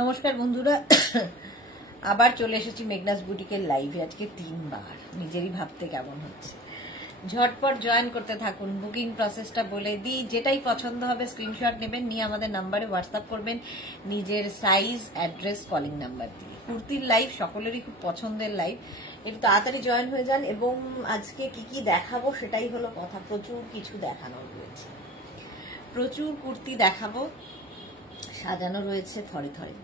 নমস্কার বন্ধুরা, আবার চলে এসেছি মেঘনাস বুটিকের লাইভে। আজকে 3 বার, নিজেরই ভাবতে কেমন হচ্ছে। ঝটপট জয়েন করতে থাকুন। বুকিং প্রসেসটা বলে দিই, যেটাই পছন্দ হবে স্ক্রিনশট নেবেন, নিয়ে আমাদের নাম্বারে হোয়াটসঅ্যাপ করবেন নিজের সাইজ, অ্যাড্রেস, কলিং নাম্বার দিয়ে। কুর্তির লাইভ সকলেরই খুব পছন্দের লাইভ, একটু তাড়াতাড়ি জয়েন হয়ে যান। এবং আজকে কি কি দেখাবো সেটাই হলো কথা। প্রচুর কিছু দেখানোর রয়েছে, প্রচুর কুর্তি দেখাবো, সাজানো রয়েছে থরে থরে।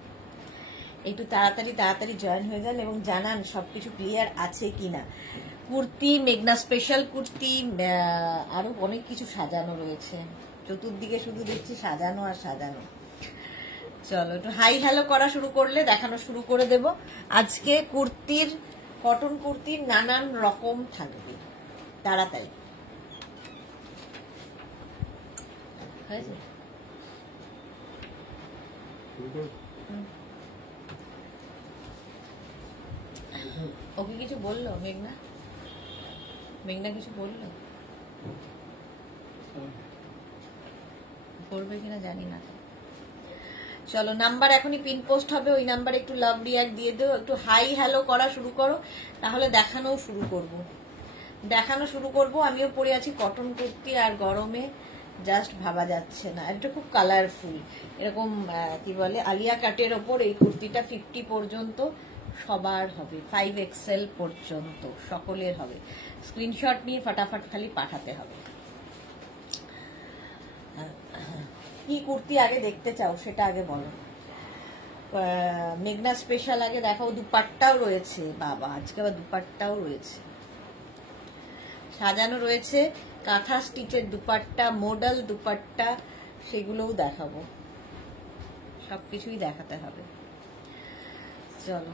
একটু তাড়াতাড়ি জয়েন হয়ে যান এবং জানান সবকিছু ক্লিয়ার আছে কিনা। কুর্তি, মেঘনা স্পেশাল কুর্তি, আরো অনেক কিছু সাজানো রয়েছে। চতুর্দিকে শুধু দেখছি সাজানো আর সাজানো। চলো একটু হাই হ্যালো করা শুরু করলে দেখানো শুরু করে দেব। আজকে কুর্তির, কটন কুর্তির নানান রকম থাকবে। তাড়াতাড়ি হয়েছে। ওকে কিছু বললো মেঘনা? মেঘনা কিছু বললো? করবে কিনা জানি না। চলো, নাম্বার এখনই পিন পোস্ট হবে, ওই নাম্বারে একটু লাভ রিয়াক্ট দিয়ে দিও, একটু হাই হ্যালো করা শুরু করো, তাহলে দেখানো শুরু করব। আমিও পরে আছি কটন কুর্তি, আর গরমে জাস্ট ভাবা যাচ্ছে না। এটা খুব কালারফুল, এরকম কি বলে আলিয়া কাটের ওপর এই কুর্তিটা 50 পর্যন্ত সবার হবে, 5XL পর্যন্ত সকলের হবে। স্ক্রিনশট নিয়ে ফটাফট খালি পাঠাতে হবে। কি কুর্তি আগে দেখতে চাও সেটা আগে বলো। মেঘনা স্পেশাল আগে দেখাও। দুপাট্টাও রয়েছে, বাবা আজকে আবার দুপাট্টাও রয়েছে, সাজানো রয়েছে। কাঁথা স্টিচের দুপাট্টা, মডেল দুপাট্টা, সেগুলোও দেখাবো। সবকিছুই দেখাতে হবে। চলো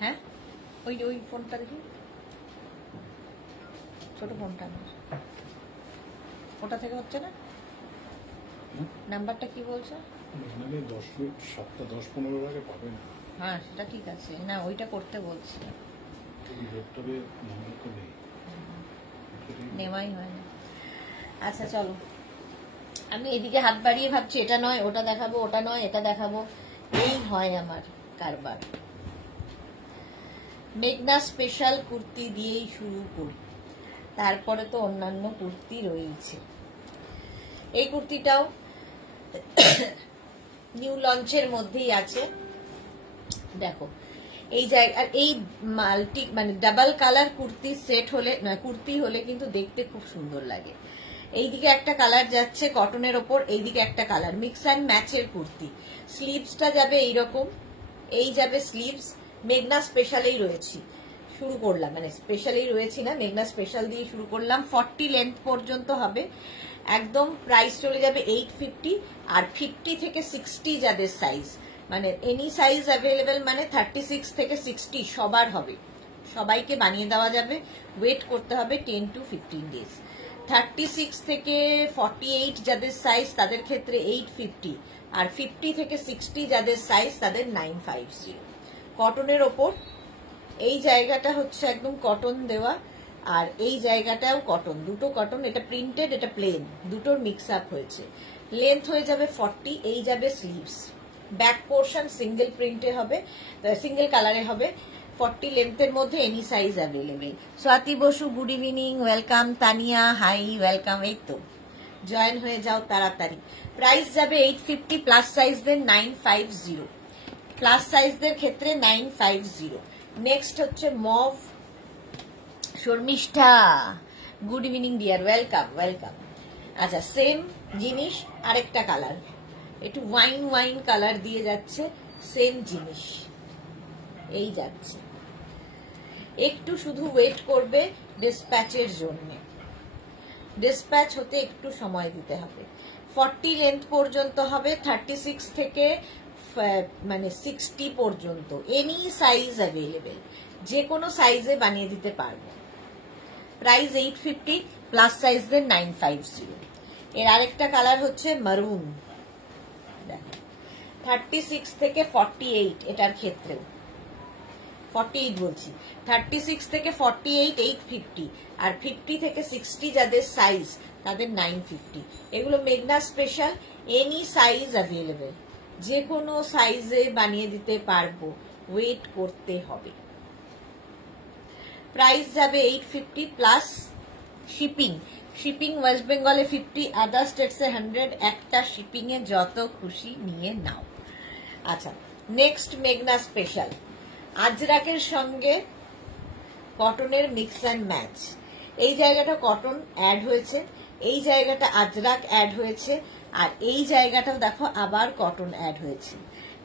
হ্যাঁ, ওই ফোনটা দেখি, ছোট ফোনটা ওটা থেকে হচ্ছে না। নাম্বারটা কি বলছো? 10-15 আগে পাবে না। হ্যাঁ সেটা ঠিক আছে, না ওইটা করতে বলছি, নেওয়াই হয় না। আচ্ছা চলো, আমি এদিকে হাত বাড়িয়ে ভাবছি এটা নয় ওটা দেখাবো, ওটা নয় এটা দেখাবো, এই হয় আমার কারবার। মেঘনা স্পেশাল কুর্তি দিয়েই শুরু করি, তারপরে তো অন্যান্য কুর্তি রয়েছে। এই কুর্তিটাও নিউ লঞ্চের মধ্যেই আছে। দেখো এই জায়গা, এই মাল্টি মানে ডাবল কালার কুর্তি সেট হলে না, কুর্তি হলে কিন্তু দেখতে খুব সুন্দর লাগে। এইদিকে একটা কালার যাচ্ছে কটনের ওপর, এইদিকে একটা কালার, মিক্স অ্যান্ড ম্যাচের কুর্তি। স্লিভসটা যাবে এইরকম, এই যাবে স্লিভস। মেঘনা স্পেশালেই রয়েছি, শুরু করলাম, মানে স্পেশালেই রয়েছি না, মেঘনা স্পেশাল দিয়ে শুরু করলাম। 40 লেন্থ পর্যন্ত হবে, একদম প্রাইস চলে যাবে 850। আর 50 থেকে 60 যাদের সাইজ, মানে এনি সাইজ অ্যাভেলেবেল, মানে 36 থেকে 60 সবার হবে, সবাইকে বানিয়ে দেওয়া যাবে। ওয়েট করতে হবে 10 to 15 ডেজ। 36 থেকে 48 যাদের সাইজ তাদের ক্ষেত্রে 850, আর 50 থেকে 60 যাদের সাইজ তাদের 950। কটনের ওপর এই জায়গাটা হচ্ছে একদম কটন দেওয়া, আর এই জায়গাটাও কটন, দুটো কটন, এটা প্রিন্টেড এটা প্লেন, দুটোর মিক্স আপ হয়েছে। লেন্থ হয়ে যাবে 40, এই যাবে স্লিভস। ব্যাক পোর্শন সিঙ্গেল প্রিন্টে হবে, সিঙ্গেল কালারে হবে। 40 লেন্থের মধ্যে any size available. Swati Basu good evening, welcome. Tania hi, welcome. এই তো জয়েন হয়ে যাও তাড়াতাড়ি। প্রাইস যাবে 850, প্লাস সাইজদের 950, প্লাস সাইজদের ক্ষেত্রে 950। নেক্সট হচ্ছে mauve, Sharmistha good evening dear, welcome welcome. আচ্ছা সেম জিনিস আরেকটা কালার, একটু ওয়াইন কালার দিয়ে যাচ্ছে, সেম জিনিস এই যাচ্ছে। একটু শুধু ওয়েট করবে ডিসপ্যাচের জন্য, ডিসপ্যাচ হতে একটু সময় দিতে হবে। 40 লেন্থ পর্যন্ত হবে, 36 থেকে মানে 60 পর্যন্ত, এনি সাইজ অ্যাভেলেবেল, যে কোনো সাইজে বানিয়ে দিতে পারবো। প্রাইস 850, প্লাস সাইজদের 950। এর আরেকটা কালার হচ্ছে মারুন, 36 থেকে 48 এটার ক্ষেত্রেও 48 বলছি, 36 থেকে 48 850, আর 50 থেকে 60 যাদের সাইজ তাদের 950। এগুলো মেঘনা স্পেশাল, এনি সাইজ অ্যাভেলেবেল, যে কোনো সাইজে বানিয়ে দিতে পারবো, ওয়েট করতে হবে। প্রাইস যাবে 850 প্লাস শিপিং। শিপিং ওয়েস্ট বেঙ্গলে 50, আদার স্টেটসে 100, একটা শিপিং এ যত খুশি নিয়ে নাও। আচ্ছা, নেক্সট মেঘনা স্পেশাল, আজরাকের সঙ্গে কটনের মিক্স অ্যান্ড ম্যাচ। এই জায়গাটা কটন অ্যাড হয়েছে, এই জায়গাটা আজরাক অ্যাড হয়েছে, আর এই জায়গাটাও দেখো আবার কটন অ্যাড হয়েছে।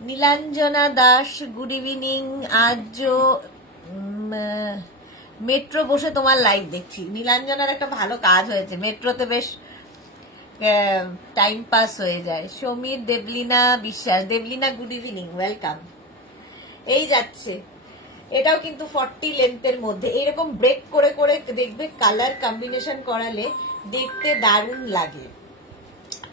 Nilanjana Das, good evening. আজ মেট্রো বসে তোমার লাইভ দেখছি। নীলাঞ্জনার একটা ভালো কাজ হয়েছে, মেট্রোতে বেশ টাইম পাস হয়ে যায়। সমীর, দেবলিনা বিশ্বাস, দেবলিনা গুড ইভিনিং, ওয়েলকাম। এই যাচ্ছে, এটাও কিন্তু 40 লেন্থের মধ্যে, এরকম ব্রেক করে করে দেখবে কালার কম্বিনেশন করালে দেখতে দারুণ লাগে।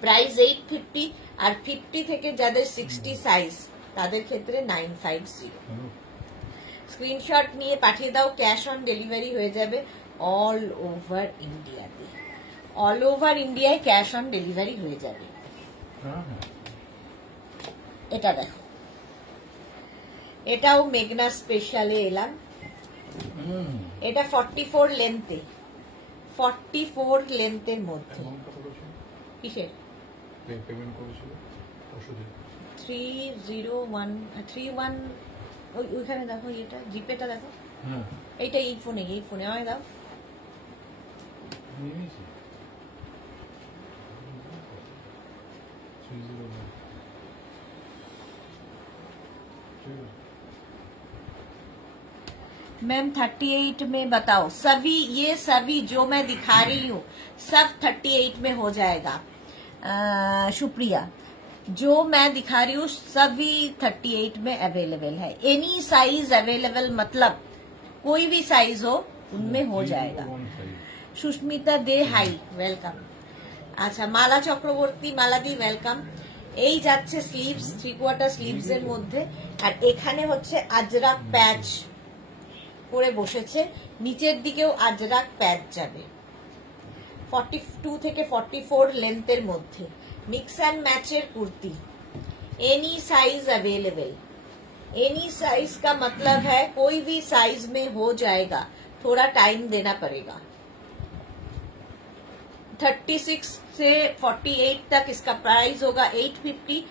প্রাইস 850, আর 50 থেকে যাদের 60 সাইজ তাদের ক্ষেত্রে 950। স্ক্রিনশট নিয়ে পাঠিয়ে দাও, ক্যাশ অন ডেলিভারি হয়ে যাবে অল ওভার ইন্ডিয়াতে। অল ওভার ইন্ডিয়ায় ক্যাশ অন ডেলিভারি হয়ে যাবে। এটা দেখো, এটাও মেঘনা স্পেশালে এলাম। এটা 44 লেন্থে, 44 লেন্থের মধ্যে। কিসের? 30131, ওইখানে দেখো, এটা জিপেটা দেখো, এইটা এই ফোনে আমায় দাও। मैम 38 में बताओ। सभी ये सभी जो मैं दिखा रही हूँ सब 38 में हो जाएगा। शुक्रिया, जो मैं दिखा रही हूँ सभी 38 में अवेलेबल है। एनी साइज अवेलेबल, मतलब कोई भी साइज हो उनमें हो जाएगा। सुष्मिता दे हाई, वेलकम। अच्छा, माला चक्रवर्ती, माला दी वेलकम। এই যাচ্ছে স্লিভস, 3/4 স্লিভস এর মধ্যে, আর এখানে হচ্ছে আজরাক প্যাচ করে বসেছে, নিচের দিকেও আজরাক প্যাচ যাবে। 42 থেকে 44 লেন্থের মধ্যে mix and mature kurti, any size available. Any size का मतलब है कोई भी साइज में हो जाएगा, थोड़ा टाइम देना पड़ेगा। 36 से 48 तक इसका प्राइस होगा 850,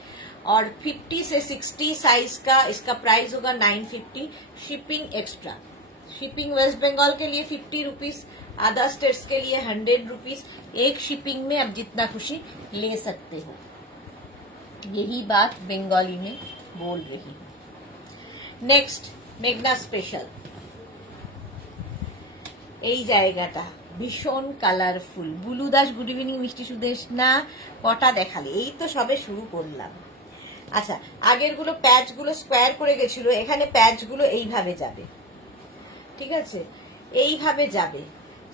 और 50 से 60 साइज का इसका प्राइस होगा 950। Shipping extra, shipping West Bengal के लिए 50 रुपीज, अदर स्टेट्स के लिए 100 रुपीज। एक शिपिंग में अब जितना खुशी ले सकते हो, यही बात बंगाली में बोल रही हूँ। नेक्स्ट मेघना स्पेशल, এই জায়গাটা ভীষণ colourful. Bulu Das, good evening. Mishti Sudesh, না কটা দেখালে, এই তো সবে শুরু করলাম। আচ্ছা, আগের গুলো প্যাচ গুলো স্কোয়ার করে গেছিল, এখানে প্যাচ গুলো এইভাবে যাবে, ঠিক আছে, এইভাবে যাবে।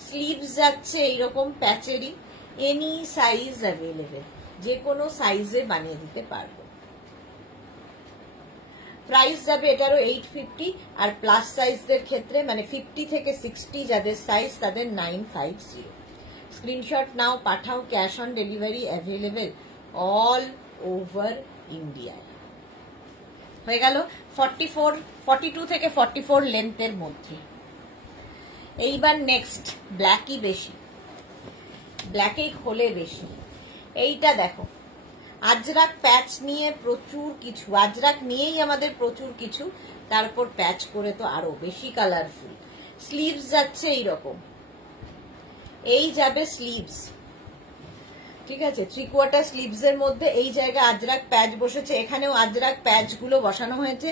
স্লিভস যাচ্ছে এইরকম প্যাচেরই, এনি সাইজ অ্যাভেলেবেল, যে কোনো সাইজে বানিয়ে দিতে পারবো। প্রাইস যাবে এটারও 850, আর প্লাস সাইজদের ক্ষেত্রে মানে 50 থেকে 60 যাদের সাইজ তাদের 950। স্ক্রিনশট নাও, পাঠাও, cash on delivery available all over ইন্ডিয়ায়। হয়ে গেল 42 থেকে 44 লেন্থের মধ্যে। এইবার নেক্সট ব্ল্যাকই বেশি, ব্ল্যাকেই খোলে বেশি। এইটা দেখো, আজরাক প্যাচ নিয়ে প্রচুর কিছু, আজরাক নিয়েই আমাদের প্রচুর কিছু, তারপর প্যাচ করে তো আরো বেশি কালারফুল। স্লিভস যাচ্ছে এইরকম, এই যাবে স্লিভস, ঠিক আছে, 3/4 স্লিভস এর মধ্যে এই জায়গায় আজরাক প্যাচ বসেছে, এখানেও আজরাক প্যাচ গুলো বসানো হয়েছে,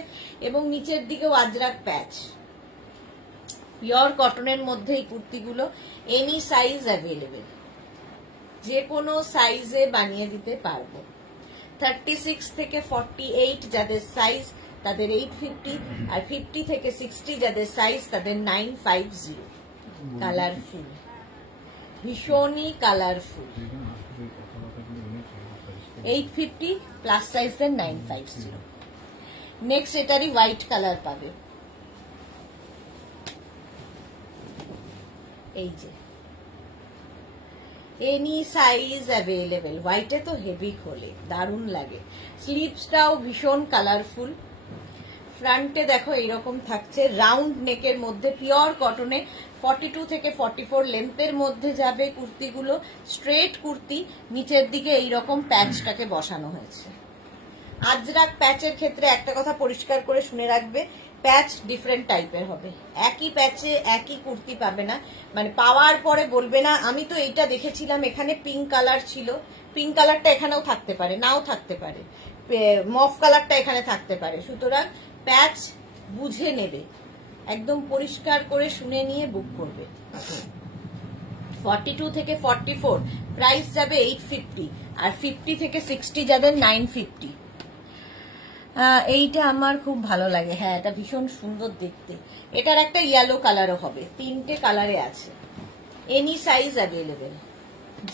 এবং নিচের দিকেও আজরাক প্যাচ। পিওর কটনের মধ্যে এই কুর্তিগুলো, এনি সাইজ অ্যাভেলেবেল, যে কোনো সাইজে বানিয়ে দিতে পারবো। 36 থেকে 48 যাদের সাইজ তাদের 850, আর 50 থেকে 60 যাদের সাইজ তাদের 950। কালারফুল, ভীষণই কালারফুল। 850 প্লাস সাইজের 950। নেক্সট এটারই হোয়াইট কালার পাবে, এই যে এনি সাইজ অ্যাভেলেবেল। হোয়াইটে তো হেভি খোলে, দারুণ লাগে। স্লিভসটাও ভীষণ কালারফুল। ফ্রন্টে দেখো এইরকম থাকছে, রাউন্ড নেকের মধ্যে, পিওর কটনে, 42 থেকে 44 লেন্থের মধ্যে যাবে কুর্তিগুলো। স্ট্রেট কুর্তি, নিচের দিকে এইরকম প্যাচটাকে বসানো হয়েছে। আজরাক প্যাচের ক্ষেত্রে একটা কথা পরিষ্কার করে শুনে রাখবে, প্যাচ ডিফারেন্ট টাইপের হবে। একই প্যাচে একই কুর্তি পাবে না, মানে পাওয়ার পরে বলবে না আমি তো এইটা দেখেছিলাম এখানে পিঙ্ক কালার ছিল, পিঙ্ক কালারটা এখানেও থাকতে পারে, নাও থাকতে পারে, মফ কালারটা এখানে থাকতে পারে। সুতরাং প্যাচ বুঝে নেবে, একদম পরিষ্কার করে শুনে নিয়ে বুক করবে। 42 থেকে 44 প্রাইস যাবে 850, আর 50 থেকে 60 যাদের 950। এইটা আমার খুব ভালো লাগে, হ্যাঁ এটা ভীষণ সুন্দর দেখতে। এটার একটা ইয়েলো কালারও হবে, 3টে কালারে আছে। এনি সাইজ অ্যাভেলেবেল,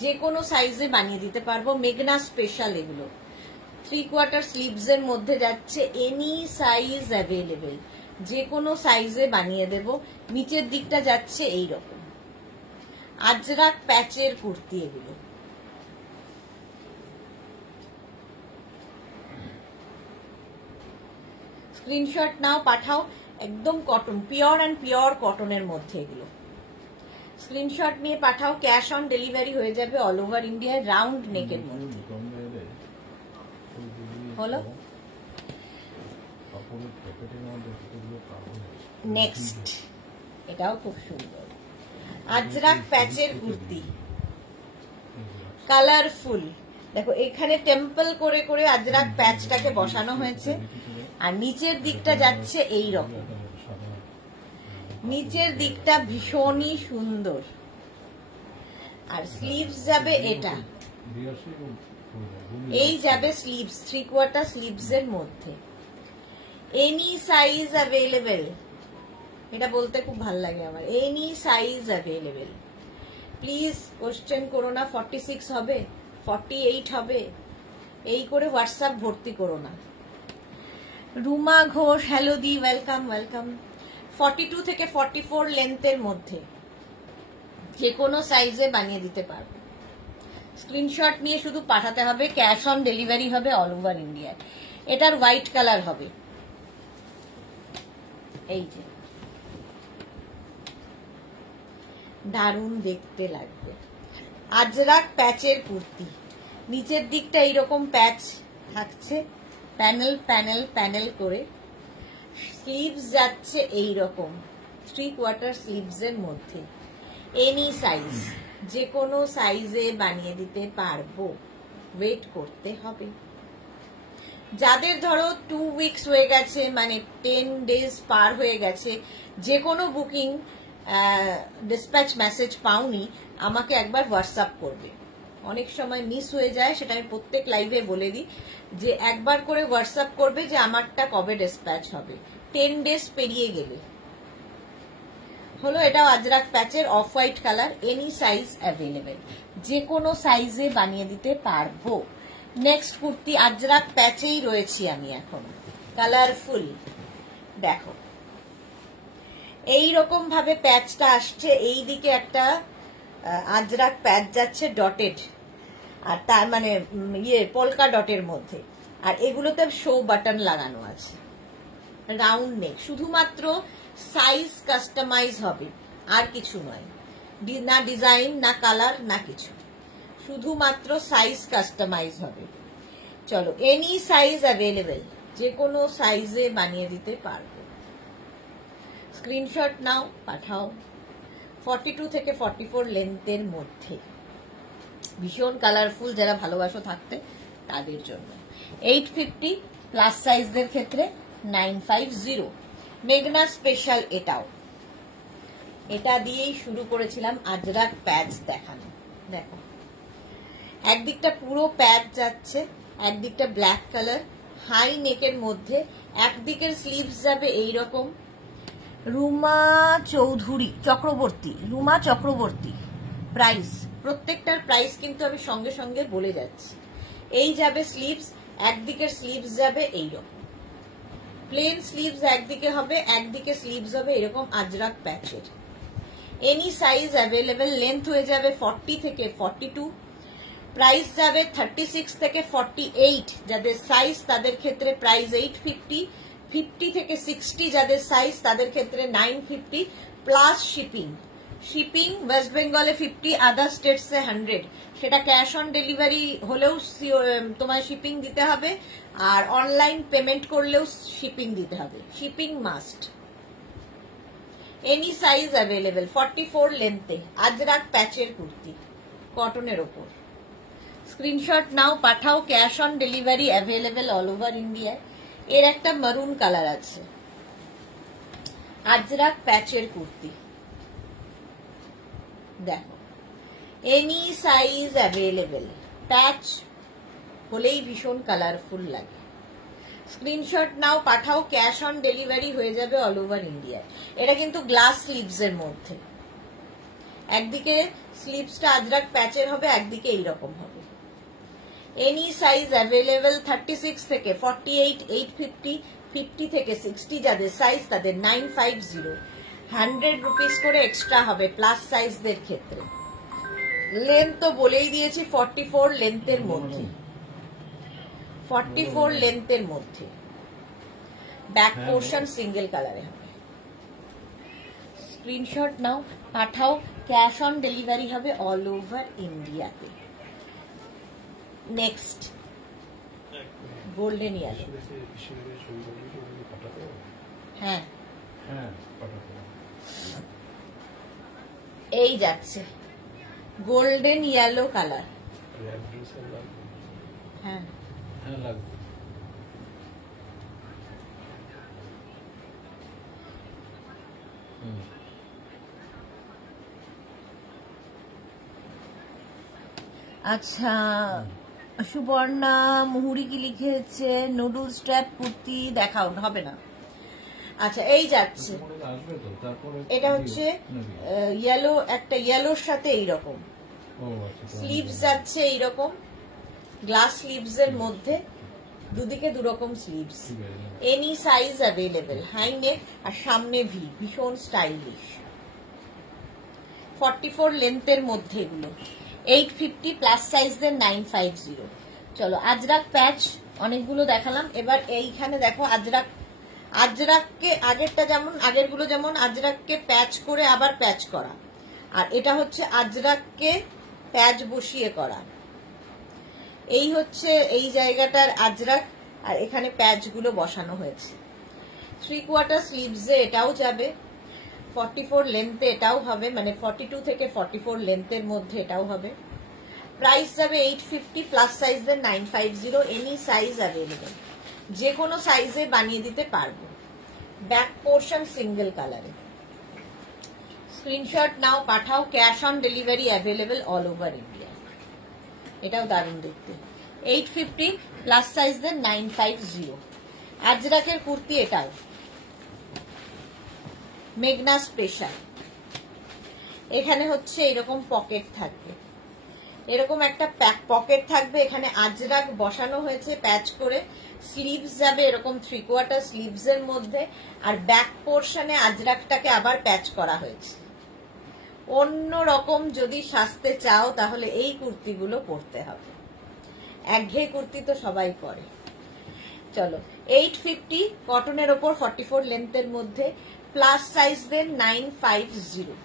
যে কোনো সাইজে বানিয়ে দিতে পারবো। মেঘনা স্পেশাল এগুলো, 3/4 স্লিভস এর মধ্যে যাচ্ছে। এনি সাইজ অ্যাভেলেবেল, যে কোনো সাইজে বানিয়ে দেব। নিচের দিকটা যাচ্ছে এইরকম আজরাক প্যাচের কুর্তি এগুলো। স্ক্রিনশট নাও, পাঠাও। একদম কটন, পিওর অ্যান্ড পিওর কটনের মধ্যে এগুলো। স্ক্রিনশট নিয়ে পাঠাও, ক্যাশ অন ডেলিভারি হয়ে যাবে অল ওভার ইন্ডিয়ায়, রাউন্ড নেকের মধ্যে। হলো নেক্সট, এটাও খুব সুন্দর আজরাক প্যাচের কুর্তি, কালারফুল। দেখো এখানে টেম্পল করে করে আজরাক প্যাচটাকে বসানো হয়েছে, আর নিচের দিকটা যাচ্ছে এই রকম। নিচের দিকটা ভীষণই সুন্দর, আর স্লিভস যাবে এটা, এই যাবে স্লিভস, 3/4 স্লিভস এর মধ্যে। এনি সাইজ অ্যাভেলেবেল, এটা বলতে খুব ভালো লাগে আমার। Any size available, please question করো না 46 হবে 48 হবে, এই করে হোয়াটসঅ্যাপ ভর্তি করো না। রুমা ঘোষ, হ্যালো দি, ওয়েলকাম ওয়েলকাম। 42 থেকে 44 লেন্থের মধ্যে যে কোনো সাইজে বানিয়ে দিতে পারবো। স্ক্রিনশট নিয়ে শুধু পাঠাতে হবে, ক্যাশ অন ডেলিভারি হবে অল ওভার ইন্ডিয়ায়। এটার হোয়াইট কালার হবে, এই যে দারুণ দেখতে লাগবে। আজরাক প্যাচের কুর্তি, নিচের দিকটা এইরকম প্যাচ থাকছে, প্যানেল প্যানেল প্যানেল করে। স্লিভস যাচ্ছে এইরকম 3/4 স্লিভস এর মধ্যে। এনি সাইজ, যে কোনো সাইজে বানিয়ে দিতে পারবো, ওয়েট করতে হবে। যাদের ধরো 2 উইকস হয়ে গেছে, মানে 10 ডেজ পার হয়ে গেছে, যে কোনো বুকিং ডিসপ্যাচ মেসেজ পাওনি, আমাকে একবার হোয়াটসঅ্যাপ করবে। অনেক সময় মিস হয়ে যায়, সেটা আমি প্রত্যেক লাইভে বলে দিই যে একবার করে হোয়াটসঅ্যাপ করবে যে আমারটা কবে ডিসপ্যাচ হবে। 10 ডেজ পেরিয়ে গেলে হলো। এটা আজরাক প্যাচের off white colour, any size available, যে কোনো সাইজে বানিয়ে দিতে পারবো। নেক্সট কুর্তি আজরাক প্যাচেই রয়েছি আমি এখন, কালারফুল। দেখো এইরকম ভাবে প্যাচটা আসছে, এই দিকে একটা আজরাক প্যাচ যাচ্ছে ডটেড, আর তার মানে পোলকা ডটের মধ্যে, আর এগুলোতে শো বাটন লাগানো আছে। রাউন্ড নেক, শুধুমাত্র সাইজ কাস্টমাইজ হবে, আর কিছু নয়। না ডিজাইন, না কালার, না কিছু, শুধুমাত্র সাইজ কাস্টমাইজ হবে। চলো, এনি সাইজ অ্যাভেলেবেল, যে কোনো সাইজে বানিয়ে দিতে পারবো। স্ক্রিনশট নাও, পাঠাও। 42 থেকে 44 লেন্থের মধ্যে, ভীষণ কালারফুল, যারা ভালোবাসো থাকতে তাদের জন্য। 850 প্লাস সাইজদের ক্ষেত্রে 950। মেঘনা স্পেশাল এটাও, এটা দিয়েই শুরু করেছিলাম আজরাক প্যাচ দেখানো। দেখো একদিকটা পুরো প্যাচ যাচ্ছে, একদিকটা ব্ল্যাক কালার, হাই নেকের মধ্যে। একদিকের স্লিভস যাবে এইরকম, রুমা চৌধুরী চক্রবর্তী, রুমা চক্রবর্তী। প্রাইস, প্রত্যেকটার প্রাইস কিন্তু আমি সঙ্গে সঙ্গে বলে যাচ্ছি। এই যাবে স্লিভস, একদিকের স্লিভস যাবে এইরকম প্লেন স্লিভস, একদিকে হবে, একদিকে স্লিভস হবে এরকম আজরাক প্যাচের। এনি সাইজ অ্যাভেলেবেল, লেন্থ হয়ে যাবে 40 থেকে 42, প্রাইস যাবে 36 থেকে 48, যাদের সাইজ তাদের ক্ষেত্রে প্রাইস 850, 50 থেকে 60 যাদের সাইজ তাদের ক্ষেত্রে 950 প্লাস শিপিং। শিপিং ওয়েস্ট বেঙ্গলে 50, আদার স্টেটসে 100, সেটা ক্যাশ অন ডেলিভারি হলেও তোমার শিপিং দিতে হবে, আর অনলাইন পেমেন্ট করলেও শিপিং দিতে হবে, shipping must. Any size available, 44 লেন্থে আজরাক প্যাচের কুর্তি, কটনের ওপর। স্ক্রিনশট নাও, পাঠাও, cash on delivery available all over India. এর একটা মারুন কালার আছে, আজরাক প্যাচের কুর্তি, দেখো এনি সাইজ অ্যাভেলেবেল, প্যাচ হলেই ভীষণ কালারফুল লাগে। স্ক্রিনশট নাও, পাঠাও, ক্যাশ অন ডেলিভারি হয়ে যাবে অল ওভার ইন্ডিয়া। এটা কিন্তু গ্লাস স্লিভস এর মধ্যে, একদিকে স্লিভসটা আজরাক প্যাচের হবে, একদিকে এইরকম হবে। এনি সাইজ অ্যাভেলেবেল, 36 থেকে 48, 850, 50 থেকে 60 যাদের সাইজ তাদের 950, 100 রুপিস করে এক্সট্রা হবে প্লাস সাইজদের ক্ষেত্রে। লেন্থ তো বলেই দিয়েছি 44 লেন্থের মধ্যে, 44 লেন্থের মধ্যে, ব্যাক পোর্শন সিঙ্গেল কালারে হবে। স্ক্রিনশট নাও, পাঠাও, ক্যাশ অন ডেলিভারি হবে অল ওভার ইন্ডিয়াতে। নেক্সট গোল্ডেন ইয়েলো, হ্যাঁ এই যাচ্ছে গোল্ডেন ইয়েলো কালার, হ্যাঁ আচ্ছা। সুবর্ণা মুহুরি কি লিখেছে, নুডল স্ট্র্যাপ কুর্তি দেখাও, হবে না। আচ্ছা এই যাচ্ছে, এটা হচ্ছে ইয়েলো, একটা ইয়েলোর সাথে এইরকম স্লিভস যাচ্ছে, এইরকম গ্লাস স্লিভস এর মধ্যে, দুদিকে দুরকম sleeves. Any size available, high neck আর সামনে ভি, ভীষণ স্টাইলিশ। 44 লেন্থের মধ্যে এগুলো, 850 প্লাস সাইজদের 950। চলো আজরাক প্যাচ অনেকগুলো দেখালাম, এবার এইখানে দেখো আজরাক, আজরাককে আগেরটা যেমন, আগেরগুলো যেমন আজরাককে প্যাচ করে আবার প্যাচ করা, আর এটা হচ্ছে আজরাককে প্যাচ বসিয়ে করা। এই হচ্ছে এই জায়গাটার আজরাক, আর এখানে প্যাচগুলো বসানো হয়েছে। 3/4 স্লিভসে এটাও যাবে, 44 লেন্থে এটাও হবে, মানে 42 থেকে 44 লেন্থের মধ্যে এটাও হবে। প্রাইস যাবে 850 প্লাস সাইজদের 950। এনি সাইজ অ্যাভেলেবেল, যে কোনো সাইজে বানিয়ে দিতে পারবো। ব্যাক পোর্শন সিঙ্গেল কালারে। স্ক্রিনশট নাও, পাঠাও, cash on delivery available all over India. এটাও দারুণ দেখতে, 850 প্লাস সাইজদের 950। আজরাকের কুর্তি এটাও, মেঘনা স্পেশাল। এখানে হচ্ছে এরকম পকেট থাকবে, এরকম একটা পকেট থাকবে, এখানে আজরাক বসানো হয়েছে প্যাচ করে, স্লিভস যাবে এরকম 3/4 স্লিভস এর মধ্যে, আর ব্যাক পোর্শনে আজরাকটাকে আবার প্যাচ করা হয়েছে। অন্য রকম যদি সাজতে চাও তাহলে এই কুর্তিগুলো পরতে হবে, একঘেয়ে কুর্তি তো সবাই পরে। চলো 850 কটনের ওপর, 44 লেন্থের মধ্যে, প্লাস সাইজদের 950।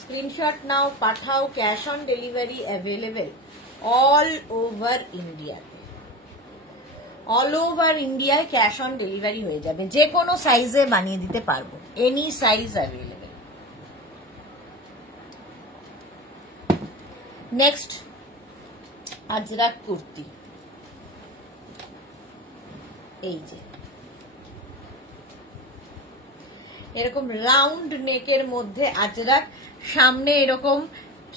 স্ক্রিনশট নাও, পাঠাও, cash on delivery available all over India. All over ইন্ডিয়ায় ক্যাশ অন ডেলিভারি হয়ে যাবে, যে কোনো সাইজে বানিয়ে দিতে পারবো, any size available. Next Ajrak kurti, এই যে এরকম রাউন্ড নেকের মধ্যে আজরাক, সামনে এরকম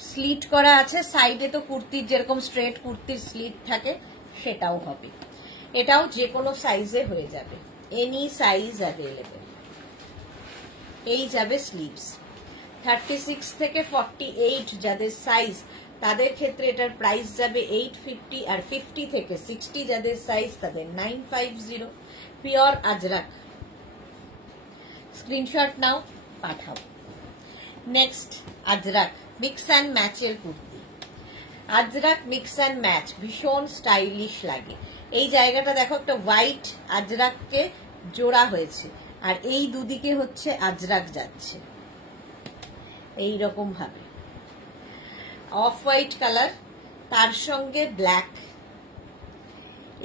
স্লিট করা আছে, সাইডে তো কুর্তির যেরকম স্ট্রেট কুর্তির স্লিট থাকে সেটাও হবে। এটাও যে কোনো সাইজে হয়ে যাবে, এনি সাইজ অ্যাভেলেবেল। এই যাবে স্লিভস। 36 থেকে 48 যাদের সাইজ তাদের ক্ষেত্রে এটার প্রাইস যাবে 850, আর 50 থেকে 60 যাদের সাইজ তাদের 950। পিওর আজরাক, স্ক্রিনশট নাও, পাঠাও। নেক্সট আজরাক মিক্স অ্যান্ড ম্যাচের kurti. Ajrak mix and match ভীষণ স্টাইলিশ লাগে। এই জায়গাটা দেখো, একটা হোয়াইট আজরাককে জোড়া হয়েছে, আর এই দুদিকে হচ্ছে আজরাক যাচ্ছে এই রকম ভাবে, অফ হোয়াইট কালার, তার সঙ্গে ব্ল্যাক।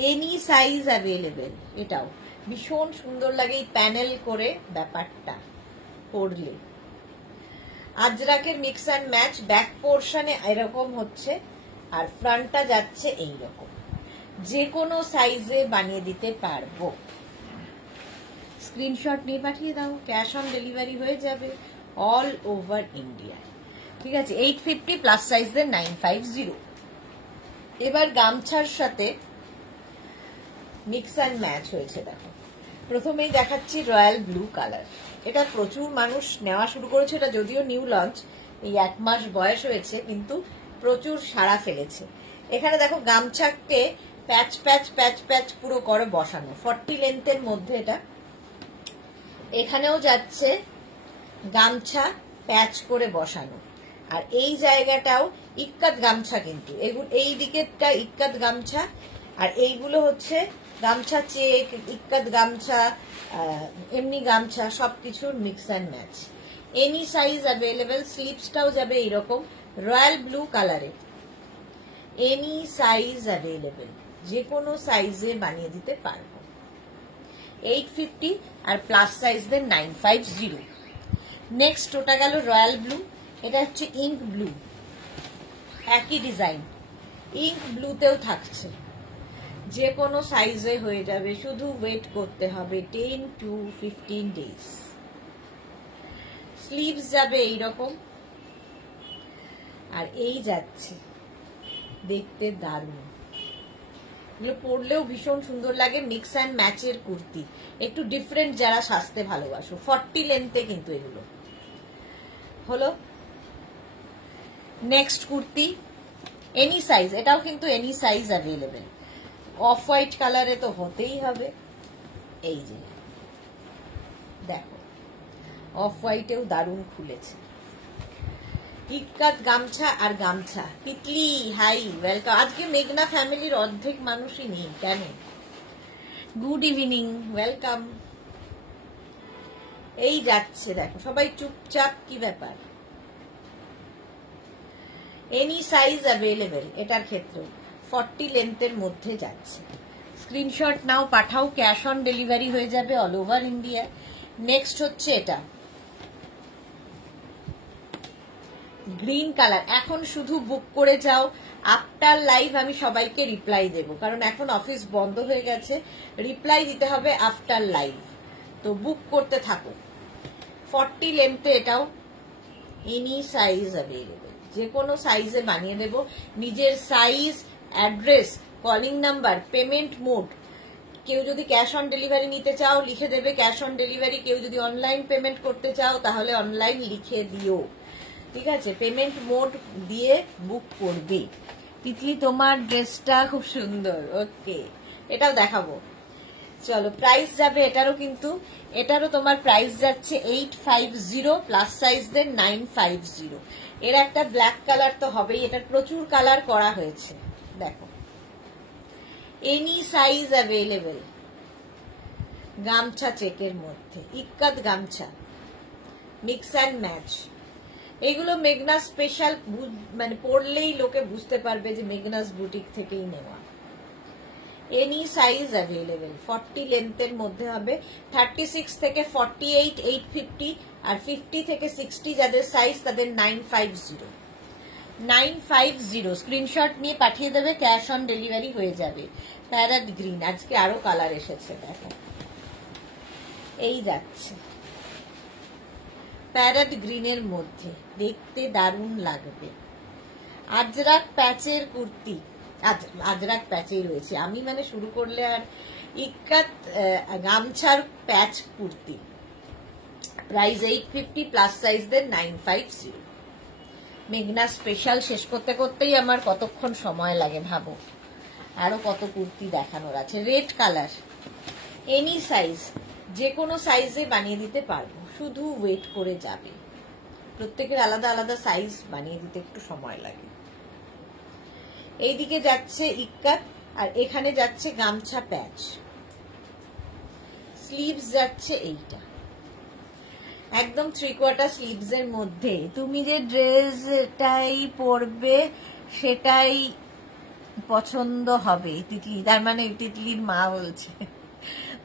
Any size available. এটাও ভীষণ সুন্দর লাগে এই প্যানেল করে ব্যাপারটা পরলে। আজরাকের মিক্স অ্যান্ড ম্যাচ, ব্যাক পোর্শনে এরকম হচ্ছে, আর ফ্রন্টটা যাচ্ছে এইরকম। যে কোনো সাইজে বানিয়ে দিতে পারবো। স্ক্রিনশট নিয়ে পাঠিয়ে দাও, ক্যাশ অন ডেলিভারি হয়ে যাবে অল ওভার ইন্ডিয়া। ঠিক আছে, 850 প্লাস সাইজের 950। এবার গামছার সাথে মিক্স অ্যান্ড ম্যাচ হয়েছে। দেখো, প্রথমেই দেখাচ্ছি রয়্যাল ব্লু কালার। এটা প্রচুর মানুষ নেওয়া শুরু করেছে, এটা যদিও নিউ লঞ্চ, এই 1 মাস বয়স হয়েছে, কিন্তু প্রচুর সাড়া ফেলেছে। এখানে দেখো গামছাকে প্যাচ প্যাচ প্যাচ প্যাচ পুরো করে বসানো, 40 লেন্থের মধ্যে এটা। এখানেও যাচ্ছে গামছা প্যাচ করে বসানো, আর এই জায়গাটাও ইক্কাত গামছা, কিন্তু এই দিকেরটা ইক্কাত গামছা, আর এইগুলো হচ্ছে গামছা চেক, ইক্কাত গামছা, এমনি গামছা, সবকিছুর mix and match. Any size available. স্লিপসটাও যাবে এইরকম রয়্যাল ব্লু কালারে। এনি সাইজ অ্যাভেলেবেল, যে কোনো সাইজে বানিয়ে দিতে পারবো। 850 আর প্লাস সাইজদের 950। নেক্সট ওটা গেল রয়্যাল ব্লু। এটা হচ্ছে ইঙ্ক ব্লু, একই ডিজাইন, ইঙ্ক ব্লুতেও থাকছে। যে কোনো সাইজে হয়ে যাবে, শুধু ওয়েট করতে হবে 10 to 15 ডেজ। স্লিভস যাবে এইরকম, আর এই যাচ্ছে দেখতে দারুণ। এগুলো পরলেও ভীষণ সুন্দর লাগে। মিক্স অ্যান্ড ম্যাচের কুর্তি, একটু ডিফারেন্ট যারা সাজতে ভালোবাসো। 40 লেন্থে কিন্তু এগুলো হলো। নেক্সট কুর্তি এনি সাইজ, এটাও কিন্তু any size available. Off white কালারে তো হতেই হবে। এই যে দেখো, অফ হোয়াইটেও দারুণ খুলেছে। ইক্কাত গামছা আর গামছা। Titli hi, welcome. আজকে মেঘনা ফ্যামিলির অর্ধেক মানুষই নেই, কেন? Good evening, welcome. এই যাচ্ছে, দেখো সবাই চুপচাপ, কি ব্যাপার? এনি সাইজ অ্যাভেলেবেল এটার ক্ষেত্রে, 40 লেন্থের মধ্যে যাচ্ছে। স্ক্রিনশট নাও, পাঠাও, ক্যাশ অন ডেলিভারি হয়ে যাবে অল ওভার ইন্ডিয়া। নেক্সট হচ্ছে এটা গ্রিন কালার। এখন শুধু বুক করে যাও, আফটার লাইভ আমি সবাইকে রিপ্লাই দেব, কারণ এখন অফিস বন্ধ হয়ে গেছে, রিপ্লাই দিতে হবে আফটার লাইভ। তো বুক করতে থাকো। 40 লেন্থে এটাও এনি সাইজ অ্যাভেলেবেল, যে কোনো সাইজে বানিয়ে দেব। নিজের size, address, calling number, payment mode. কেউ যদি ক্যাশ অন ডেলিভারি নিতে চাও লিখে দেবে ক্যাশ অন ডেলিভারি। কেউ যদি অনলাইন পেমেন্ট করতে চাও তাহলে অনলাইন লিখে দিও। ঠিক আছে, পেমেন্ট মোড দিয়ে বুক করবে। তিতলি তোমার ড্রেসটা খুব সুন্দর, ওকে, এটাও দেখাবো। চলো, প্রাইস যাবে এটারও, কিন্তু এটারও তোমার প্রাইস যাচ্ছে 850 প্লাস সাইজদের 950। এর একটা ব্ল্যাক কালার তো হবেই, এটার প্রচুর কালার করা হয়েছে। দেখো, এনি সাইজ অ্যাভেলেবেল। গামছা চেকের মধ্যে, ইক্কাত গামছা, মিক্স অ্যান্ড ম্যাচ। এগুলো মেঘনা স্পেশাল, মানে পরলেই লোকে বুঝতে পারবে যে মেঘনাস বুটিক থেকেই নেওয়া। এনি সাইজ অ্যাভেলেবেল, 40 লেন্থের মধ্যে হবে। 36 থেকে 48 850, আর 50 থেকে 60 যাদের সাইজ তাদের 950। 950 স্ক্রিনশট নিয়ে পাঠিয়ে দেবে, ক্যাশ অন ডেলিভারি হয়ে যাবে। প্যারাট গ্রিন, আজকে আরো কালার এসেছে, দেখো এই যাচ্ছে প্যারাট গ্রিনের মধ্যে, দেখতে দারুণ লাগবে। আজরাক প্যাচের কুর্তি, আজরাক প্যাচেই রয়েছে। আমি মানে শুরু করলে আর ইক্কাত গামছার প্যাচ কুর্তি, প্রাইস 850, প্লাস সাইজদের 950। মেঘনা স্পেশাল শেষ করতে করতেই আমার কতক্ষণ সময় লাগে ভাবো, আরো কত কুর্তি দেখানোর আছে। রেড কালার, এনি সাইজ, যে কোনো সাইজে বানিয়ে দিতে পারবো, শুধু ওয়েট করে যাবে। প্রত্যেকের আলাদা আলাদা সাইজ বানিয়ে দিতে একটু সময় লাগে। এইদিকে যাচ্ছে ইক্কাত, আর এখানে যাচ্ছে গামছা প্যাচ, স্লিভস যাচ্ছে এইটা একদম 3/4 স্লিভস এর মধ্যে। তুমি যে ড্রেসটাই পরবে সেটাই পছন্দ হবে তিতলি, তার মানে তিতলির মা বলছে।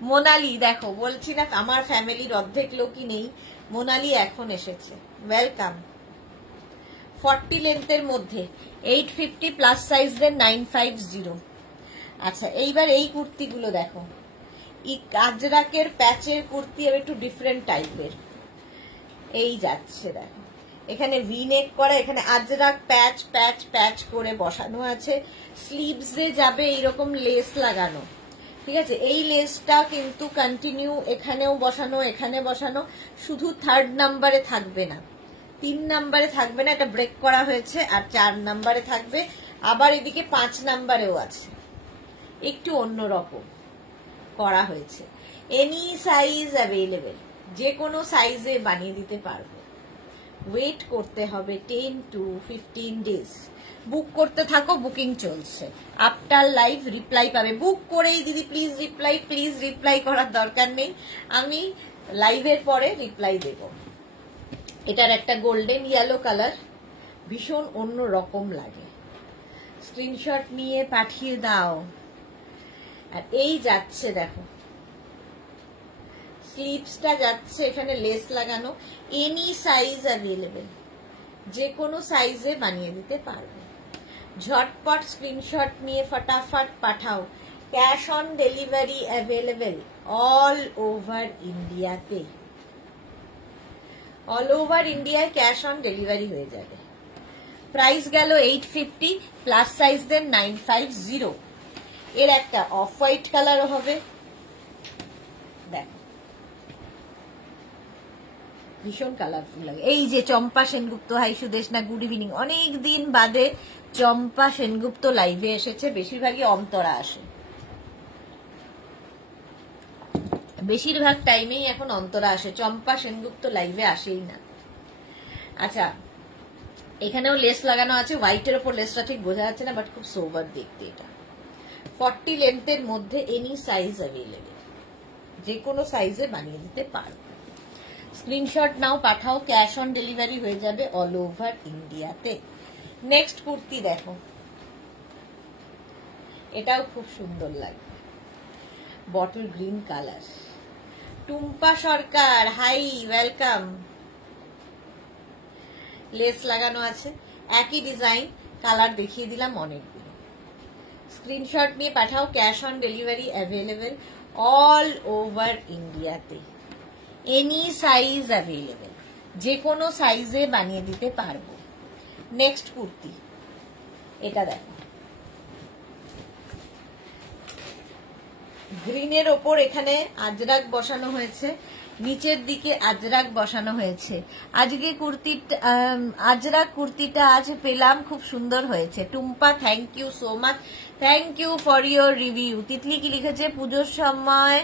মোনালি দেখো, বলছি না আমার ফ্যামিলির অর্ধেক লোকই নেই, মোনালি এখন এসেছে, ওয়েলকাম। 40 লেন্থের মধ্যে 850, প্লাস সাইজদের 950। আচ্ছা, এইবার এই কুর্তিগুলো দেখো, আজরাকের প্যাচের কুর্তি, একটু ডিফারেন্ট টাইপের। এই যাচ্ছে দেখো, এখানে ভি নেক করা, এখানে আজরাক প্যাচ প্যাচ প্যাচ করে বসানো আছে, স্লিভসে যাবে এইরকম লেস লাগানো, ঠিক আছে। এই লেসটা কিন্তু কন্টিনিউ এখানেও বসানো, এখানে বসানো, শুধু 3rd নাম্বারে থাকবে না, 3 নাম্বারে থাকবে না, এটা ব্রেক করা হয়েছে, আর 4 নাম্বারে থাকবে, আবার এদিকে 5 নাম্বারেও আছে, একটু অন্যরকম করা হয়েছে। এনি সাইজ অ্যাভেলেবেল, যে কোনো সাইজে বানিয়ে দিতে পারবো। ওয়েট করতে হবে 10 to 15 ডেজ। বুক করতে থাকো, বুকিং চলছে। আফটার লাইভ রিপ্লাই পাবে, বুক করেই দিদি প্লিজ রিপ্লাই করার দরকার নেই, আমি লাইভের পরে রিপ্লাই দেব। এটার একটা গোল্ডেন ইয়েলো কালার, ভীষণ অন্য রকম লাগে, স্ক্রিনশট নিয়ে পাঠিয়ে দাও। আর এই যাচ্ছে দেখো, স্লিভসটা যাচ্ছে, এখানে লেস লাগানো, এনি সাইজ অ্যাভেলেবেল, যে কোনো সাইজে বানিয়ে দিতে পারবে। ঝটপট স্ক্রিনশট নিয়ে ফটাফট পাঠাও। Cash on delivery available all over ইন্ডিয়াতে, অল ওভার ইন্ডিয়ায় ক্যাশ অন ডেলিভারি হয়ে যাবে। প্রাইস গেল 850, প্লাস সাইজদের 950। এর একটা অফ হোয়াইট কালারও হবে, দেখো ভীষণ কালারফুল লাগে। এই যে চম্পা সেনগুপ্ত, হাই সুদেশ না, গুড ইভিনিং। অনেক দিন বাদে চম্পা সেনগুপ্ত লাইভে এসেছে, বেশিরভাগই অন্তরা আসে, বেশিরভাগ টাইমেই এখন অন্তরা আসে, চম্পা সেনগুপ্ত লাইভে আসেই না। আচ্ছা, এখানেও লেস লাগানো আছে, হোয়াইটের ওপর লেসটা ঠিক বোঝা যাচ্ছে না, বাট খুব সোবার দেখতে এটা। 40 লেন্থের মধ্যে এনি সাইজ অ্যাভেলেবেল, যে কোনো সাইজে বানিয়ে দিতে পারো। স্ক্রিনশট নাও, পাঠাও, ক্যাশ অন ডেলিভারি হয়ে যাবে অল ওভার ইন্ডিয়াতে। নেক্সট কুর্তি দেখো, এটাও খুব সুন্দর লাগে, বটল গ্রিন কালার। টুম্পা সরকার, হাই, ওয়েলকাম। লেস লাগানো আছে, একই ডিজাইন, কালার দেখিয়ে দিলাম অনেকগুলো। স্ক্রিনশট নিয়ে পাঠাও, cash on delivery available all over ইন্ডিয়াতে, এনি সাইজ অ্যাভেলেবেল, যে কোনো সাইজে বানিয়ে দিতে পারবো। নেক্সট কুর্তি, এটা দেখো, গ্রিনের ওপর এখানে আজরাক বসানো হয়েছে, নিচের দিকে আজরাক বসানো হয়েছে। আজকে কুর্তিটা, আজরাক কুর্তিটা আজ পেলাম, খুব সুন্দর হয়েছে। Tumpa, thank you so much, thank you for your review. Titli কি লিখেছে, পুজোর সময়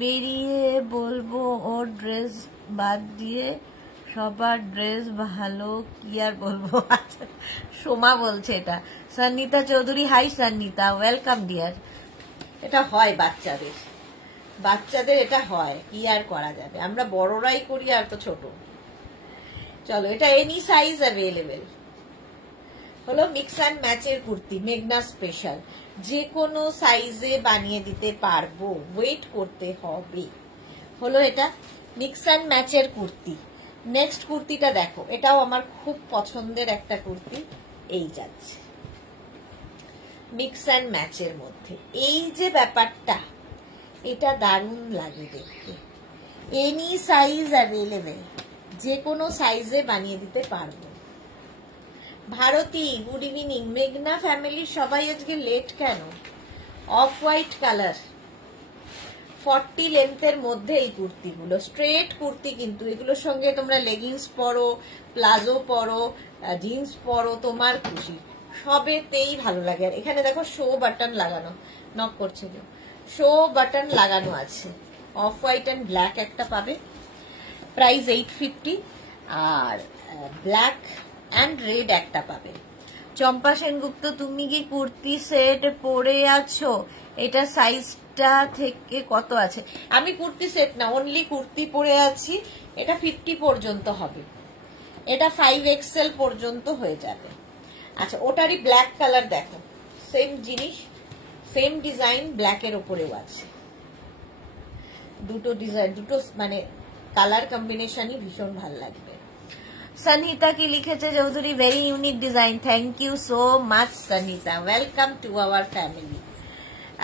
বেরিয়ে বলবো ওর ড্রেস বাদ দিয়ে সবার ড্রেস ভালো, কি আর বলবো। আচ্ছা, সোমা বলছে এটা। Sannita Chowdhury, high Sannita, welcome deer. এটা হয় বাচ্চাদের এটা হয়, কি আর করা যাবে, আমরা বড়রাই করি, আর তো ছোট। চলো, এটা এনি সাইজ অ্যাভেলেবেল হলো। মিক্স অ্যান্ড ম্যাচের কুর্তি, মেঘনা স্পেশাল, যে কোনো সাইজে বানিয়ে দিতে পারবো, ওয়েট করতে হবে। হলো এটা মিক্স অ্যান্ড ম্যাচের কুর্তি। নেক্সট কুর্তিটা দেখো, এটাও আমার খুব পছন্দের একটা কুর্তি, এই যাচ্ছে মিক্স অ্যান্ড ম্যাচের মধ্যে। এই যে ব্যাপারটা, এটা দারুণ লাগে দেখতে। এনি সাইজ অ্যাভেলেবেল, যে কোনো সাইজে বানিয়ে দিতে পারবো। Bharati, good evening. মেঘনা ফ্যামিলির সবাই আজকে লেট কেন? অফ হোয়াইট কালার, 40 লেন্থের মধ্যে এই কুর্তিগুলো, স্ট্রেট কুর্তি, কিন্তু এগুলোর সঙ্গে তোমরা লেগিংস পরো, প্লাজো পরো, জিন্স পরো, তোমার খুশি, সবেতেই ভালো লাগে। আর এখানে দেখো শো বাটন লাগানো, নক করছে কেউ, শো বাটন লাগানো আছে। অফ হোয়াইট অ্যান্ড ব্ল্যাক একটা পাবে, প্রাইস 850, আর ব্ল্যাক অ্যান্ড রেড একটা পাবে। চম্পা সেনগুপ্ত, তুমি কি কুর্তি সেট পরে আছো? এটা সাইজটা থেকে কত আছে? আমি কুর্তি সেট না, অনলি কুর্তি পরে আছি। এটা 50 পর্যন্ত হবে, এটা 5XL পর্যন্ত হয়ে যাবে। আচ্ছা, ওটারই ব্ল্যাক কালার দেখো, সেম জিনিস, সেম ডিজাইন, ব্ল্যাকের ওপরেও আছে। দুটো ডিজাইন, দুটো মানে কালার কম্বিনেশনই ভীষণ ভালো লাগবে। সনহিতা কি লিখেছে Chowdhury, very unique design, thank you so much Sanhita, welcome to our family.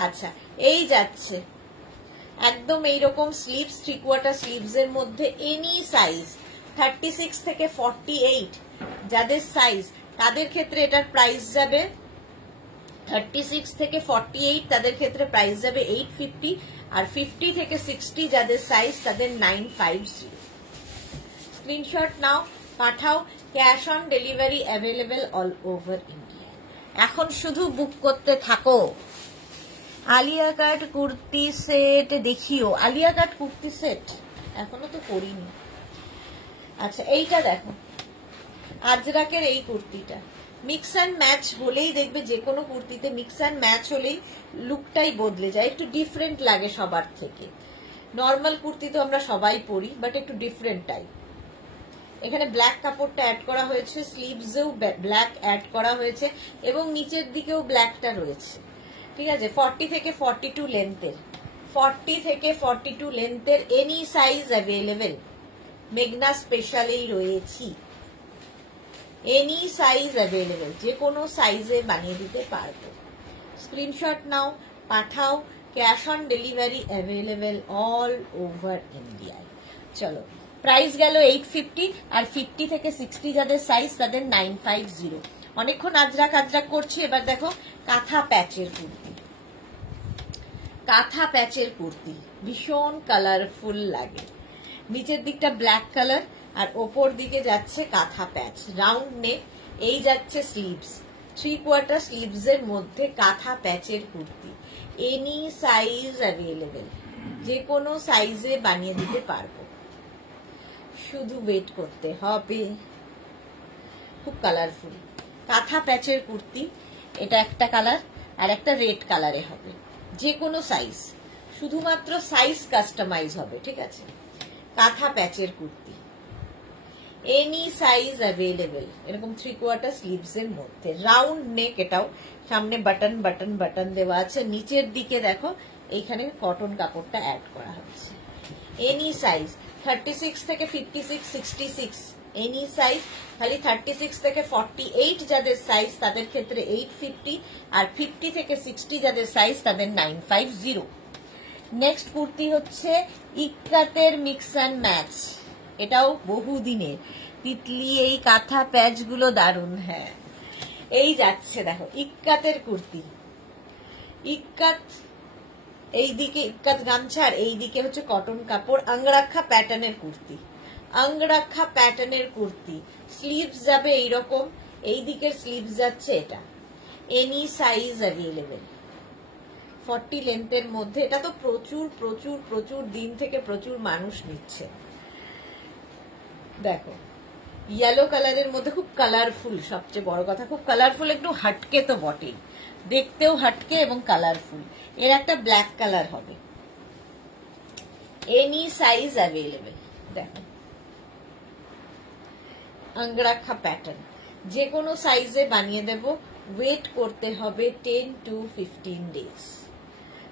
আচ্ছা, এই যাচ্ছে একদম এইরকম স্লিভস, 3/4 স্লিভস এর মধ্যে এনি সাইজ 36 থেকে 48 যাদের সাইজ, তাদের ক্ষেত্রে এটার প্রাইস যাবে 36 থেকে 48, তাদের ক্ষেত্রে প্রাইস যাবে 850, আর 50 থেকে 60 যাদের সাইজ, তাদের 950। স্ক্রিনশট নাও, পাঠাও, cash on delivery available all over India. এখন শুধু বুক করতে থাকো। আলিয়া কাট কুর্তি সেট দেখিও, আলিয়া কাট কুর্তি সেট এখনো তো করিনি। আচ্ছা, এইটা দেখো, আজরাকের এই কুর্তিটা মিক্স অ্যান্ড ম্যাচ হলেই দেখবে, যে কোনো কুর্তিতে মিক্স অ্যান্ড ম্যাচ হলেই লুকটাই বদলে যায়, একটু ডিফারেন্ট লাগে সবার থেকে। নর্মাল কুর্তি তো আমরা সবাই পরি, বাট একটু ডিফারেন্ট টাইপ। এখানে ব্ল্যাক কাপড়টা অ্যাড করা হয়েছে, স্লিভসেও ব্ল্যাক অ্যাড করা হয়েছে, এবং নিচের দিকেও ব্ল্যাকটা রয়েছে। ঠিক আছে, 40 থেকে 42 লেন্থের, 40 থেকে 42 লেন্থের এনি সাইজ অ্যাভেলেবেল। মেঘনা স্পেশালেই রয়েছি, এনি সাইজ অ্যাভেলেবেল, যে কোনো সাইজে বানিয়ে দিতে পারবো। স্ক্রিনশট নাও, পাঠাও, cash on delivery available all over ইন্ডিয়ায়। চলো, প্রাইস গেল 850, আর 50 থেকে 60 যাদের সাইজ, তাদের 950। অনেকক্ষণ আজরাক আজরাক করছি, এবার দেখো কাঁথা প্যাচের কুর্তি। কাঁথা প্যাচের কুর্তি ভীষণ কালারফুল লাগে, নিচের দিকটা ব্ল্যাক কালার, আর ওপর দিকে যাচ্ছে কাঁথা প্যাচ, রাউন্ড নেক, এই যাচ্ছে স্লিভস, 3/4 স্লিভস এর মধ্যে কাঁথা প্যাচের কুর্তি, এনি সাইজ অ্যাভেলেবেল, যে কোনো সাইজে বানিয়ে দিতে পারবো, শুধু ওয়েট করতে হবে। খুব কালারফুল কাঁথা প্যাচের কুর্তি, এটা একটা কালার, আর একটা রেড কালারে হবে, যে কোনো সাইজ, শুধুমাত্র সাইজ কাস্টমাইজ হবে। ঠিক আছে, কাঁথা প্যাচের কুর্তি, এনি সাইজ অ্যাভেলেবেল, এরকম 3/4 স্লিভস এর মধ্যে, রাউন্ড নেক, এটাও সামনে বাটন বাটন বাটন দেওয়া আছে, নিচের দিকে দেখো এইখানে কটন কাপড়টা অ্যাড করা হচ্ছে। এনি সাইজ 36 থেকে 56, 66 এনি সাইজ, খালি 36 থেকে 48 যাদের সাইজ, তাদের ক্ষেত্রে 850, আর 50 থেকে 60 যাদের সাইজ, তাদের 950। নেক্সট কুর্তি হচ্ছে ইক্কাতের মিক্স অ্যান্ড ম্যাচ, এটাও বহুদিনের তিতলি, এই কাঁথা প্যাচ গুলো দারুন। হ্যাঁ, এই যাচ্ছে দেখো ইক্কাতের কুর্তি, ইক্কাত এইদিকে ইক্কাত গামছা, আর এইদিকে হচ্ছে কটন কাপড়, আঙ্গরাক্ষা প্যাটার্নের কুর্তি, আঙ্গরাক্ষা প্যাটার্নের কুর্তি, স্লিভস যাবে এইরকম, এই দিকের স্লিভস যাচ্ছে এটা, এনি সাইজ অ্যাভেলেবেল, 40 লেন্থের মধ্যে। এটা তো প্রচুর প্রচুর প্রচুর দিন থেকে প্রচুর মানুষ নিচ্ছে। দেখো ইয়েলো কালারের মধ্যে খুব কালারফুল, সবচেয়ে বড় কথা খুব কালারফুল, একটু হাটকে তো বটেই, দেখতেও হাটকে এবং কালারফুল। এর একটা ব্ল্যাক কালার হবে, এনি সাইজ অ্যাভেলেবেল। দেখো আঙ্গরাক্ষা প্যাটার্ন, যে কোনো সাইজে বানিয়ে দেব, ওয়েট করতে হবে 10 to 15 ডেজ।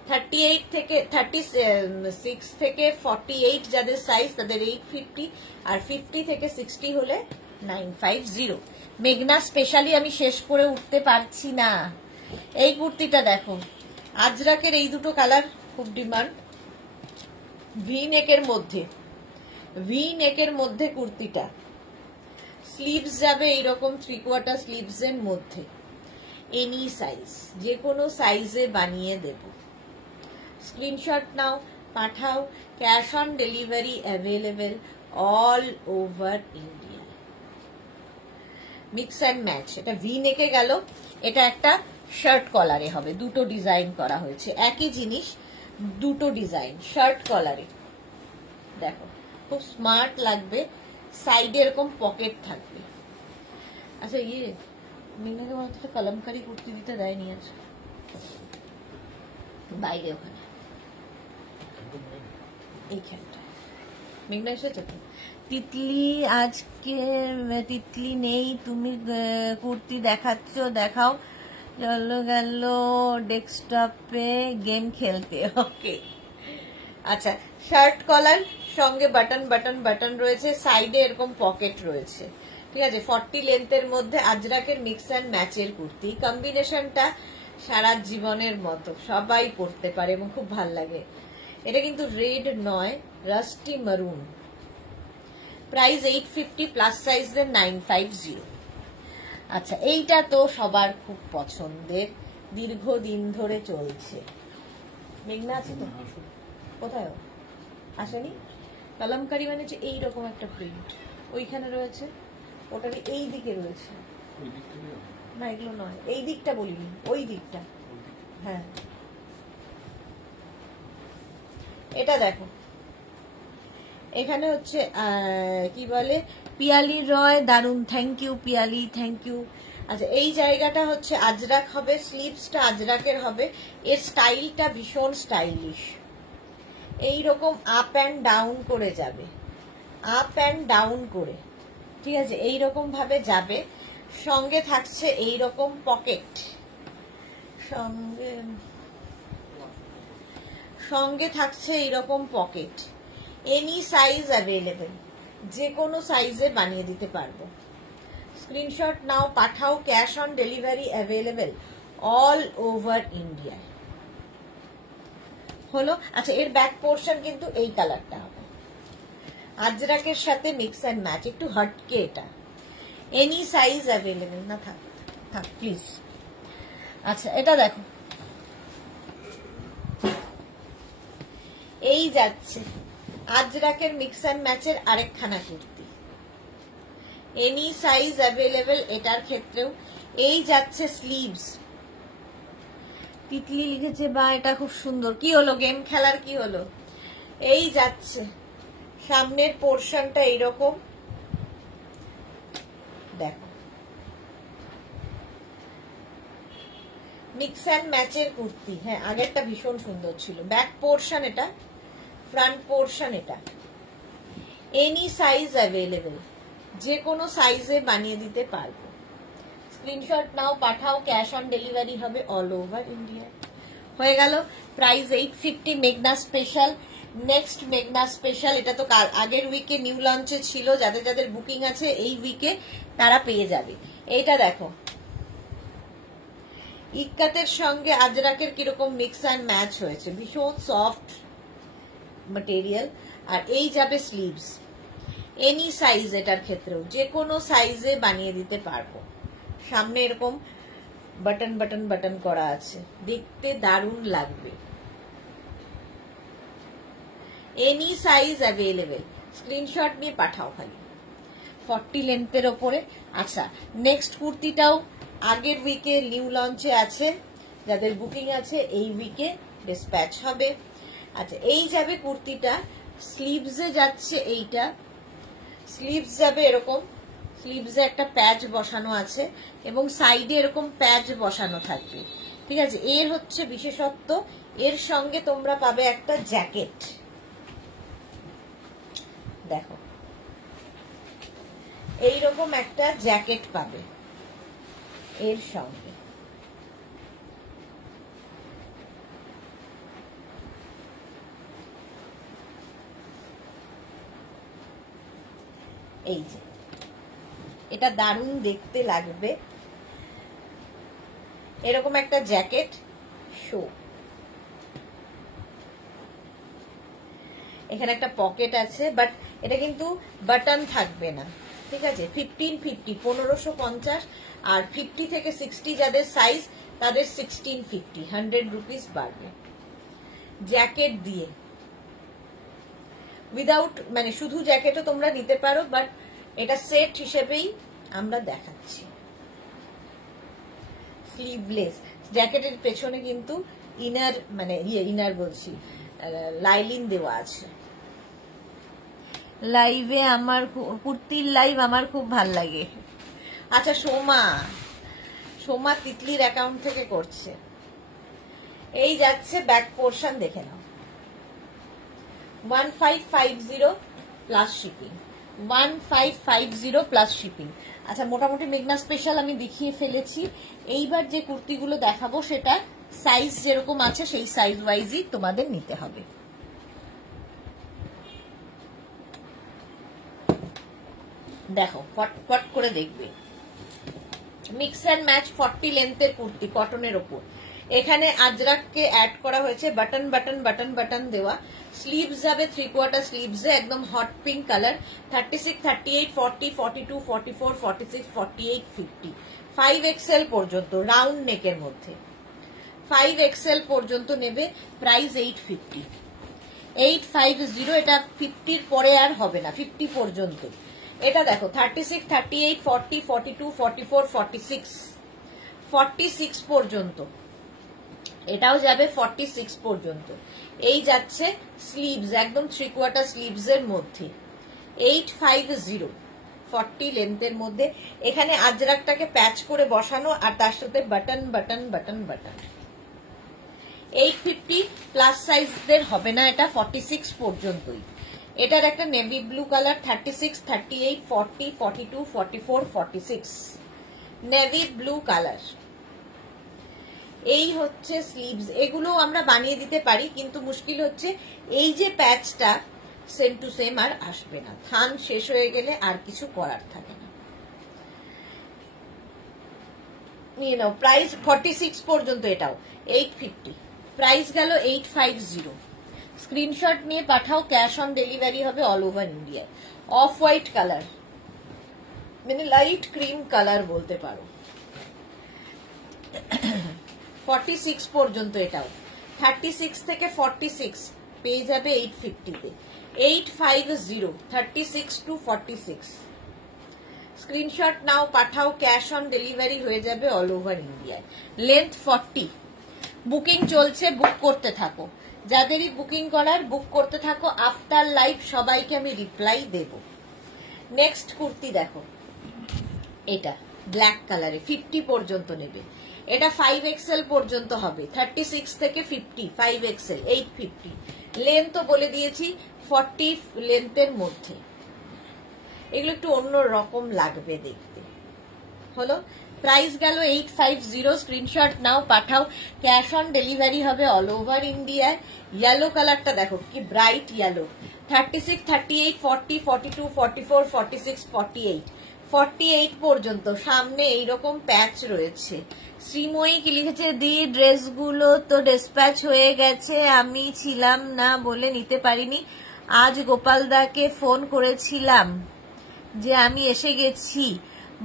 38 থেকে 36 থেকে 48 যাদের সাইজ, তাদের 850, আর 50 থেকে 60 হলে 950। মেঘনা স্পেশালি আমি শেষ করে উঠতে পারছি না। এই কুর্তিটা দেখো, আজরাকের এই দুটো কালার খুব ডিমান্ড, ভি নেকের মধ্যে, ভি নেকের মধ্যে কুর্তিটা, স্লিভস যাবে এইরকম 3/4 স্লিভস এর মধ্যে, এনি সাইজ, যে কোনো সাইজে বানিয়ে দেব। স্ক্রিনশট নাও, পাঠাও, cash on delivery available all over India. Mix and match, এটা ভি নেকে গেল, এটা একটা শার্ট কলারে হবে, দুটো ডিজাইন করা হয়েছে, একই জিনিস দুটো ডিজাইন শার্ট কলারে। দেখো খুব স্মার্ট লাগবে, সাইডে এরকম পকেট থাকবে। আচ্ছা ইয়ে মেঘনাকে বলতে কলমকারি কুর্তি দিতে দেয়নি আছে বাইরে, ওখানে এইখানটা মেঘনা এসেছে তো। তিতলি আজকে তিতলি নেই, তুমি কুর্তি দেখাচ্ছ, দেখাও। চলো গেল ডেস্কটপে গেম খেলতে। ওকে আচ্ছা, শার্ট কলার সঙ্গে বাটন বাটন বাটন রয়েছে, সাইডে এরকম পকেট রয়েছে, ঠিক আছে। 40 লেন্থের মধ্যে আজরাকের মিক্স অ্যান্ড ম্যাচের কুর্তি। কম্বিনেশনটা সারা জীবনের মতো সবাই পরতে পারে এবং খুব ভাল লাগে। এটা কিন্তু রেড নয়, রাস্টি মারুন। প্রাইস 850, প্লাস সাইজের 950। আচ্ছা এইটা তো সবার খুব পছন্দের, দীর্ঘদিন ধরে চলছে। মেঘনা আছে তো কোথায়, আসেনি? কলমকারি মানে যে এইরকম একটা প্রিন্ট ওইখানে রয়েছে, ওটারই এই দিকে রয়েছে না, এগুলো নয়, এই দিকটা বলিনি, ওই দিকটা। হ্যাঁ এটা দেখো, এখানে হচ্ছে কি বলে পিয়ালি রয়, দারুন, thank you Piyali, thank you. আচ্ছা এই জায়গাটা হচ্ছে আজরাক হবে, স্লিভসটা আজরাকের হবে। এর স্টাইলটা ভীষণ স্টাইলিশ, এইরকম আপ অ্যান্ড ডাউন করে যাবে, আপ অ্যান্ড ডাউন করে, ঠিক আছে, এইরকম ভাবে যাবে। সঙ্গে থাকছে এইরকম পকেট, সঙ্গে থাকছে এইরকম পকেট। এনি সাইজ অ্যাভেলেবেল, যে কোনো সাইজে বানিয়ে দিতে পারবো। স্ক্রিনশট নাও, পাঠাও, cash on delivery available all over India. হলো। আচ্ছা এর ব্যাক পোর্শন কিন্তু এই কালারটা হবে, আজরাকের সাথে মিক্স অ্যান্ড ম্যাচ, একটু হটকে এটা। এনি সাইজ অ্যাভেলেবেল না, থাক থাক প্লিজ। আচ্ছা এটা দেখো, এই যাচ্ছে আজরাকের মিক্স অ্যান্ড ম্যাচের আরেকখানা কুর্তি, এনি সাইজ অ্যাভেলেবেল এটার ক্ষেত্রেও। এই যাচ্ছে স্লিভস, তিতলি লিখেছে বা এটা খুব সুন্দর, কি হলো গেম খেলার কি হলো। এই যাচ্ছে সামনের পোর্শনটা এইরকম, দেখো মিক্স অ্যান্ড ম্যাচের কুর্তি। হ্যাঁ আগেরটা ভীষণ সুন্দর ছিল। ব্যাক পোর্শন এটা, ফ্রন্ট পোর্শন এটা। এনি সাইজ অ্যাভেলেবেল, যে কোনো সাইজে বানিয়ে দিতে পারবো। স্ক্রিনশট নাও, পাঠাও, ক্যাশ অন ডেলিভারি হবে অল ওভার ইন্ডিয়া। হয়ে গেল। প্রাইস 850, মেঘনা স্পেশাল। নেক্সট মেঘনা স্পেশাল, এটা তো আগের উইকে নিউ লঞ্চে ছিল, যাদের যাদের বুকিং আছে এই উইকে তারা পেয়ে যাবে। এইটা দেখো, ইক্কাতের সঙ্গে আজরাকের কিরকম মিক্স অ্যান্ড ম্যাচ হয়েছে, ভীষণ সফট ম্যাটেরিয়াল। আর এই যাবে স্লিভস, এনি সাইজ এটার ক্ষেত্রেও, যে কোনো সাইজে বানিয়ে দিতে পারবো। সামনে এরকম বাটন বাটন বাটন করা আছে, দেখতে দারুণ লাগবে। এনি সাইজ অ্যাভেলেবেল, স্ক্রিনশট নিয়ে পাঠাও খালি। 40 লেন্থের ওপরে। আচ্ছা নেক্সট কুর্তিটাও আগের উইকে নিউ লঞ্চে আছে, যাদের বুকিং আছে এই উইকে ডিসপ্যাচ হবে। আচ্ছা এই যাবে কুর্তিটা, স্লিভসে যাচ্ছে এইটা, স্লিভস যাবে এরকম, স্লিভসে একটা প্যাচ বসানো আছে এবং সাইডে এরকম প্যাচ বসানো থাকবে, ঠিক আছে। এর হচ্ছে বিশেষত্ব, এর সঙ্গে তোমরা পাবে একটা জ্যাকেট, দেখো এইরকম একটা জ্যাকেট পাবে এর সঙ্গে। এই যে এটা দারুণ দেখতে লাগবে, এরকম একটা জ্যাকেট শো। এখানে একটা পকেট আছে, বাট এটা কিন্তু বাটন থাকবে না, ঠিক আছে। 1550, 1550, আর 50 থেকে 60 যাদের সাইজ তাদের 1650, 100 রুপিস বাড়বে জ্যাকেট দিয়ে। উইদাউট মানে শুধু জ্যাকেটও তোমরা নিতে পারো, বাট এটা সেট হিসেবেই আমরা দেখাচ্ছি। স্লিভলেস, জ্যাকেটের পেছনে কিন্তু ইনার মানে ইনার বলছি লাইলিন দেওয়া আছে। লাইভে আমার কুর্তির লাইভ আমার খুব ভাল লাগে। আচ্ছা, সোমা তিতলির অ্যাকাউন্ট থেকে করছে। এই যাচ্ছে ব্যাক পোর্শন, দেখে নাও। 1550 প্লাস শিপিং, 1550 প্লাস শিপিং। আচ্ছা, মোটামুটি মেঘনা স্পেশাল আমি দেখিয়ে ফেলেছি। এইবার যে কুর্তিগুলো দেখাবো সেটা সাইজ যেরকম আছে সেই সাইজ ওয়াইজই তোমাদের নিতে হবে। দেখো, ফট করে দেখবে। মিক্স অ্যান্ড ম্যাচ 40 লেন্থের কুর্তি, কটনের ওপর। এখানে আজরাককে অ্যাড করা হয়েছে, বাটন বাটন বাটন বাটন দেওয়া। স্লিভস যাবে 3/4 স্লিভসে, একদম হট পিঙ্ক কালার। 36, 38, 40, 42, 44, 46, 48, 50, 5XL পর্যন্ত রাউন্ড নেকের মধ্যে। 5XL পর্যন্ত নেবে। প্রাইস 850, 850। এটা 50-র পরে আর হবে না, 50 পর্যন্ত। এটা দেখো 36, 38, 40, 42, 44, 46, 46 পর্যন্ত। এটাও যাবে 46 পর্যন্ত। এই যাচ্ছে স্লিভস, একদম 3/4 স্লিভস এর মধ্যে। 850, 40 লেন্থের মধ্যে। এখানে আজরাকটাকে প্যাচ করে বসানো, আর তার সাথে button button button button. 850 plus সাইজদের হবে না, এটা 46 পর্যন্তই। এটার একটা navy blue colour, 36, 38, 40, 42, 44, 46, navy blue colour. এই হচ্ছে স্লিভস। এগুলো আমরা বানিয়ে দিতে পারি, কিন্তু মুশকিল হচ্ছে এই যে প্যাচটা সেম টু সেম আর আসবে না। থান শেষ হয়ে গেলে আর কিছু করার থাকে না। নিয়ে নাও। প্রাইস 46 পর্যন্ত, এটাও 850। প্রাইস গেল 850। স্ক্রিনশট নিয়ে পাঠাও, ক্যাশ অন ডেলিভারি হবে অল ওভার ইন্ডিয়ায়। অফ হোয়াইট কালার, মানে লাইট ক্রিম কালার বলতে পারো। 46 পর্যন্ত এটাও। 36 থেকে 46 পেয়ে যাবে 850-তে। 850, 36 to 46। স্ক্রিনশট নাও, পাঠাও, ক্যাশ অন ডেলিভারি হয়ে যাবে অল ওভার ইন্ডিয়ায়। লেন্থ 40। বুকিং চলছে, বুক করতে থাকো। যাদেরই বুকিং করার বুক করতে থাকো। আফটার লাইভ সবাইকে আমি রিপ্লাই দেব। নেক্সট কুর্তি দেখো, এটা ব্ল্যাক কালারে 50 পর্যন্ত নেবে। এটা 5XL পর্যন্ত হবে। 36 থেকে 50, 5XL, 850। লেন্থ বলে দিয়েছি 40 লেন্থের মধ্যে। এগুলো একটু অন্য রকম লাগবে দেখতে। হলো, প্রাইস গেল 850। স্ক্রিনশট নাও, পাঠাও, ক্যাশ অন ডেলিভারি হবে অল ওভার ইন্ডিয়ায়। ইয়েলো কালারটা দেখো কি ব্রাইট ইয়েলো। 36, 38, 40, 42, 44, 46, 48, 48 পর্যন্ত। সামনে এইরকম প্যাচ রয়েছে। শ্রীময়ী কি লিখেছে, দি ড্রেসগুলো তো ডিসপ্যাচ হয়ে গেছে, আমি ছিলাম না বলে নিতে পারিনি। আজ গোপালদাকে ফোন করেছিলাম যে আমি এসে গেছি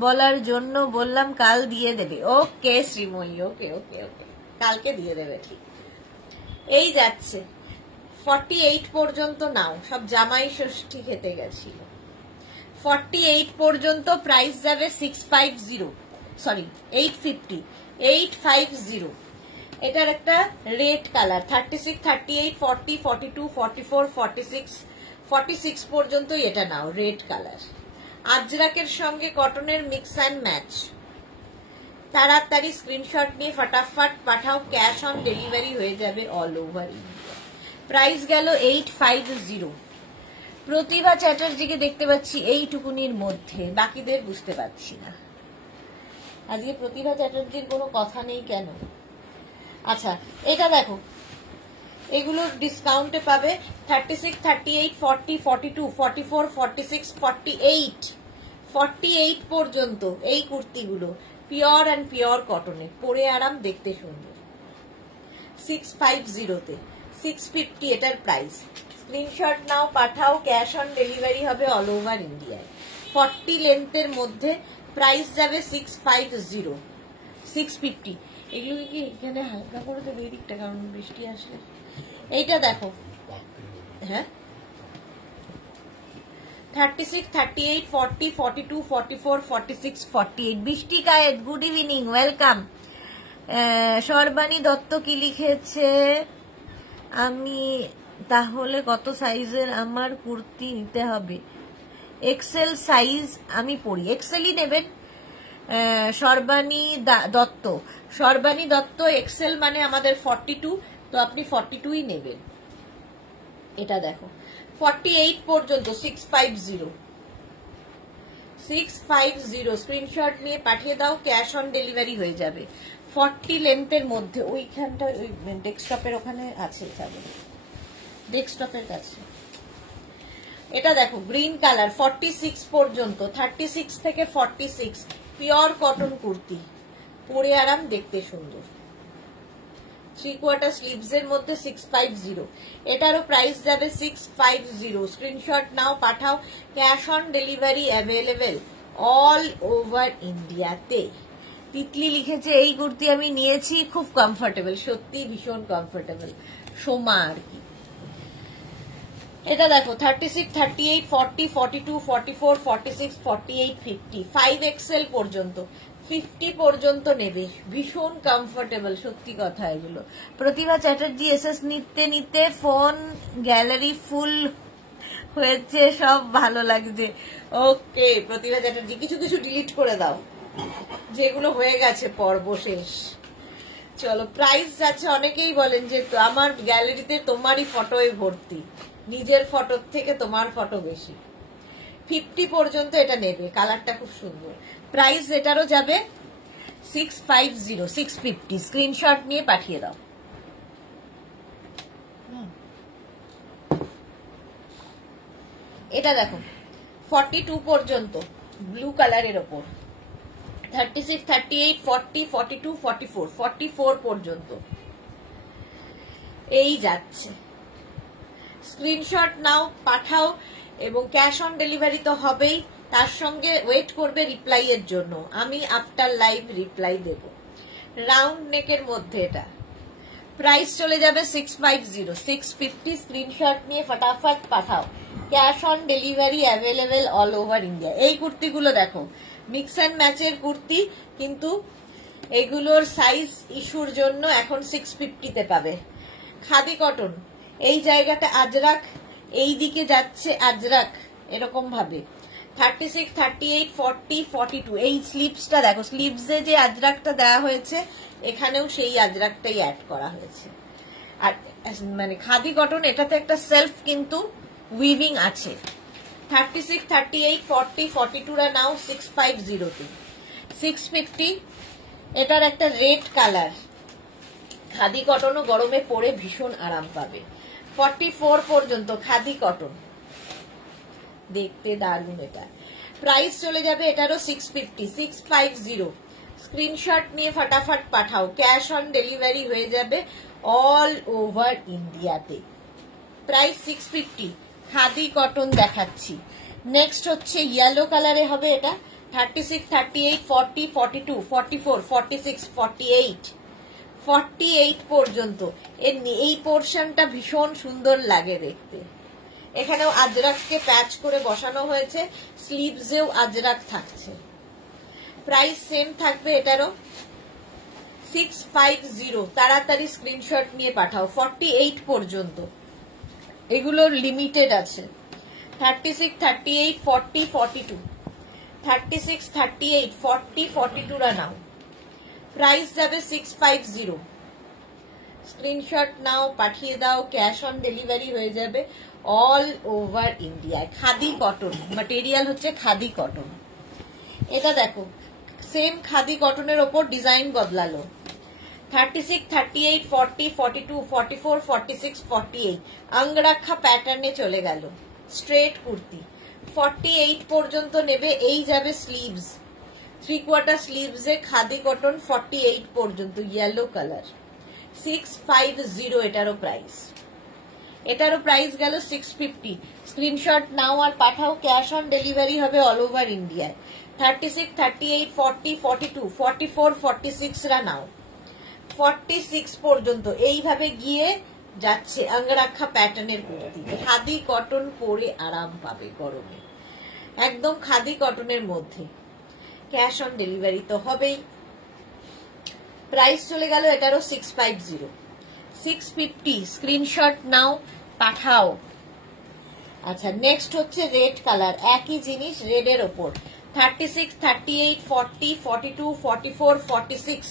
বলার জন্য, বললাম কাল দিয়ে দেবে। ওকে শ্রীময়ী, ওকে ওকে ওকে, কালকে দিয়ে দেবে। ঠিক। এই যাচ্ছে 48 পর্যন্ত নাও, সব জামাই ষষ্ঠী খেতে গেছিল। 48 পর্যন্ত প্রাইস যাবে 650, সরি 850, 850। এটার একটা রেড কালার। 36, 38, 40, 42, 44, 46, 46 পর্যন্তই এটা নাও, রেড কালার। আজরাকের সঙ্গে কটনের মিক্স অ্যান্ড ম্যাচ। তাড়াতাড়ি স্ক্রিনশট নিয়ে ফটাফট পাঠাও, ক্যাশ অন ডেলিভারি হয়ে যাবে অল ওভার ইন্ডিয়া। প্রাইস গেল 850। প্রতিভা চ্যাটার্জিকে দেখতে পাচ্ছি এইটুকুনির মধ্যে, বাকিদের বুঝতে পারছি না। আজকে প্রতিভা চ্যাটার্জির কোনো কথা নেই কেন? আচ্ছা, এটা দেখো, এগুলো ডিসকাউন্টে পাবে। 36, 38, 40, 42, 44, 46, 48, 48 পর্যন্ত এই কুর্তিগুলো পিওর অ্যান্ড পিওর কটনে, পরে আরাম, দেখতে সুন্দর। 650-তে, 650 এটার প্রাইস। স্ক্রিনশট নাও, পাঠাও, ক্যাশ অন ডেলিভারি হবে অল ওভার ইন্ডিয়ায়। 40 লেন্থের মধ্যে। প্রাইস যাবে 650, 650। এগুলো কি এখানে হালকা করে দেবে এই দিকটা, কারণ বৃষ্টি আসলে। এইটা দেখো, হ্যাঁ 36, 38, 40, 42, 44, 46, 48. বৃষ্টি Kaith, good evening, welcome. Sarbani Dutta কি লিখেছে, আমি তাহলে কত সাইজের আমার কুর্তি নিতে হবে? এক্সেল সাইজ আমি পরি, এক্সেলই নেবেন। সর্বাণী দত্ত, সর্বাণী দত্ত এক্সেল মানে আমাদের 42, তো আপনি 42ই নেবেন। এটা দেখো 48 পর্যন্ত 650 স্ক্রিনশট নিয়ে পাঠিয়ে দাও, ক্যাশ অন ডেলিভারি হয়ে যাবে। 40 লেন্থের মধ্যে, ওইখানটা ওই ডেস্কটপের ওখানে আছে, ডেস্কটপের কাছে। এটা দেখো গ্রিন কালার 46 পর্যন্ত, 36 থেকে 46, পিওর কটন কুর্তি, পরে আরাম, দেখতে সুন্দর। 3/4 স্লিভস এর মধ্যে 650, এটারও প্রাইস যাবে 650। স্ক্রিনশট নাও, পাঠাও, cash on delivery available all over ইন্ডিয়াতে। তিতলি লিখেছে এই কুর্তি আমি নিয়েছি, খুব কমফোর্টেবল, সত্যি ভীষণ কমফোর্টেবল, সোমা আর কি। এটা দেখো 36, 38, 40, 42, 44, 46, 48, 50, 5XL পর্যন্ত, 50 পর্যন্ত নেবে, ভীষণ কমফোর্টেবল, সত্যি কথা এগুলো। প্রতিভা চ্যাটার্জি, এসএস নিতে নিতে ফোন গ্যালারি ফুল হয়েছে, সব ভালো লাগছে। ওকে প্রতিভা চ্যাটার্জি, কিছু কিছু ডিলিট করে দাও যেগুলো হয়ে গেছে, পর্ব শেষ। চলো, প্রাইস যাচ্ছে, অনেকেই বলেন যে আমার গ্যালারিতে তোমারই ফটোই ভর্তি, নিজের ফটোর থেকে তোমার ফটো বেশি। 50 পর্যন্ত এটা নেবে, কালারটা খুব সুন্দর। প্রাইস এটারও যাবে 650, 650। স্ক্রিনশট নিয়ে পাঠিয়ে দাও। এটা দেখো 42 পর্যন্ত, ব্লু কালারের ওপর, 36, 38, 40, 42, 44, 44 পর্যন্ত এই যাচ্ছে। স্ক্রিনশট নাও, পাঠাও, এবং ক্যাশ অন ডেলিভারি তো হবেই, তার সঙ্গে ওয়েট করবে রিপ্লাই এর জন্য, আমি আফটার লাইভ রিপ্লাই দেব। রাউন্ড নেকের মধ্যে এটা, প্রাইস চলে যাবে 650, 650। স্ক্রিনশট নিয়ে ফটাফট পাঠাও, cash on delivery available all over India. এই কুর্তিগুলো দেখো মিক্স অ্যান্ড ম্যাচের কুর্তি, কিন্তু এগুলোর সাইজ ইস্যুর জন্য এখন 650-তে পাবে। খাদি কটন, এই জায়গাটা আজরাক, এই দিকে যাচ্ছে আজরাক, এরকম ভাবে 36, 38, 40, 42। এই স্লিভসটা দেখো, স্লিভসে যে আজরাকটা দেওয়া হয়েছে এখানেও সেই আজরাকটাই অ্যাড করা হয়েছে। আর মানে খাদি কটন, এটাতে একটা সেলফ কিন্তু উইভিং আছে। 36, 38, 40, 42রা নাও 650-তে, 650। এটার একটা রেড কালার, খাদি কটনও গরমে পরে ভীষণ আরাম পাবে। 44 পর্যন্ত খাদি কটন, দেখতে দারুণ। এটা প্রাইস চলে যাবে এটারও 650, 650। স্ক্রিনশট নিয়ে ফটাফট পাঠাও, ক্যাশ অন ডেলিভারি হয়ে যাবে অল ওভার ইন্ডিয়াতে। প্রাইস 650, খাদি কটন দেখাচ্ছি। নেক্সট হচ্ছে ইয়েলো কালারে হবে এটা, 36, 38, 40, 42, 44, 46, 48, 48 পর্যন্ত। এই পোর্শনটা ভীষণ সুন্দর লাগে দেখতে। এখানেও আজরাককে প্যাচ করে বসানো হয়েছে, স্লিভসেও আজরাক থাকছে। প্রাইস সেম থাকবে এটারও 650। তাড়াতাড়ি স্ক্রিনশট নিয়ে পাঠাও, 48 পর্যন্ত, এগুলোর লিমিটেড আছে। 36, 38, 40, 42, 36, 38, 40, 42রা নাও, প্রাইস যাবে 650। স্ক্রিনশট নাও, পাঠিয়ে দাও, ক্যাশ অন ডেলিভারি হয়ে যাবে all over India. Khadi cotton, material হচ্ছে খাদি কটন। এটা দেখো সেম খাদি কটনের ওপর ডিজাইন বদলালো। 36, 38, 40, 42, 44, 46, 48 অঙ্গরাখা প্যাটার্নে চলে গেল। স্ট্রেট কুর্তি 48 পর্যন্ত নেবে, এই যাবে স্লিভস, 3/4 স্লিভসে খাদি কটন 48 পর্যন্ত, ইয়েলো কালার, 650 এটারও প্রাইস। এটারও প্রাইস গেল 650। স্ক্রিনশট নাও আর পাঠাও, ক্যাশ অন ডেলিভারি হবে অল ওভার ইন্ডিয়ায়। 36, 38, 40, 42, 44, 46রা নাও, 46 পর্যন্ত এইভাবে গিয়ে যাচ্ছে। অঙ্গরাখা প্যাটার্নের কুর্তি, খাদি কটন পরে আরাম পাবে গরমে। একদম খাদি কটনের মধ্যে, ক্যাশ অন ডেলিভারি তো হবেই। প্রাইস চলে গেল এটারও 650, 650। স্ক্রিনশট নাও, পাঠাও। আচ্ছা, নেক্সট হচ্ছে রেড কালার, একই জিনিস রেডের ওপর, 36, 38, 40, 42, 44, 46,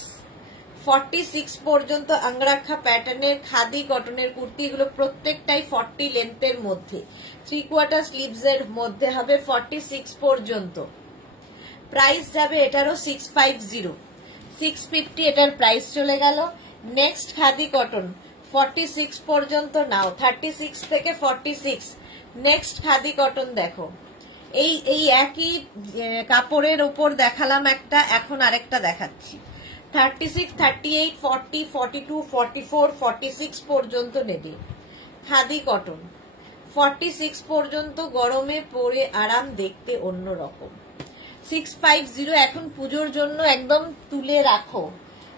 46 পর্যন্ত আঙ্গরাক্ষা প্যাটার্নের খাদি কটনের কুর্তি। এগুলো প্রত্যেকটাই 40 লেন্থের মধ্যে, 3/4 স্লিভস এর মধ্যে হবে, 46 পর্যন্ত। প্রাইস যাবে এটারও 650, 650 এটার প্রাইস চলে গেল। নেক্সট খাদি কটন 46 পর্যন্ত নাও, 36 থেকে 46। নেক্সট খাদি কটন দেখো, এই একই কাপড়ের উপর দেখালাম একটা, এখন আরেকটা দেখাচ্ছি। 36, 38, 40, 42, 44, 46 পর্যন্ত নেবে খাদি কটন। 46 পর্যন্ত গরমে পরে আরাম, দেখতে অন্যরকম। 650 এখন পুজোর জন্য একদম তুলে রাখো,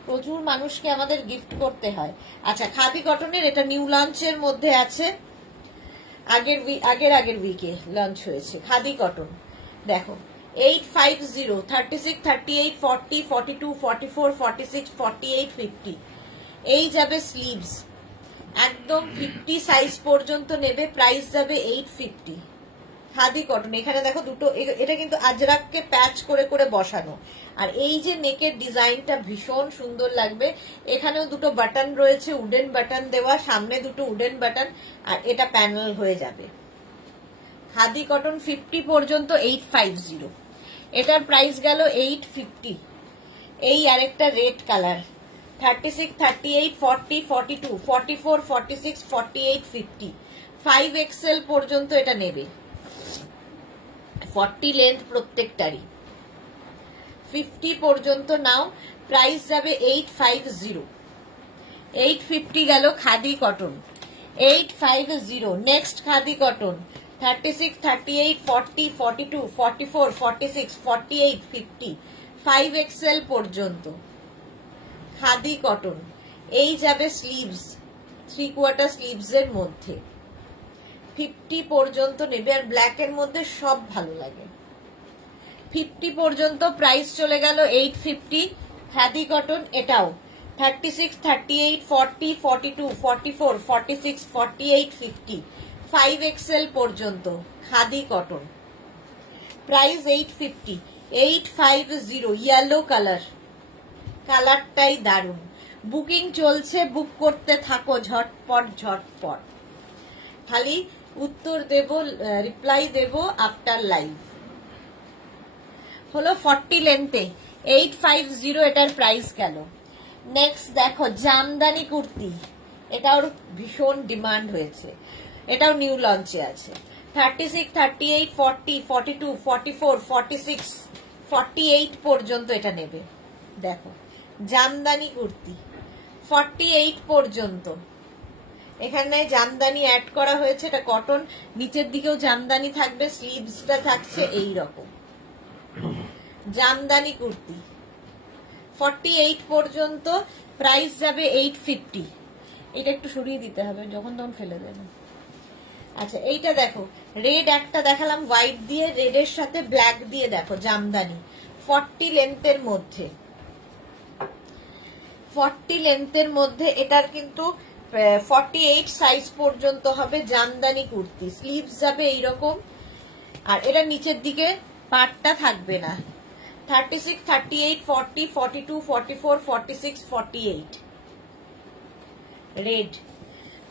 প্রচুর মানুষকে আমাদের গিফট করতে হয়। আচ্ছা, খাদি কটনের এটা নিউ লঞ্চের মধ্যে আছে, আগের উইকে লঞ্চ হয়েছে খাদি কটন। দেখো 850, 36, 38, 40, 42, 44, 46, 48, 50। এই যাবে স্লিভস, একদম 50 সাইজ পর্যন্ত নেবে, প্রাইস যাবে 850। খাদি কটন, এখানে দেখো দুটো, এটা কিন্তু আজরাককে প্যাচ করে করে বসানো, আর এই যে নেকের ডিজাইনটা ভীষণ সুন্দর লাগবে। এখানেও দুটো বাটন রয়েছে, উডেন বাটন দেওয়া, সামনে দুটো উডেন বাটন, আর এটা প্যানেল হয়ে যাবে। খাদি কটন 50 পর্যন্ত 850, এটার প্রাইস গেল 850। এই আরেকটা রেড কালার, 36, 38, 40, 42, 44, 46, 48, 50, 5XL পর্যন্ত এটা নেবে, 40 লেন্থ প্রত্যেকটারই। 50 পর্যন্ত নাও, প্রাইস যাবে 850, 850 গেল khadi cotton, 850। Next khadi cotton 36, 38, 40, 42, 44, 46, 48, 50, 5XL পর্যন্ত খাদি কটন। এই যাবে স্লিভস, 3/4 স্লিভস এর মধ্যে, 50 পর্যন্ত নেবে, আর ব্ল্যাক এর মধ্যে সব ভালো লাগে। 50 পর্যন্ত প্রাইস চলে গেল 850। খাদি কটন এটাও 36, 38, 40, 42, 44, 46, 48, 50, 5XL পর্যন্ত khadi cotton, price 850, 850। Yellow colour, কালারটাই দারুণ। বুকিং চলছে, বুক করতে থাকো ঝটপট ঝটপট, খালি উত্তর দেব, রিপ্লাই দেব আফটার লাইভ। হলো 40 লেন্থে 850, এটার প্রাইস গেল। নেক্সট দেখো জামদানি কুর্তি, এটাও ভীষণ ডিমান্ড হয়েছে, এটাও নিউ লঞ্চে আছে। 36, 38, 40, 42, 44, 46, 48 পর্যন্ত এটা নেবে। দেখো জামদানি কুর্তি 48 পর্যন্ত, এখানে জামদানি অ্যাড করা হয়েছে, এটা কটন, নিচের দিকেও জামদানি থাকবে, স্লিভসটা থাকছে এই রকম। জামদানি কুর্তি 48 পর্যন্ত, প্রাইস যাবে 850। এটা একটু সরিয়ে দিতে হবে, যখন তখন ফেলে দেবে। আচ্ছা, এইটা দেখো রেড একটা দেখালাম হোয়াইট দিয়ে, রেডের সাথে ব্ল্যাক দিয়ে, দেখো জামদানি 40 লেন্থের মধ্যে, 40 লেন্থের মধ্যে, এটার কিন্তু 48 সাইজ পর্যন্ত হবে জামদানি কুর্তি। স্লিভস যাবে এইরকম, আর এটা নিচের দিকে পাটটা থাকবে না। 36, 38, 40, 42, 44, 46, 48 রেড,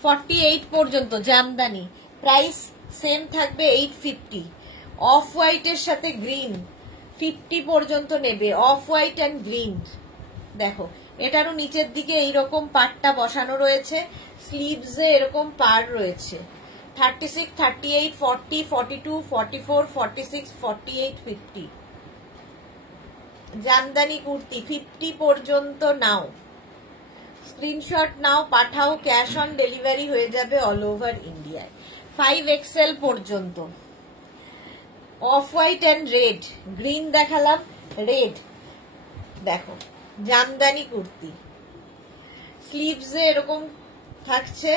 48 পর্যন্ত জামদানি, প্রাইস সেম থাকবে 850। অফ হোয়াইটের সাথে গ্রিন 50 পর্যন্ত নেবে, অফ হোয়াইট অ্যান্ড গ্রিন। দেখো এটারও নিচের দিকে এইরকম পাটটা বসানো রয়েছে, স্লিভসে এরকম পার রয়েছে। 36, 38, 40, 42, 44, 46, 48, 50 জামদানি কুর্তি 50 পর্যন্ত নাও, স্ক্রিনশট নাও, পাঠাও, ক্যাশ অন ডেলিভারি হয়ে যাবে অল ওভার ইন্ডিয়ায়। 5XL পর্যন্ত। Off white and red, green দেখালাম, রেড দেখো জামদানি কুর্তি, স্লিভসে এরকম থাকছে,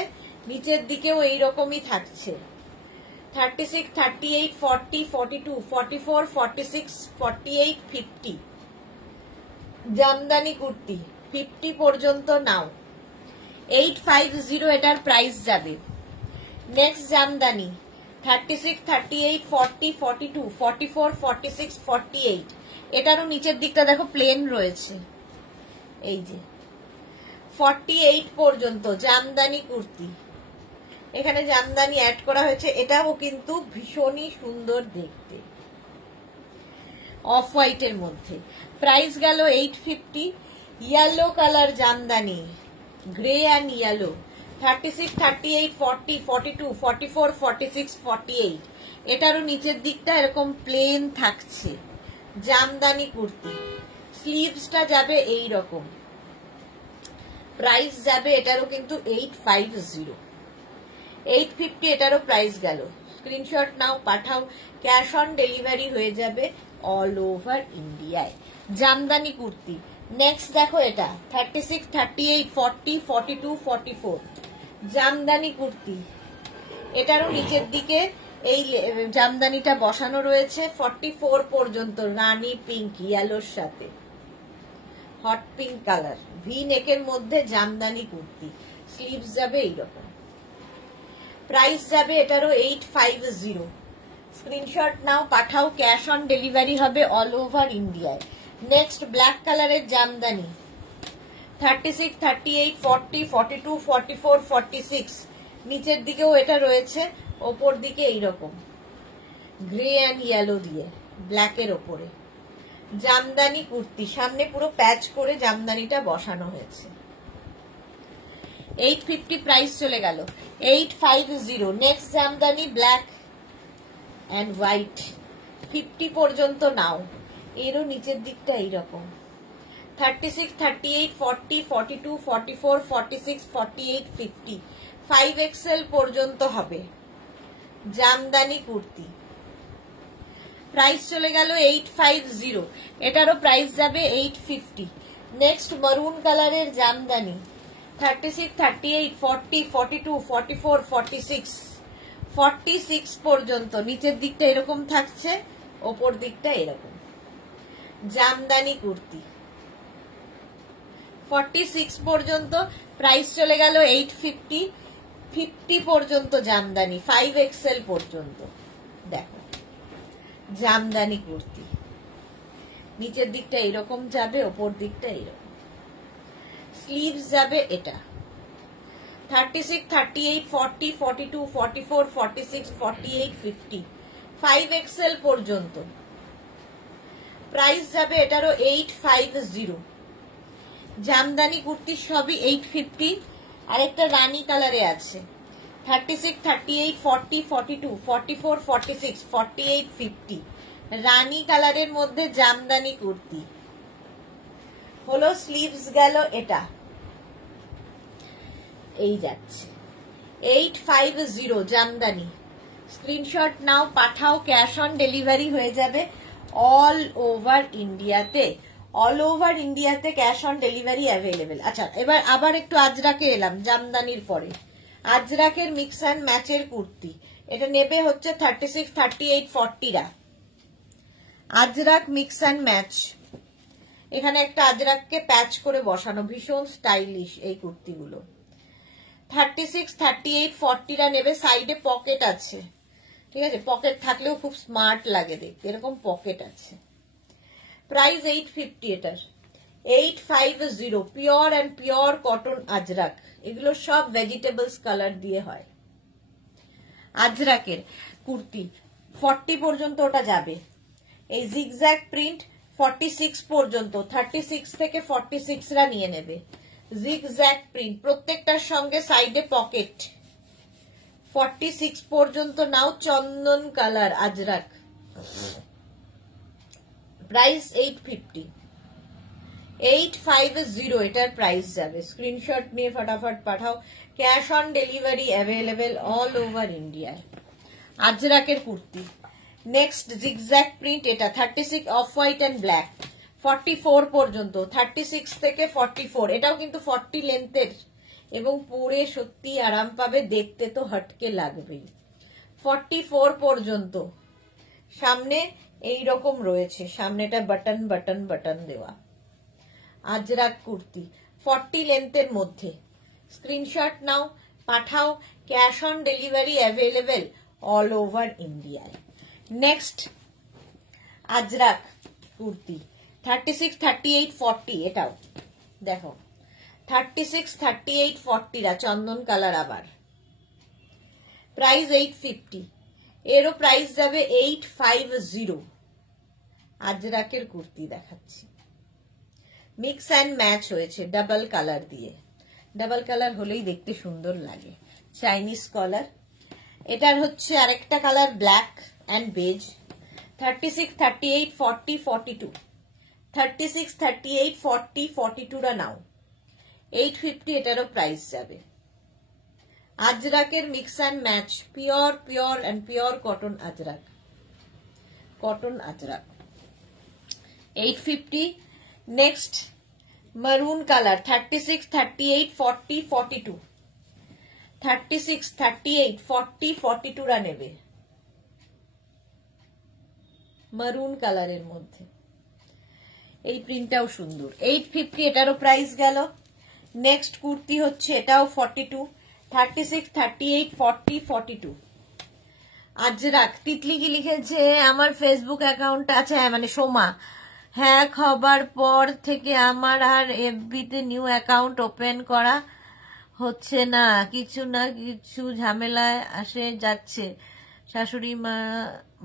নিচের দিকেও এইরকমই থাকছে। 36, 38, 40, 42, 44, 46, 48, 50 জামদানি কুর্তি 50 পর্যন্ত নাও। 850 এটার প্রাইস যাবে। নেক্সট জামদানি 36, 38, 40, 42, 44, 46, 48 এটারও নিচের দিকটা দেখো প্লেন রয়েছে। এই যে 48 পর্যন্ত জামদানি কুর্তি, এখানে জামদানি অ্যাড করা হয়েছে। এটাও কিন্তু ভীষণই সুন্দর দেখতে, অফ হোয়াইটের মধ্যে। প্রাইস গেল 850। Yellow colour Jamdani, grey and yellow 36, 38, 40, 42, 44, 46, 48 এটারও নিচের দিকটা এরকম প্লেন থাকছে জামদানি কুর্তি। স্লিভসটা যাবে এই রকম। প্রাইস যাবে এটারও কিন্তু 850। 850 এটারও প্রাইস গেল। স্ক্রিনশট নাও, পাঠাও, ক্যাশ অন ডেলিভারি হয়ে যাবে অল ওভার ইন্ডিয়ায়। জামদানি কুর্তি। নেক্সট দেখো এটা 36, 38, 40, 42, 44 জামদানি কুর্তি। এটারও নিচের দিকে এই জামদানিটা বসানো রয়েছে 44 পর্যন্ত, রানী পিঙ্ক ইয়েলোর সাথে, হট পিঙ্ক কালার, ভি নেকের মধ্যে জামদানি কুর্তি। স্লিভস যাবে এইরকম। প্রাইস যাবে এটারও 850। স্ক্রিনশট নাও, পাঠাও, ক্যাশ অন ডেলিভারি হবে অল ওভার ইন্ডিয়ায়। নেক্সট ব্ল্যাক কালারের জামদানি 36, 38, 40, 42, 44, 46 নিচের দিকেও এটা রয়েছে, ওপর দিকে এইরকম গ্রে অ্যান্ড ইয়েলো দিয়ে ব্ল্যাকের ওপরে জামদানি কুর্তি। সামনে পুরো প্যাচ করে জামদানিটা বসানো হয়েছে। 850 প্রাইস চলে গেল। 850। Next Jamdani black and white 50 পর্যন্ত নাও। এরও নিচের দিকটা এইরকম 36, 38, 40, 42, 44, 46, 48, 50 5XL পর্যন্ত হবে জামদানি কুর্তি। প্রাইস চলে গেল 850। এটারও প্রাইস যাবে 850। নেক্সট মারুন কালারের জামদানি 36, 38, 40, 42, 44, 46 46 পর্যন্ত। নিচের দিকটা এরকম থাকছে, ওপর দিকটা এরকম জামদানি কুর্তি। 46 পর্যন্ত প্রাইস চলে গেল 850। 50 পর্যন্ত জামদানি, 5XL পর্যন্ত। দেখো জামদানি কুর্তি, নিচের দিকটা এরকম যাবে, ওপর দিকটা এরকম। স্লিভস যাবে এটা 36, 38, 40, 42, 44, 46, 48, 50 5XL পর্যন্ত। প্রাইস যাবে এটারও 850। জামদানি কুর্তি সবই 850। আরেকটা রানী কালারে আছে 36, 38, 40, 42, 44, 46, 48, 50 রানী কালারের মধ্যে জামদানি কুর্তি হলো। স্লিভস গেল এটা, এই যাচ্ছে 850 জামদানি। স্ক্রিনশট নাও, পাঠাও, ক্যাশ অন ডেলিভারি হয়ে যাবে অল ওভার ইন্ডিয়াতে। অল ওভার ইন্ডিয়াতে ক্যাশ অন ডেলিভারি অ্যাভেলেবেল। আচ্ছা, এবার আবার একটু আজরাকে এলাম জামদানির পরে। আজরাকের মিক্স অ্যান্ড ম্যাচের কুর্তি, এটা নেবে হচ্ছে 36, 38, 40রা। আজরাক মিক্স অ্যান্ড ম্যাচ, এখানে একটা আজরাককে প্যাচ করে বসানো, ভীষণ স্টাইলিশ এই কুর্তিগুলো। 36, 38, 40রা নেবে। সাইডে পকেট আছে, ঠিক আছে, পকেট থাকলেও খুব স্মার্ট লাগে দেখতে, এরকম পকেট আছে। প্রাইস 850 এটার। 850 pure and pure cotton Ajrak. এগুলো সব ভেজিটেবলস কালার দিয়ে হয়। আজরাকের কুর্তি 40 পর্যন্ত ওটা যাবে। এই জিগজ্যাগ প্রিন্ট 46 পর্যন্ত, 36 থেকে 46রা নিয়ে নেবে। জিগজ্যাগ প্রিন্ট, প্রত্যেকটার সঙ্গে সাইডে পকেট। 46 পর্যন্ত নাও। চন্দন কালার আজরাক, প্রাইস 850। 850 এটার প্রাইস যাবে। স্ক্রিনশট নিয়ে ফটাফট পাঠাও, cash on delivery available all over ইন্ডিয়ায়। আজরাকের কুর্তি। নেক্সট জিগজ্যাগ প্রিন্ট, এটা 36 অফ হোয়াইট অ্যান্ড ব্ল্যাক 44 পর্যন্ত। 36 থেকে 44, এটাও কিন্তু 40 লেন্থের এবং পরে সত্যি আরাম পাবে, দেখতে তো হটকে লাগবেই। 44 পর্যন্ত। সামনে এই রকম রয়েছে, সামনেটা বাটন বাটন বাটন দেওয়া আজরাক কুর্তি 40 লেন্থের মধ্যে। স্ক্রিনশট নাও, পাঠাও, cash on delivery available all over ইন্ডিয়ায়। নেক্সট আজরাক কুর্তি 36, 38, 40, এটাও দেখো 36, 38, 40 চন্দন কালার, আবার প্রাইস 850, এরও প্রাইস যাবে 850। আজরাকের কুর্তি দেখাচ্ছি, মিক্স অ্যান্ড ম্যাচ হয়েছে ডাবল কালার দিয়ে। ডাবল কালার হলেই দেখতে সুন্দর লাগে। চাইনিজ কলার, এটার হচ্ছে আরেকটা কালার ব্ল্যাক অ্যান্ড বেজ। 36, 38, 40, 42, 36, 38, 40, 42 নাও 850, এটারও প্রাইস যাবে। আজরাকের mix and match, pure pure and pure cotton Ajrakh, cotton Ajrakh 850। Next maroon colour 36, 38, 40, 42, 36, 38, 40, 42 নেবে maroon কালারের মধ্যে। এই প্রিন্টটাও সুন্দর, 850, এটারও প্রাইস গেল। নেক্সট কুর্তি হচ্ছে এটাও 42, 36, 38, 40, 42 আজরাক। তিতলি কি লিখেছে, আমার ফেসবুক অ্যাকাউন্ট আছে, মানে সোমা, হ্যাক হবার পর থেকে আমার আর এফবিতে নিউ অ্যাকাউন্ট ওপেন করা হচ্ছে না, কিছু না কিছু ঝামেলায় আসে যাচ্ছে। শাশুড়ি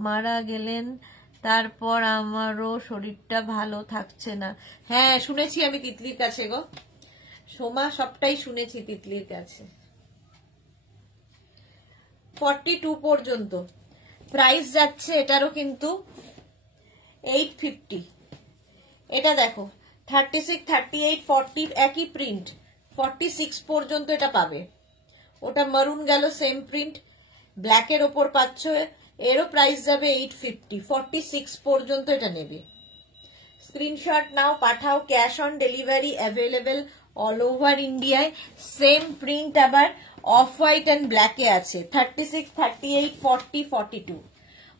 মারা গেলেন, তারপর আমারও শরীরটা ভালো থাকছে না। হ্যাঁ শুনেছি আমি তিতলির কাছে গো সোমা, সবটাই শুনেছি তিতলির কাছে। 42 পর্যন্ত প্রাইস যাচ্ছে, এটারও কিন্তু 850। এটা দেখো 36, 38, 40 একই প্রিন্ট, 46 পর্যন্ত এটা পাবে। ওটা মারুন গেল, সেম প্রিন্ট, ব্ল্যাকের ওপর পাচ্ছ, এরও প্রাইস যাবে 850। 46 পর্যন্ত এটা নেবে। স্ক্রিনশট নাও, পাঠাও, cash on delivery available all over ইন্ডিয়ায়। সেম প্রিন্ট আবার অফ হোয়াইট অ্যান্ড ব্ল্যাকে আছে। 36, 38, 40, 42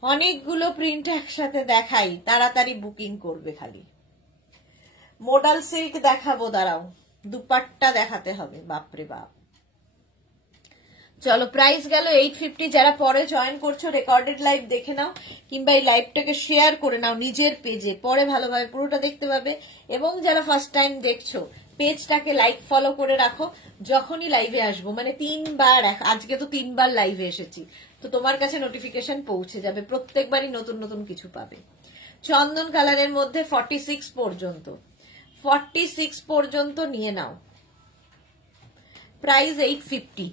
অনেকগুলো প্রিন্ট একসাথে দেখাই, তাড়াতাড়ি বুকিং করবে খালি। মডাল সিল্ক দেখাবো, দাঁড়াও, দুপাট্টা দেখাতে হবে, বাপরে বাপ। চলো প্রাইস গেল 850। যারা পরে জয়েন করছো রেকর্ডেড লাইভ দেখে নাও, কিংবা এই লাইভটাকে শেয়ার করে নাও নিজের পেজে, পরে ভালোভাবে পুরোটা দেখতে পাবে। এবং যারা ফার্স্ট টাইম দেখছো পেজটাকে লাইক ফলো করে রাখো, যখনই লাইভে আসবো, মানে 3 বার, আজকে তো 3 বার লাইভে এসেছি, তো তোমার কাছে নোটিফিকেশন পৌঁছে যাবে, প্রত্যেকবারই নতুন নতুন কিছু পাবে। চন্দন কালারের মধ্যে 46 পর্যন্ত, 46 পর্যন্ত নিয়ে নাও, প্রাইস 850,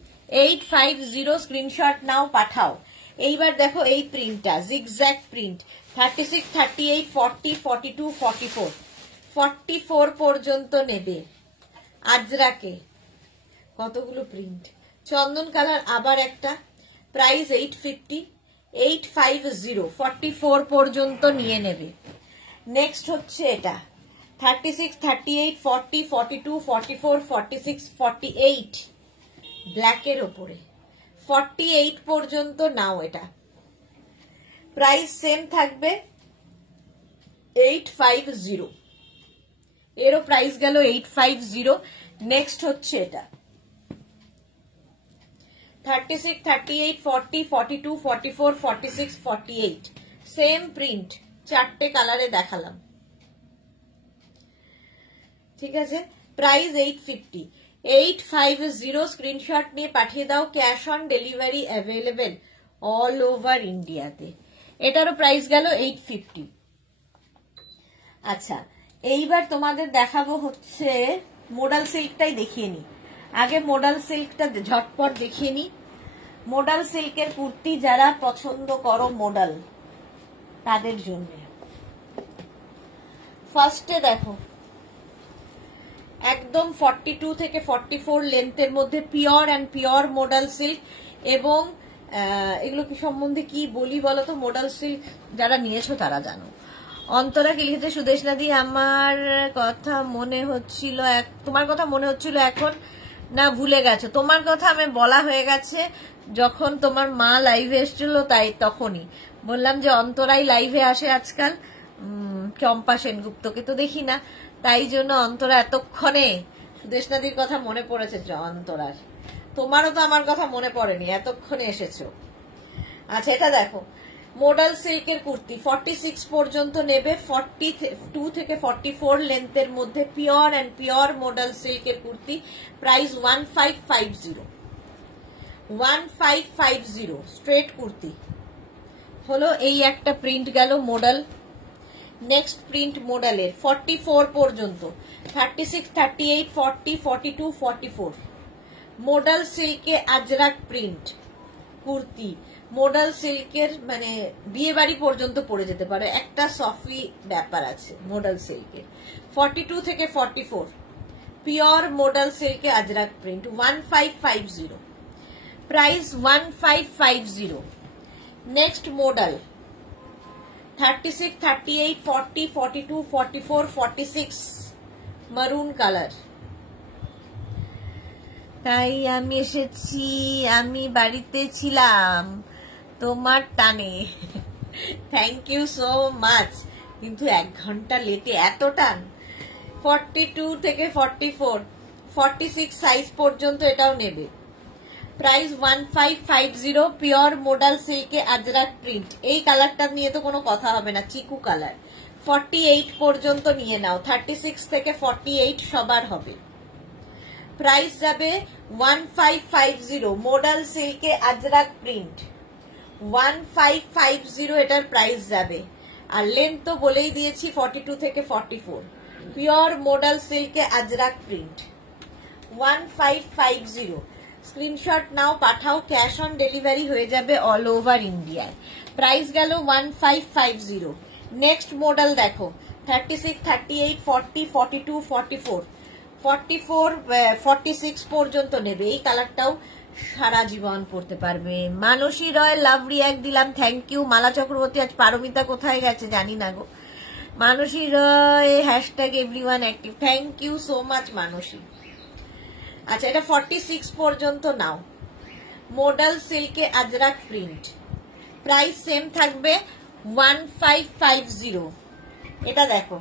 850। স্ক্রিনশট নাও, পাঠাও। এইবার দেখো এই প্রিন্টটা, জিগজ্যাগ প্রিন্ট, 36, 38, 40, 42, 44, 44 পর্যন্ত নেবে। আজরাকে কতগুলো প্রিন্ট, চন্দন কালার আবার একটা, প্রাইস 850, 850, 44 পর্যন্ত নিয়ে নেবে। নেক্সট হচ্ছে এটা 36, 38, 40, 42, 44, 46, 48 ব্ল্যাকের ওপরে, 48 পর্যন্ত নাও। এটা প্রাইস সেম থাকবে 850, এরও প্রাইস গেল 850। নেক্সট হচ্ছে এটা 36, 38, 40, 42, 44, 46, 48 সেম প্রিন্ট, 4টে কালারে দেখালাম, ঠিক আছে। প্রাইস 850, 850। স্ক্রিনশট নিয়ে পাঠিয়ে দাও, cash on delivery available all over ইন্ডিয়াতে। এটারও প্রাইস গেল 850। আচ্ছা এইবার তোমাদের দেখাবো হচ্ছে মোডাল সিল্কটাই দেখিয়ে নি। আগে মোডাল সিল্কটা ঝটপট দেখিয়ে নি। মোডাল সিল্কের কুর্তি যারা পছন্দ করো মোডাল, তাদের জন্য ফার্স্টে দেখো একদম 42 থেকে 44 লেন্থের মধ্যে pure and pure modal silk. এবং এগুলো কি সম্বন্ধে কি বলি বলো তো, মোডাল সিল্ক যারা নিয়েছো তারা জানো। অন্তরা কি লিখেছে, সুদেশনা দি আমার কথা মনে হচ্ছিল, তোমার কথা মনে হচ্ছিল এখন না ভুলে গেছো? তোমার কথা আমি বলা হয়ে গেছে, যখন তোমার মা লাইভে এসেছিল তাই তখনই বললাম যে অন্তরাই লাইভে আসে আজকাল, চম্পা সেনগুপ্তকে তো দেখি না, তাই জন্য অন্তরা এতক্ষণে সুদেশনাদির কথা মনে পড়েছে অন্তরার। তোমারও তো আমার কথা মনে পড়েনি, এতক্ষণে এসেছো। আচ্ছা এটা দেখো, মডাল সিল্কের কুর্তি 46 পর্যন্ত নেবে, 42 থেকে 44 লেন্থের মধ্যে পিওর অ্যান্ড পিওর মডাল সিল্কের কুর্তি, প্রাইস 1550। 1550 স্ট্রেট কুর্তি হলো। এই একটা প্রিন্ট গেল মডাল। নেক্সট প্রিন্ট মডালের 44 পর্যন্ত, 36, 38, 40, 42, 44 মডাল সিল্কে আজরাক প্রিন্ট কুর্তি। মডাল সিল্কের মানে বিয়ে বাড়ি পর্যন্ত পরে যেতে পারে, একটা সফি ব্যাপার আছে মডাল সিল্কের। 42 থেকে 44 পিওর মডাল সিল্কে Ajrakh print, 1550 price 1550। Next modal 36, 38, 40, 42, 44, 46 মারুন কালার। তাই আমি এসেছি, আমি বাড়িতে ছিলাম তোমার টানে। Thank you so much. কিন্তু 1 ঘন্টা লেটে এত টান। 42 থেকে 44, 46 সাইজ পর্যন্ত এটাও নেবে, প্রাইস 1550 পিওর মডাল সিল্কে আজরাক প্রিন্ট। এই কালারটা নিয়ে তো কোনো কথা হবে না, চিকু কালার। 48 পর্যন্ত নিয়ে নাও, 36 থেকে 48 সবার হবে। প্রাইস যাবে 1550 মডাল সিল্কে আজরাক প্রিন্ট, 1550 এটার প্রাইস যাবে। আর লেন্থ তো বলেই দিয়েছি 42 থেকে 44 পিওর মডাল সিল্কে আজরাক প্রিন্ট, 1550। স্ক্রিনশট নাও, পাঠাও, ক্যাশ অন ডেলিভারি হয়ে যাবে অল ওভার ইন্ডিয়ায়। প্রাইস গেল 1550। নেক্সট মডেল দেখো, 36, 38, 40, 42, 44 44, 46 পর্যন্ত নেবে। এই কালারটাও সারা জীবন পড়তে পারবে। মানসী রয় লাভ রিয়াক্ট দিলাম, থ্যাংক ইউ। মালা চক্রবর্তী, আজ পারমিতা কোথায় গেছে জানি না গো। Manasi Roy hashtag everyone active, thank you so much Manasi. আচ্ছা এটা 46 পর্যন্ত নাও, মডাল সিল্কে আজরাক প্রিন্ট, প্রাইস সেম থাকবে 1550। এটা দেখো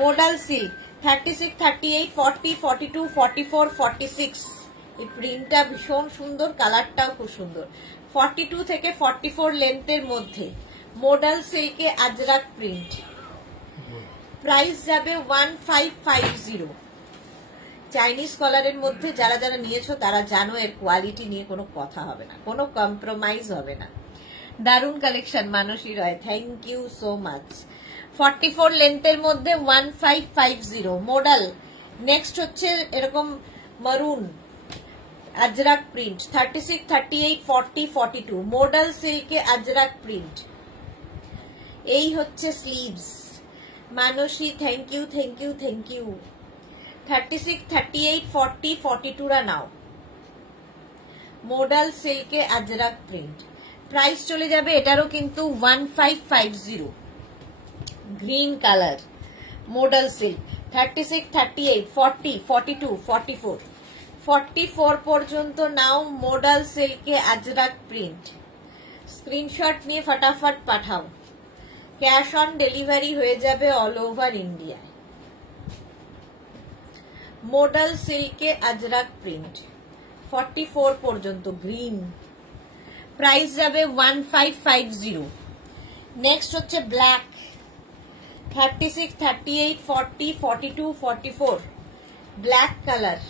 মডাল সিল্ক 36, 38, 40, 42, 44, 46 এই প্রিন্টটা ভীষণ সুন্দর, কালারটাও খুব সুন্দর। 42 থেকে 44 লেন্থের মধ্যে মডাল সিল্কে আজরাক প্রিন্ট, প্রাইস যাবে 1550। চাইনিজ কলারের মধ্যে যারা যারা নিয়েছো তারা জানো এর কোয়ালিটি নিয়ে কোনো কথা হবে না, কোনো কম্প্রোমাইজ হবে না। দারুণ collection Manasi Roy, thank you so much. 44 লেন্থের মধ্যে 1550 মডাল। নেক্সট হচ্ছে এরকম মারুন আজরাক প্রিন্ট, 36, 38, 40, 42 মডাল সিল্কে আজরাক প্রিন্ট। এই হচ্ছে sleeves. Manasi thank you, thank you, thank you. 36, 38, 40, 42 রা নাও, মডাল সিল্কে আজরাক প্রিন্ট। প্রাইস চলে যাবে এটারও কিন্তু 1550। গ্রিন কালার মডাল সিল্ক, 36, 38, 40, 42, 44 44 পর্যন্ত নাও, মডাল সিল্কে আজরাক প্রিন্ট। স্ক্রিনশট নিয়ে ফটাফট পাঠাও, ক্যাশ অন ডেলিভারি হয়ে যাবে অল ওভার ইন্ডিয়া। মডাল সিল্কে আজরাক প্রিন্ট 44 পর্যন্ত গ্রিন, প্রাইস যাবে 1550। নেক্সট হচ্ছে ব্ল্যাক, 36, 38, 40, 42, 44 ব্ল্যাক কালার,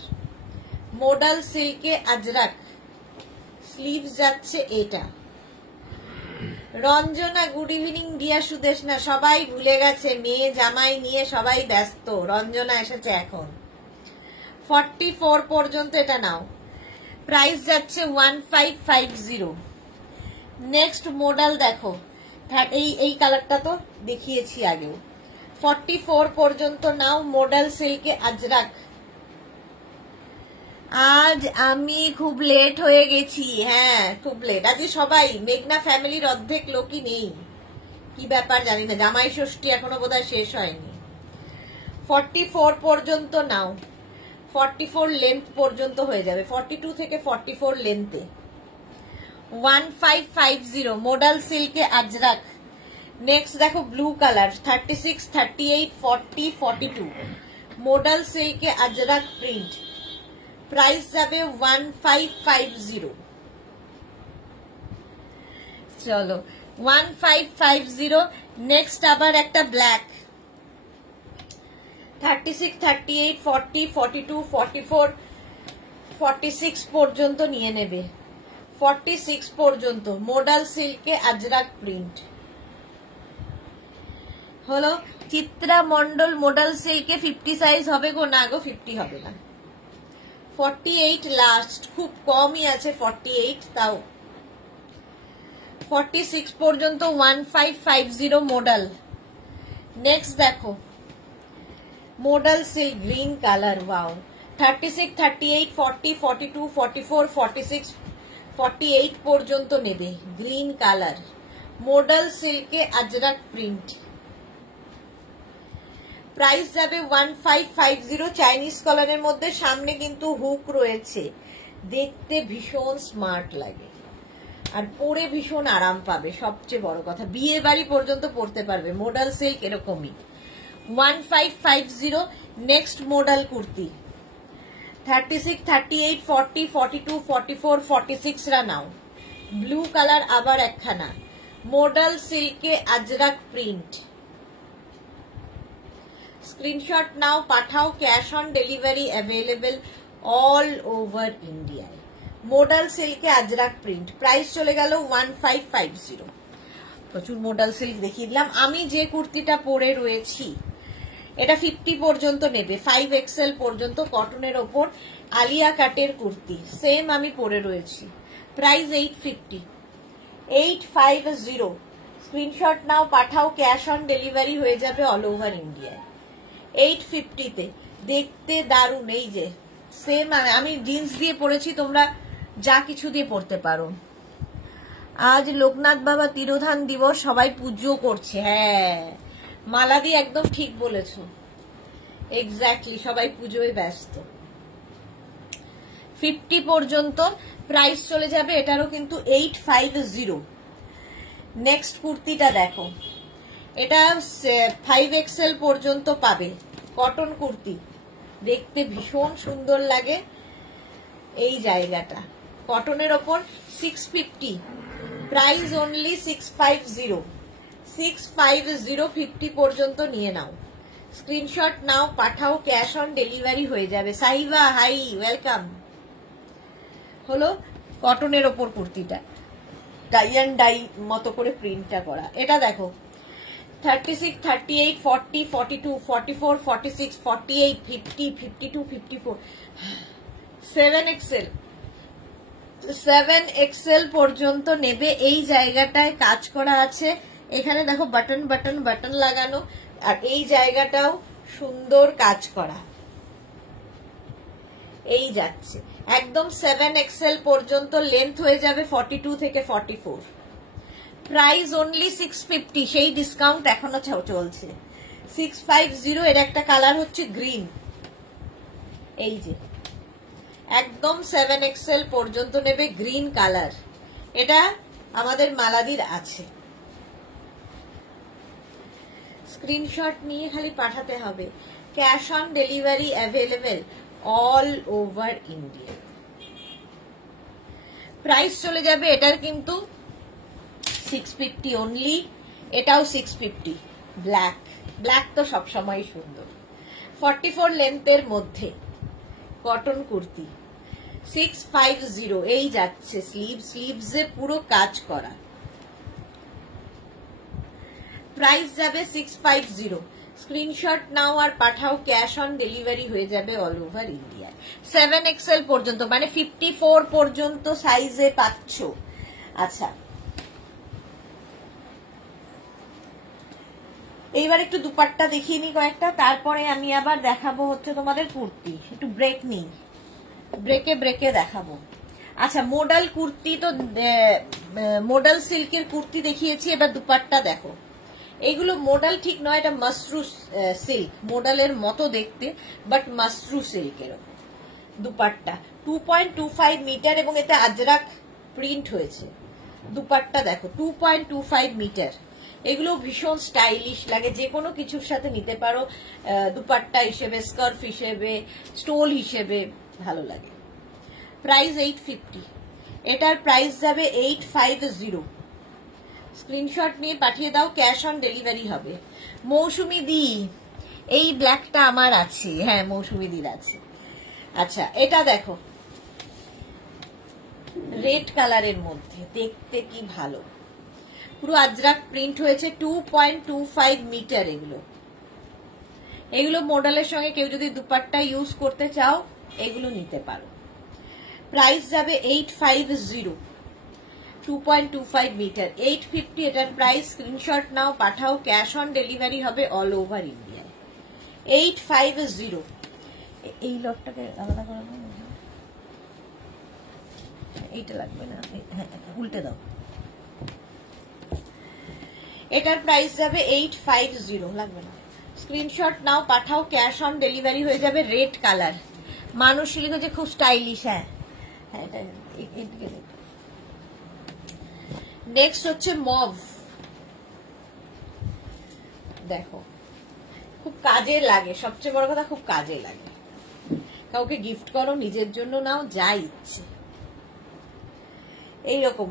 মডাল সিল্কে আজরাক। স্লিভস যাচ্ছে এটা। Ranjana good evening dear Sudeshna, সবাই ভুলে গেছে, মেয়ে জামাই নিয়ে সবাই ব্যস্ত, রঞ্জনা এসেছে এখন। 44 পর্যন্ত এটা নাও, প্রাইস যাচ্ছে 1550। নেক্সট মডেল দেখো, এই কালারটা তো দেখিয়েছি আগেও। 44 পর্যন্ত নাও, মডেল সিল্কে আজরাক। আজ আমি খুব লেট হয়ে গেছি, হ্যাঁ খুব লেট আজকে সবাই। মেঘনা ফ্যামিলির অর্ধেক লোকই নেই, কি ব্যাপার জানি না, জামাই ষষ্ঠী এখনো বোধহয় শেষ হয়নি। 44 পর্যন্ত নাও, 44 লেন্থ পর্যন্ত হয়ে যাবে, 42 থেকে 44 লেন্থে। 1550 মডাল সিল্কে আজরাক। নেক্সট দেখো ব্লু কালার 36, 38, 40, 42 মডাল সিল্কে আজরাক প্রিন্ট। প্রাইস যাবে 1550। চলো 1550। নেক্সট আবার একটা ব্ল্যাক 36, 38, 40, 42, 44, 46 পর্যন্ত নিয়ে নেবে। 46 পর্যন্ত মডাল সিল্কে আজরাক প্রিন্ট হলো। চিত্রা মন্ডল মডাল সিল্কে 50 সাইজ হবে গো? না গো, 50 হবে না, 48 লাস্ট, খুব কমই আছে 48, তাও 46 পর্যন্ত 1550 মডাল। নেক্সট দেখো modal silk green colour, wow. 36, 38, 40, 42, 44, 46, 48 পর্যন্ত নেবে। গ্রিন কালার মডাল সিল্কে আজরাক প্রিন্ট। প্রাইস যাবে 1550। চাইনিজ কলারের মধ্যে সামনে কিন্তু হুক রয়েছে, দেখতে ভীষণ স্মার্ট লাগে আর পরে ভীষণ আরাম পাবে। সবচেয়ে বড় কথা, বিয়ে বাড়ি পর্যন্ত পরতে পারবে। মডাল সিল্ক এরকমই 1550। নেক্সট মডাল কুর্তি 36, 38, 40, 42, 44, 46 রা নাও। ব্লু কালার আবার একখানা মডাল সিল্কে আজরাক প্রিন্ট। স্ক্রিনশট নাও, পাঠাও। Cash on delivery available all over ইন্ডিয়ায়। মডাল সিল্কে আজরাক প্রিন্ট। প্রাইস চলে গেল 1550। প্রচুর মডাল সিল্ক দেখিয়ে দিলাম। আমি যে কুর্তিটা পরে রয়েছি এটা 50 পর্যন্ত নেবে, 5XL পর্যন্ত, কটনের ওপর আলিয়া কাটের কুর্তি, সেম আমি পরে রয়েছি। প্রাইস 850। 850। স্ক্রিনশট নাও, পাঠাও। ক্যাশ অন ডেলিভারি হয়ে যাবে অল ওভার ইন্ডিয়ায়। 850-তে দেখতে দারুণ। এই যে সেম আমি জিন্স দিয়ে পরেছি, তোমরা যা কিছু দিয়ে পরতে পারো। আজ লোকনাথ বাবা তিরোধান দিবস, সবাই পুজো করছে। হ্যাঁ, মালাদি একদম ঠিক বলেছো, এক্স্যাক্টলি, সবাই পুজোয় ব্যস্ত। 50 পর্যন্ত প্রাইস চলে যাবে, এটারও কিন্তু 850। নেক্সট কুর্তিটা দেখো, এটা 5XL পর্যন্ত পাবে, কটন কুর্তি, দেখতে ভীষণ সুন্দর লাগে। এই জায়গাটা কটনের ওপর 650, প্রাইস অনলি 650। 650, 50 পর্যন্ত নিয়ে নাও। স্ক্রিনশট নাও, পাঠাও। ক্যাশ অন ডেলিভারি হয়ে যাবে। Saiba high, welcome. হলো কটনের ওপর কুর্তিটা, ডাই অ্যান্ড ডাই মতো করে প্রিন্টটা করা। এটা দেখো 36, 38, 40, 42, 44, 46, 48, 50, 52, 54, 7XL। 7XL পর্যন্ত নেবে। এই জায়গাটায় কাজ করা আছে, এখানে দেখো বাটন বাটন বাটন লাগানো, আর এই জায়গাটাও সুন্দর কাজ করা। এই যাচ্ছে একদম 7XL পর্যন্ত, লেন্থ হয়ে যাবে 42 থেকে 44। প্রাইস অনলি 650, সেই ডিসকাউন্ট এখনো চলছে। 650। এর একটা কালার হচ্ছে গ্রিন, এই যে একদম 7XL পর্যন্ত নেবে, গ্রিন কালার। এটা আমাদের মালাদির আছে। স্ক্রিনশট নিয়ে খালি পাঠাতে হবে। Cash on delivery available all over India. Price চলে যাবে এটার কিন্তু 650 অনলি। এটাও 650। ব্ল্যাক, ব্ল্যাক তো সবসময় সুন্দর। 44 লেন্থের মধ্যে কটন কুর্তি 650। এই যাচ্ছে স্লিভসে পুরো কাজ করা। প্রাইস যাবে 650। স্ক্রিনশট নাও আর পাঠাও। ক্যাশ অন ডেলিভারি হয়ে যাবে অল ওভার ইন্ডিয়া। 7XL পর্যন্ত, মানে 54 পর্যন্ত সাইজে পাচ্ছ। আচ্ছা, এইবার একটু দুপাট্টা দেখিয়ে নি কয়েকটা, তারপরে আমি আবার দেখাবো হচ্ছে তোমাদের কুর্তি। একটু ব্রেক নিই, ব্রেকে দেখাবো। আচ্ছা, মোডাল কুর্তি তো, মোডাল সিল্কের কুর্তি দেখিয়েছি, এবার দুপাট্টা দেখো। এইগুলো মোডাল ঠিক নয়, এটা মাসরু সিল্ক, মোডালের মতো দেখতে, বাট মাসরু সিল্কের দুপাট্টা। 2.25 মিটার এবং এতে আজরাক প্রিন্ট হয়েছে। দুপাট্টা দেখো 2.25 মিটার। এগুলো ভীষণ স্টাইলিশ লাগে, যে কোনো কিছুর সাথে নিতে পারো, দুপাট্টা হিসেবে, স্কার্ফ হিসেবে, স্টোল হিসেবে ভালো লাগে। প্রাইস 850, এটার প্রাইস যাবে 850। স্ক্রিনশট নিয়ে পাঠিয়ে দাও, ক্যাশ অন ডেলিভারি হবে। মৌসুমি দি, এই ব্ল্যাকটা আমার আছে, হ্যাঁ মৌসুমি দির আছে। আচ্ছা এটা দেখো রেড কালারের মধ্যে, দেখতে কি ভালো, পুরো আজরাক প্রিন্ট হয়েছে, 2.25 মিটার। এগুলো মডেলের সঙ্গে কেউ যদি দুপাট্টা ইউজ করতে চাও এগুলো নিতে পারো। প্রাইস যাবে 850, 2.25 মিটার, 850 এটার প্রাইস। স্ক্রিনশট নাও, পাঠাও, ক্যাশ অন ডেলিভারি হবে অল ওভার ইন্ডিয়ায়। 850। এই লটটাকে আলাদা করা, এইটা লাগবে না, উল্টে দাও। এটার প্রাইস যাবে 850, লাগবে না। স্ক্রিনশট নাও, পাঠাও, ক্যাশ অন ডেলিভারি হয়ে যাবে। রেড কালার, মানুষ লিখেছে খুব স্টাইলিশ। হ্যাঁ এটা নেক্সট হচ্ছে মভ। দেখো খুব কাজে লাগে, সবচেয়ে বড় কথা খুব কাজে লাগে। কাউকে গিফট করো, নিজের জন্য নাও, যা ইচ্ছে। এইরকম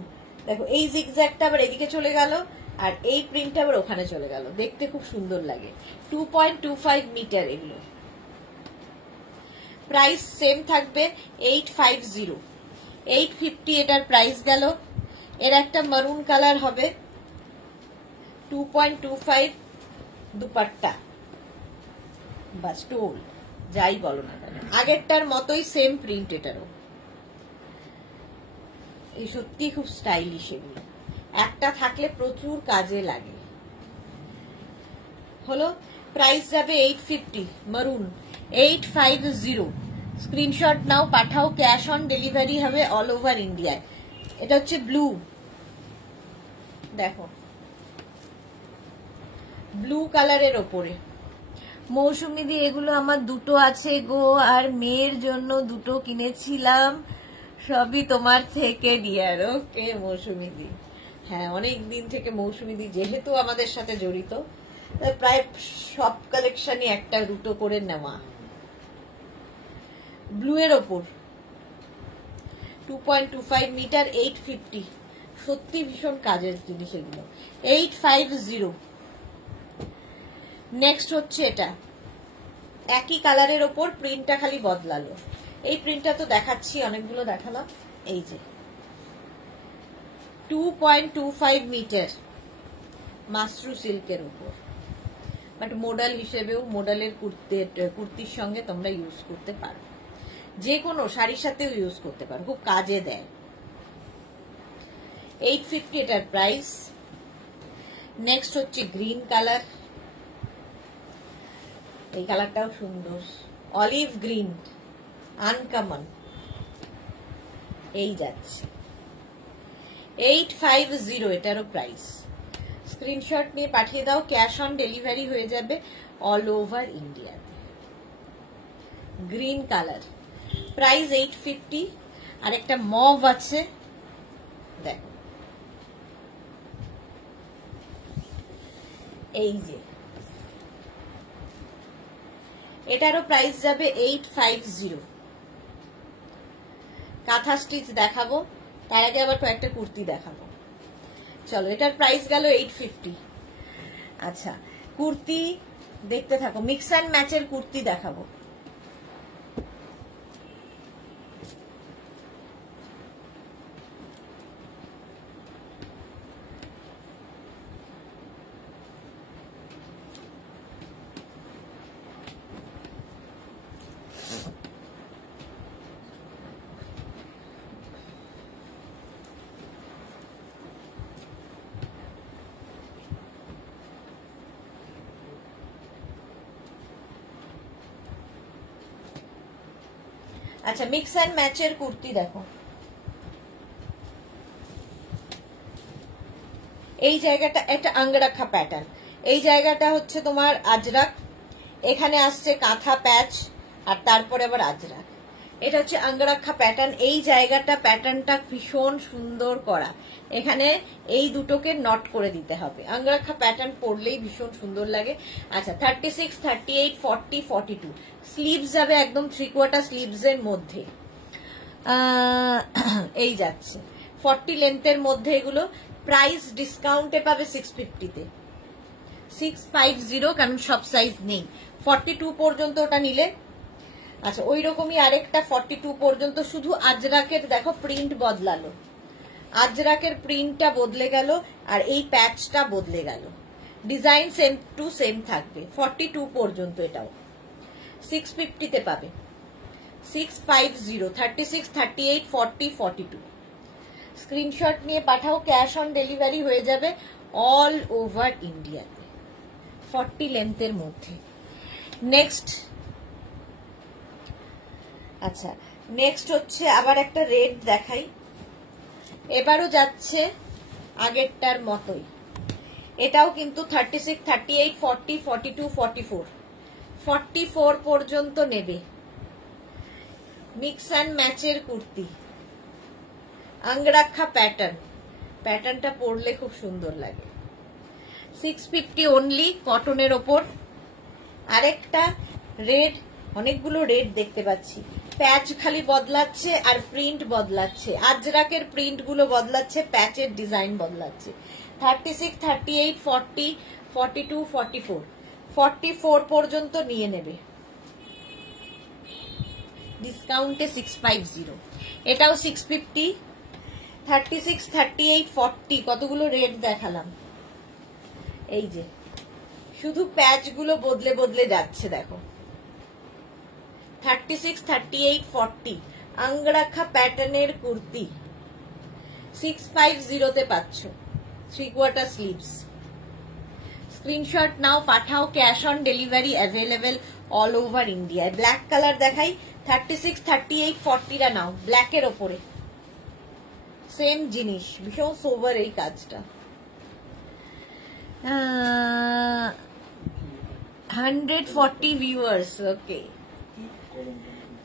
দেখো, এই জিগজ্যাগটা আবার এদিকে চলে গেল, আর এই প্রিন্টটা আবার ওখানে চলে গেল, দেখতে খুব সুন্দর লাগে। 2.25 মিটার এগুলো। প্রাইস সেম থাকবে 850, 850 এটার প্রাইস গেল। এর একটা মারুন কালার হবে, 2.25 দুপাট্টা বা স্টোল, যাই বলো না কেন, আগেরটার মতোই সেম প্রিন্ট এটারও। এই সত্যি খুব স্টাইলিশ, এগুলো একটা থাকলে প্রচুর কাজে লাগে। হলো, প্রাইস যাবে 850, মারুন 850। স্ক্রিনশট নাও, পাঠাও, ক্যাশ অন ডেলিভারি হবে অল ওভার ইন্ডিয়ায়। এটা হচ্ছে ব্লু, দেখো ব্লু কালারের ওপরে। মৌসুমি দি এগুলো আমার দুটো আছে গো, আর মেয়ের জন্য দুটো কিনেছিলাম, সবই তোমার থেকে ডিয়ার। ওকে মৌসুমি দি, হ্যাঁ অনেক দিন থেকে মৌসুমি দি যেহেতু আমাদের সাথে জড়িত, প্রায় সব কালেকশনই একটা দুটো করে নেওয়া। ব্লু এর ওপর 2.25 মিটার, 850, সত্যি ভীষণ কাজের জিনিস এগুলো। 850। নেক্সট হচ্ছে এটা, একই কালারের ওপর, প্রিন্টটা খালি বদলালো। এই প্রিন্টটা তো দেখাচ্ছি, অনেকগুলো দেখালাম। এই যে 2.25 মিটার, মাশরু সিল্কের উপর, বাট মডেল হিসেবেও, মডেলের কুর্তির সঙ্গে তোমরা ইউজ করতে পারো, যে কোনো শাড়ির সাথেও ইউজ করতে পারো, খুব কাজে দেয়। 850 এটার প্রাইস। নেক্সট হচ্ছে গ্রিন কালার, এই কালারটাও সুন্দর, অলিভ গ্রিন, আনকমন। এই যাচ্ছে 850 এটারও প্রাইস। স্ক্রিনশট নিয়ে পাঠিয়ে দাও, ক্যাশ অন ডেলিভারি হয়ে যাবে অল ওভার ইন্ডিয়াতে। Green colour, price 850। আর একটা মভ আছে, দেখো এই যে, এটারও প্রাইস যাবে 850। কাঁথা স্টিচ দেখাবো, তার আগে আবার কয়েকটা কুর্তি দেখাবো। চলো, এটার প্রাইস গেল 850। আচ্ছা কুর্তি দেখতে থাকো, মিক্স অ্যান্ড ম্যাচের কুর্তি দেখাবো। আচ্ছা মিক্স অ্যান্ড ম্যাচের কুর্তি দেখো, এই জায়গাটা একটা আঙ্গরাখা প্যাটার্ন, এই জায়গাটা হচ্ছে তোমার আজরাক, এখানে আসছে কাঁথা প্যাচ, আর তারপরে আবার আজরাক। এটা হচ্ছে অঙ্গরাক্ষা প্যাটার্ন। এই জায়গাটা প্যাটার্নটা ভীষণ সুন্দর করা, এখানে এই দুটোকে নট করে দিতে হবে। অঙ্গরাক্ষা প্যাটার্ন পরলেই ভীষণ সুন্দর লাগে। আচ্ছা 36, 38, 40, 42 স্লিভস যাবে একদম 3/4 স্লিভস এর মধ্যে, এই যাচ্ছে 40 লেন্থের মধ্যে। এগুলো প্রাইস ডিসকাউন্টে পাবে 650-তে, 650, কারণ সব সাইজ নেই। 42 পর্যন্ত ওটা নিলে। আচ্ছা ওই রকমই আরেকটা 42 পর্যন্ত, শুধু আজরাকের দেখো প্রিন্ট বদলালো, আজরাকের প্রিন্টটা বদলে গেল আর এই প্যাচটা বদলে গেল, ডিজাইন সেম টু সেম থাকবে। 42 পর্যন্ত এটাও 650-তে পাবে, 650, 36, 38, 40, 42। স্ক্রিনশট নিয়ে পাঠাও, ক্যাশ অন ডেলিভারি হয়ে যাবে অল ওভার ইন্ডিয়াতে, 40 লেন্থের মধ্যে। নেক্সট, আচ্ছা নেক্সট হচ্ছে আবার একটা রেড দেখাই, এবারও যাচ্ছে আগেরটার মতোই। এটাও কিন্তু 36, 38, 40, 42, 44, 44 পর্যন্ত নেবে। মিক্স অ্যান্ড ম্যাচের কুর্তি, অঙ্গরাক্ষা প্যাটার্ন, প্যাটার্নটা পরলে খুব সুন্দর লাগে। 650 অনলি, কটনের ওপর। আরেকটা রেড, অনেকগুলো রেড দেখতে পাচ্ছি, প্যাচ খালি বদলাচ্ছে আর প্রিন্ট বদলাচ্ছে, আজরাকের প্রিন্ট গুলো বদলাচ্ছে, প্যাচের ডিজাইন বদলাচ্ছে। 36, 38, 40, 42, 44, 44 পর্যন্ত নিয়ে নেবে, ডিসকাউন্টে 650। এটাও 650, 36, 38, 40 কতগুলো রেড দেখালাম। এই যে শুধু প্যাচ গুলো বদলে বদলে যাচ্ছে দেখো। 36, 38, 40 অঙ্গরাক্ষা প্যাটার্নের কুর্তি 650-তে পাচ্ছ, 3/4 স্লিভস। স্ক্রিনশট নাও, পাঠাও, cash on delivery available all over ইন্ডিয়ায়। ব্ল্যাক কালার দেখাই, 36, 38, 40টা নাও, ব্ল্যাকের ওপরে সেম জিনিস, ভীষণ সোবার এই কাজটা। 140 ভিউয়ার্স, ওকে।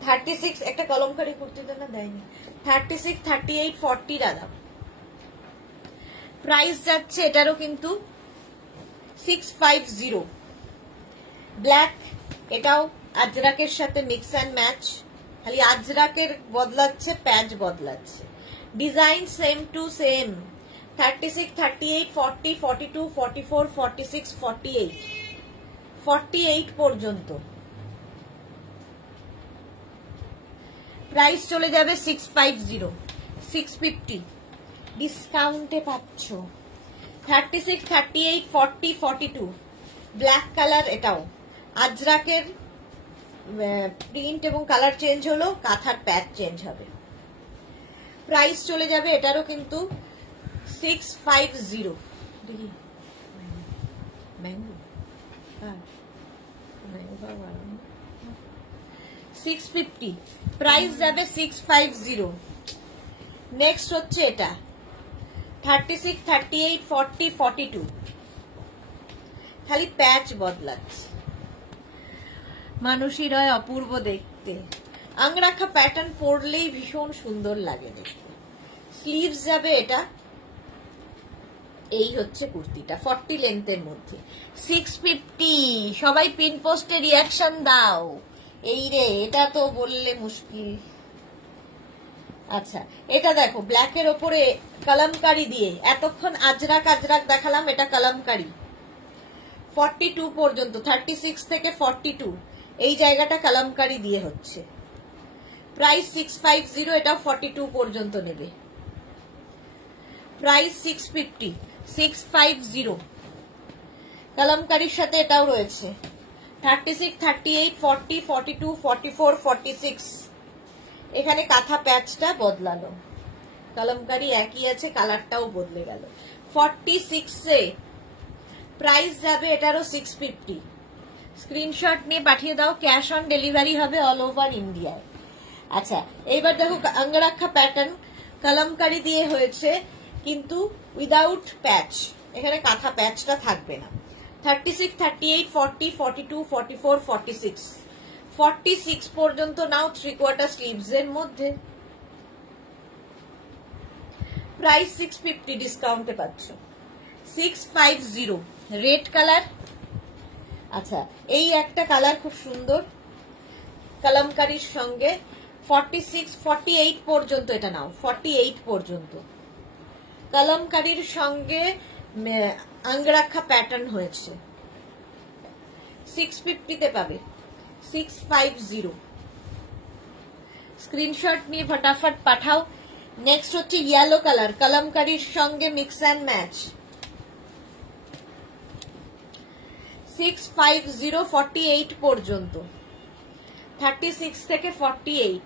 36 একটা কলমকারি কুর্তিতে না দেয়নি, 36, 38, 40 দাদা। প্রাইস যাচ্ছে এটারও কিন্তু 650। ব্ল্যাক, এটাও আজরাকের সাথে মিক্স অ্যান্ড ম্যাচ, খালি আজরাকের বদলাচ্ছে, প্যাচ বদলাচ্ছে, ডিজাইন সেম টু সেম। 36, 38, 40, 42, 44, 46, 48, 48 পর্যন্ত। প্রাইস চলে যাবে 650, 650 ডিসকাউন্টে পাচ্ছ। 36, 38, 40, 42 ব্ল্যাক কালার, এটাও আজরাকের প্রিন্ট এবং কালার চেঞ্জ হলো, কাঁথার প্যাচ চেঞ্জ হবে। প্রাইস চলে যাবে এটারও কিন্তু 650। দেখি ম্যাঙ্গো 650, প্রাইস যাবে 650। নেক্সট হচ্ছে এটা 36, 38, 40, 42 খালি প্যাচ বদলাচ্ছে। মানসী রয়, অপূর্ব দেখতে, অঙ্গরাক্ষা প্যাটার্ন পরলেই ভীষণ সুন্দর লাগে দেখতে। স্লিভস যাবে এটা, এই হচ্ছে কুর্তিটা 40 লেন্থের মধ্যে 650। সবাই পিন পোস্টে রিয়াকশন দাও। এই রে, এটা তো বললে মুশকিল। আচ্ছা এটা দেখো, ব্ল্যাকের ওপরে কলমকারি দিয়ে, এতক্ষণ আজরাক আজরাক দেখালাম, এটা কলমকারি। 42 পর্যন্ত, 36 থেকে 42 এই জায়গাটা কলমকারি দিয়ে হচ্ছে। প্রাইস 650, এটা 42 পর্যন্ত নেবে। প্রাইস 650, 650 কলমকারির সাথে এটাও রয়েছে। 36, 38, 40, 42, 44, 46 এখানে কাঁথা প্যাচটা বদলালো, কলমকারি একই আছে, কালারটাও বদলে গেল। 46-এ প্রাইস যাবে এটারও 650। স্ক্রিনশট নিয়ে পাঠিয়ে দাও, ক্যাশ অন ডেলিভারি হবে অল ওভার ইন্ডিয়ায়। আচ্ছা এইবার দেখো অঙ্গরাক্ষা প্যাটার্ন, কলমকারি দিয়ে হয়েছে কিন্তু উইদাউট প্যাচ, এখানে কাঁথা প্যাচটা থাকবে না। 36, 38, 40, 42, 44, 46 46 পর্যন্ত নাও, 3/4 স্লিভস এর মধ্যে। প্রাইস 650, ডিসকাউন্টে পাচ্ছ 650। Red colour. আচ্ছা, এই একটা কালার খুব সুন্দর কালামকারীর সঙ্গে। 46 48 পর্যন্ত এটা নাও, 48 পর্যন্ত কালামকারীর সঙ্গে আঙ্গরাক্ষা প্যাটার্ন হয়েছে। 650 তে পাবে, 650। স্ক্রিনশট নিয়ে ফটাফট পাঠাও। নেক্সট হচ্ছে ইয়েলো কালার, কালামকারীর সঙ্গে মিক্স অ্যান্ড ম্যাচ। 650 48 পর্যন্ত, 36 থেকে 48।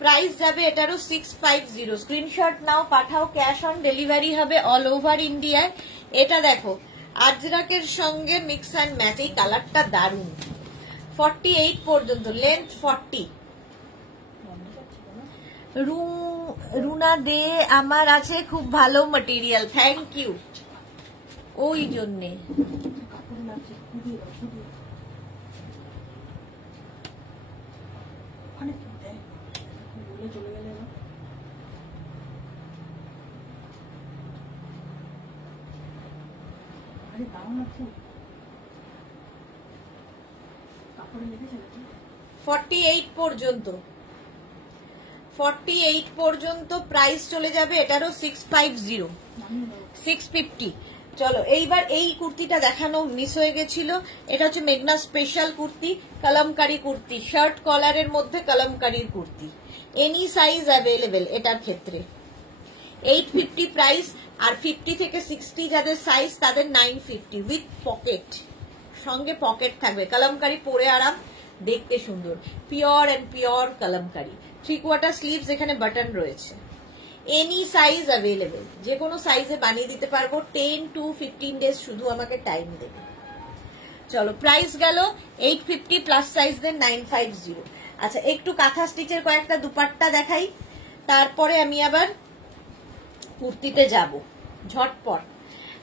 প্রাইস যাবে এটারও 650। স্ক্রিনশট নাও, পাঠাও। ক্যাশ অন ডেলিভারি হবে অল ওভার ইন্ডিয়ায়। এটা দেখো আজরাকের সঙ্গে মিক্স অ্যান্ড ম্যাচ, এই কালারটা দারুন। 48 পর্যন্ত, লেন্থ 40। রুনা দে আমার আছে খুব ভালো ম্যাটেরিয়াল, থ্যাংক ইউ। ওই জন্যে পর্যন্ত, 48 পর্যন্ত প্রাইস চলে যাবে এটারও 650, 650। চলো এইবার এই কুর্তিটা দেখানো মিস হয়ে গেছিল। এটা হচ্ছে মেঘনা স্পেশাল কুর্তি, কালামকারী কুর্তি, শার্ট কলারের মধ্যে কালামকারীর কুর্তি। এনি সাইজ অ্যাভেলেবেল এটার ক্ষেত্রে। 850 প্রাইস, আর 50 থেকে 60 যাদের সাইজ তাদের 950 উইথ পকেট, সঙ্গে পকেট থাকবে। কালামকারী পরে আরাম, দেখতে সুন্দর, pure and pure Kalamkari. 3/4 sleeves, এখানে বাটন রয়েছে। এনি সাইজ অ্যাভেলেবেল, যে কোনো সাইজে বানিয়ে দিতে পারবো। 10 to 15 ডেজ শুধু আমাকে টাইম দেবে। চলো প্রাইস গেল 850, প্লাস সাইজদের 950। আচ্ছা, একটু কাঁথা স্টিচের কয়েকটা দুপাট্টা দেখাই, তারপরে আমি আবার কুর্তিতে যাব ঝটপট।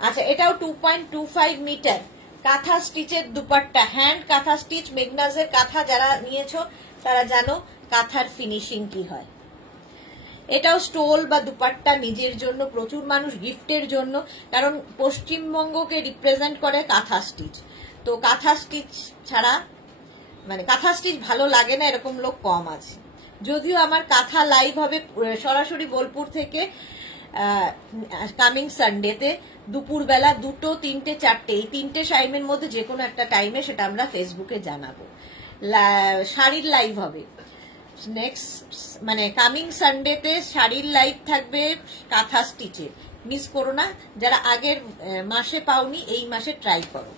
আচ্ছা, এটাও 2.25 মিটার কাঁথা স্টিচের দুপাট্টা, হ্যান্ড কাঁথা স্টিচ। মেঘনাজের কাঁথা যারা নিয়েছো তারা জানো কাঁথার ফিনিশিং কি হয়। এটাও স্টোল বা দুপাট্টা নিজের জন্য, প্রচুর মানুষ গিফটের জন্য, কারণ পশ্চিমবঙ্গকে রিপ্রেজেন্ট করে কাঁথা স্টিচ। তো কাঁথা স্টিচ ছাড়া, মানে কাঁথা স্টিচ ভালো লাগে না এরকম লোক কম আছে। যদিও আমার কাঁথা লাইভ হবে সরাসরি বোলপুর থেকে কামিং সানডেতে দুপুরবেলা 2টো, 3টে, 4টে, এই 3টে টাইমের মধ্যে যে কোনো একটা টাইমে, সেটা আমরা ফেসবুকে জানাবো। শাড়ির লাইভ হবে নেক্সট, মানে কামিং সানডেতে শাড়ির লাইভ থাকবে কাঁথা স্টিচে, মিস করো না। যারা আগের মাসে পাওনি এই মাসে ট্রাই করো।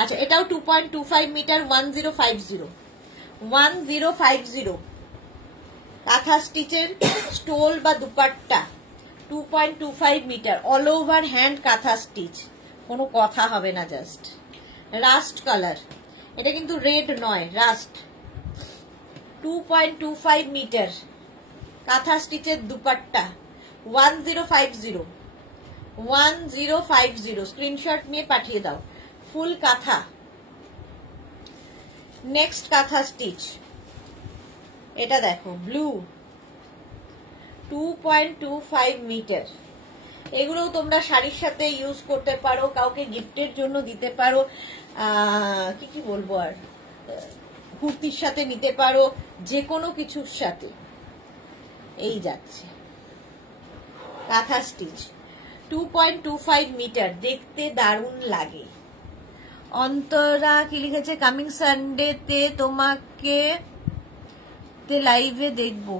আচ্ছা, এটাও 2.25 মিটার, 1050 কাঁথা স্টিচের স্টোল বা dupatta, 2.25 metre, all over hand kantha stitch, কোনো কথা হবে না। জাস্ট রাস্ট কালার, এটা কিন্তু রেড নয়, রাস্ট। 2.25 মিটার কাঁথা স্টিচের দুপাট্টা, 1050। স্ক্রিনশট নিয়ে পাঠিয়ে দাও। ফুল কাঁথা। নেক্সট কাঁথা স্টিচ, এটা দেখো ব্লু, 2.25 মিটার। এগুলোও তোমরা শাড়ির সাথে ইউজ করতে পারো, কাউকে গিফটের জন্য দিতে পারো, কি বলবো আর, কুর্তির সাথে নিতে পারো, যে কোনো কিছুর সাথে। এই যাচ্ছে কাঁথা স্টিচ, 2.25 মিটার, দেখতে দারুণ লাগে। অন্তরা কি লিখেছে, কামিং সানডেতে তোমাকে লাইভে দেখবো,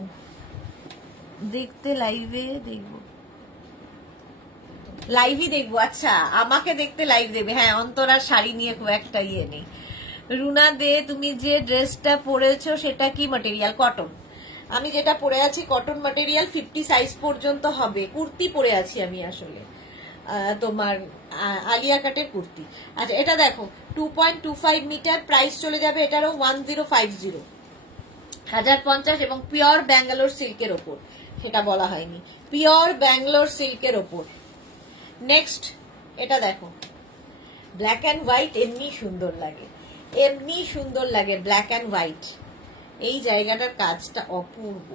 লাইভই দেখবো। আচ্ছা, আমাকে দেখতে লাইভ দেবে। হ্যাঁ, অন্তরার শাড়ি নিয়ে খুব একটা ইয়ে নেই। রুনা দে, তুমি যে ড্রেসটা পরেছো সেটা কি ম্যাটেরিয়াল? কটন। আমি যেটা পরে আছি কটন ম্যাটেরিয়াল, 50 সাইজ পর্যন্ত হবে। কুর্তি পরে আছি আমি আসলে, তোমার আলিয়া কাটের কুর্তি। আচ্ছা, এটা দেখো 2.25 মিটার, প্রাইস চলে যাবে এটারও 1050, 1050, এবং পিওর ব্যাঙ্গালোর সিল্কের ওপর, সেটা বলা হয়নি, পিওর ব্যাঙ্গালোর সিল্কের ওপর। নেক্সট এটা দেখো ব্ল্যাক অ্যান্ড হোয়াইট, এমনি সুন্দর লাগে, এমনি সুন্দর লাগে ব্ল্যাক অ্যান্ড হোয়াইট। এই জায়গাটার কাজটা অপূর্ব।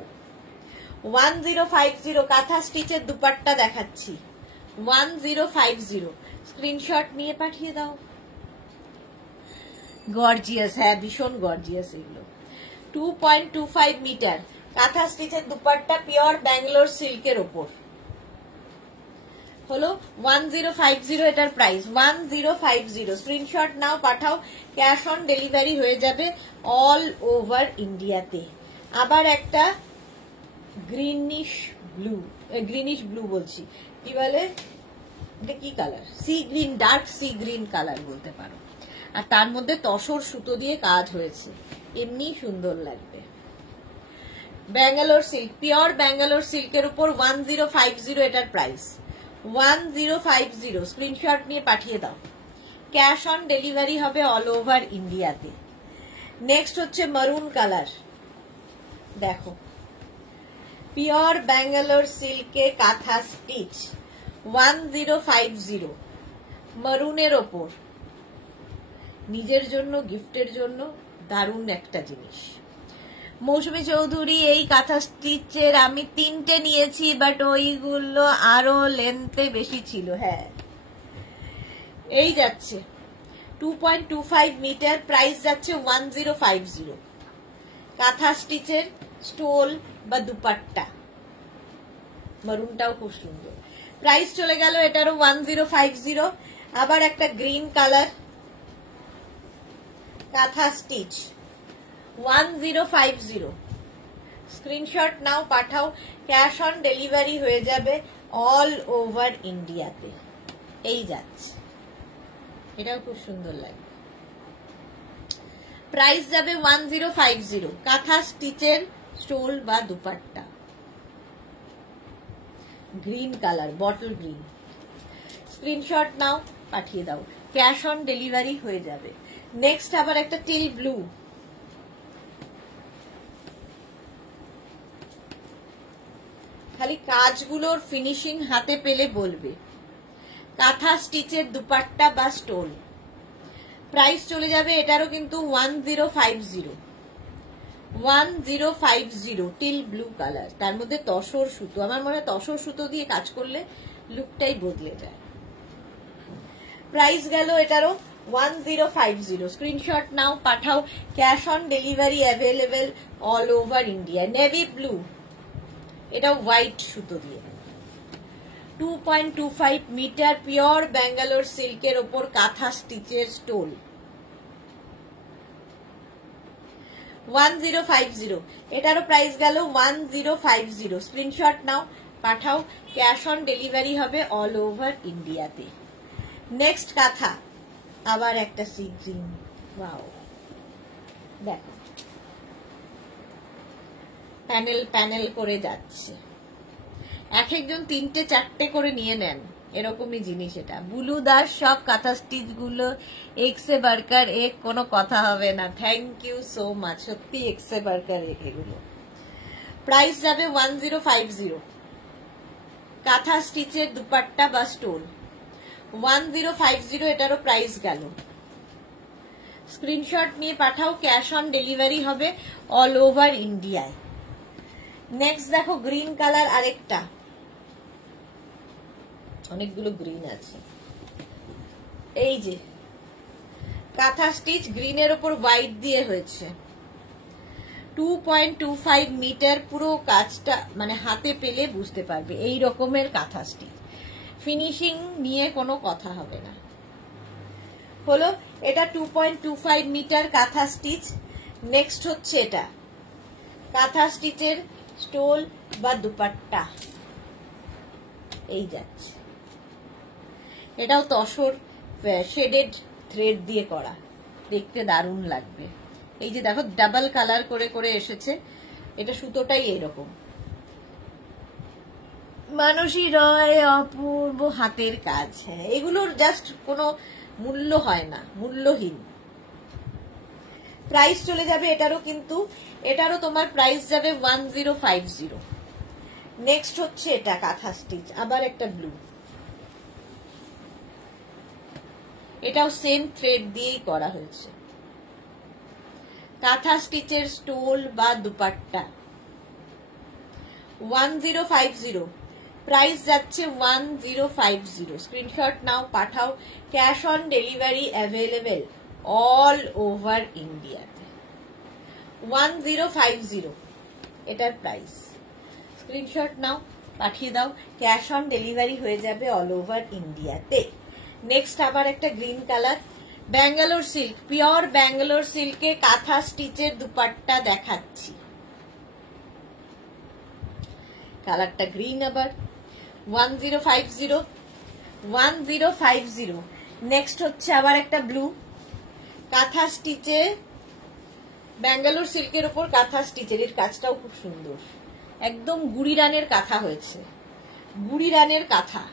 1050 কাঁথা স্টিচের দুপাট্টা দেখাচ্ছি, 1050 স্ক্রিনশট নিয়ে পাঠিয়ে দাও। গর্জিয়াস, হ্যাঁ ভীষণ গর্জিয়াস এগুলো। 2.25 মিটার কাঁথা স্টিচের দুপাট্টা, পিওর ব্যাঙ্গালোর সিল্কের ওপর হলো 1050 এটার প্রাইস 1050। স্ক্রিনশট নাও, পাঠাও, ক্যাশ অন ডেলিভারি হয়ে যাবে অল ওভার ইন্ডিয়াতে। আবার একটা গ্রিনিশ ব্লু বলছি, কি বলে এটা, কি colour, sea green, dark sea green colour বলতে পারো, আর তার মধ্যে তসর সুতো দিয়ে কাজ হয়েছে, এমনি সুন্দর লাগবে। ব্যাঙ্গালোর সিল্ক, পিওর ব্যাঙ্গালোর সিল্কের উপর 1050 এটার প্রাইস 1050। স্ক্রিনশট নিয়ে পাঠিয়ে দাও, ক্যাশ অন ডেলিভারি হবে অল ওভার ইন্ডিয়াতে। নেক্সট হচ্ছে মারুন কালার, দেখো পিওর ব্যাঙ্গালোর সিল্কে কাঁথা স্টিচ 1050 মারুনের ওপর, নিজের জন্য গিফটের জন্য দারুণ একটা জিনিস। মৌসুমী চৌধুরী, এই কাঁথা স্টিচের আমি 3টে নিয়েছি, বাট ওইগুলো আরো লেন্থে বেশি ছিল। হ্যাঁ এই যাচ্ছে 2.25 মিটার, প্রাইস যাচ্ছে 1050। কাঁথা স্টিচের স্টোল বা দুপাট্টা, মারুনটাও খুব সুন্দর, প্রাইস চলে গেল এটারও 1050। আবার একটা গ্রিন কালার কাঁথা স্টিচ 1050। স্ক্রিনশট নাও, পাঠাও, ক্যাশ অন ডেলিভারি হয়ে যাবে অল ওভার ইন্ডিয়াতে। এই যাচ্ছে, এটাও খুব সুন্দর লাগে, প্রাইস যাবে 1050। কাঁথা স্টিচের স্টোল বা dupatta, green colour, bottle green. Screenshot নাও, পাঠিয়ে দাও, ক্যাশ অন ডেলিভারি হয়ে যাবে। নেক্সট আবার একটা টিল ব্লু, খালি কাজগুলোর ফিনিশিং হাতে পেলে বলবে। কাঁথা স্টিচের দুপাট্টা বা স্টোল, প্রাইস চলে যাবে এটারও কিন্তু 1050 টিল ব্লু কালার, তার মধ্যে তসর সুতো, আমার মনে হয় তসর সুতো দিয়ে কাজ করলে লুকটাই বদলে যায়। প্রাইস গেল এটারও 1050। স্ক্রিনশট নাও, পাঠাও, cash on delivery available all over India. Navy blue, এটা হোয়াইট সুতো দিয়ে 2.25 মিটার, পিওর ব্যাঙ্গালোর সিল্কের ওপর কাঁথা স্টিচের স্টোল 1050। এটারও প্রাইস গেল 1050। স্ক্রিনশট নাও, পাঠাও, ক্যাশ অন ডেলিভারি হবে অল ওভার ইন্ডিয়াতে। নেক্সট কাঁথা, আবার একটা সি গ্রিন, ওয়াও দেখো প্যানেল প্যানেল করে যাচ্ছে, এক একজন 3টে 4টে করে নিয়ে নেন, এরকমই জিনিস এটা। বুলু দাস, সব কাঁথা স্টিচ গুলো এক্সে বার্কার এক, কোনো কথা হবে না, থ্যাংক ইউ সো মাচ, সত্যি এক্সে বার্কার এক এগুলো। প্রাইস যাবে 1050। কাঁথা স্টিচের দুপাট্টা বা স্টোল 1050, এটারও প্রাইস গেল। স্ক্রিনশট নিয়ে পাঠাও, ক্যাশ অন ডেলিভারি হবে অল ওভার ইন্ডিয়ায়। নেক্সট দেখো গ্রিন কালার, আরেকটা, অনেকগুলো গ্রিন আছে, এই যে কাঁথা স্টিচ গ্রিনের ওপর হোয়াইট দিয়ে হয়েছে, 2.25 মিটার, পুরো কাজটা মানে হাতে পেলে বুঝতে পারবে এই রকমের কাঁথা স্টিচ, ফিনিশিং নিয়ে কোনো কথা হবে না। হলো এটা 2.25 মিটার কাঁথা স্টিচ। নেক্সট হচ্ছে এটা কাঁথা স্টিচের স্টোল বা দুপাট্টা, এই যাচ্ছে, এটাও তসর শেডেড থ্রেড দিয়ে করা, দেখতে দারুণ লাগবে। এই যে দেখো ডাবল কালার করে করে এসেছে, এটা সুতোটাই এরকম। মানসী রয়, অপূর্ব হাতের কাজ, হ্যাঁ এগুলোর জাস্ট কোনো মূল্য হয় না, মূল্যহীন। প্রাইস চলে যাবে এটারও, কিন্তু এটারও তোমার প্রাইস যাবে 1050। নেক্সট হচ্ছে এটা কাঁথা স্টিচ, আবার একটা ব্লু, এটাও সেম থ্রেড দিয়েই করা হয়েছে। কাঁথা স্টিচের স্টোল বা দুপাট্টা 1050, প্রাইস যাচ্ছে 1050। স্ক্রিনশট নাও, পাঠাও। Cash on delivery available all over ইন্ডিয়াতে। 1050 এটার প্রাইস। স্ক্রিনশট নাও, পাঠিয়ে দাও। ক্যাশ অন ডেলিভারি হয়ে যাবে অল ওভার ইন্ডিয়াতে। নেক্সট আবার একটা green colour, Bangalore silk, pure Bangalore সিল্কে কাঁথা স্টিচের দুপাট্টা দেখাচ্ছি। কালারটা গ্রিন আবার। 1050। নেক্সট হচ্ছে আবার একটা ব্লু, কাঁথা স্টিচে ব্যাঙ্গালোর সিল্কের উপর কাঁথা স্টিচের। এর কাজটাও খুব সুন্দর, একদম গুড়ি রানের কাঁথা হয়েছে, গুড়ি রানের কাঁথা।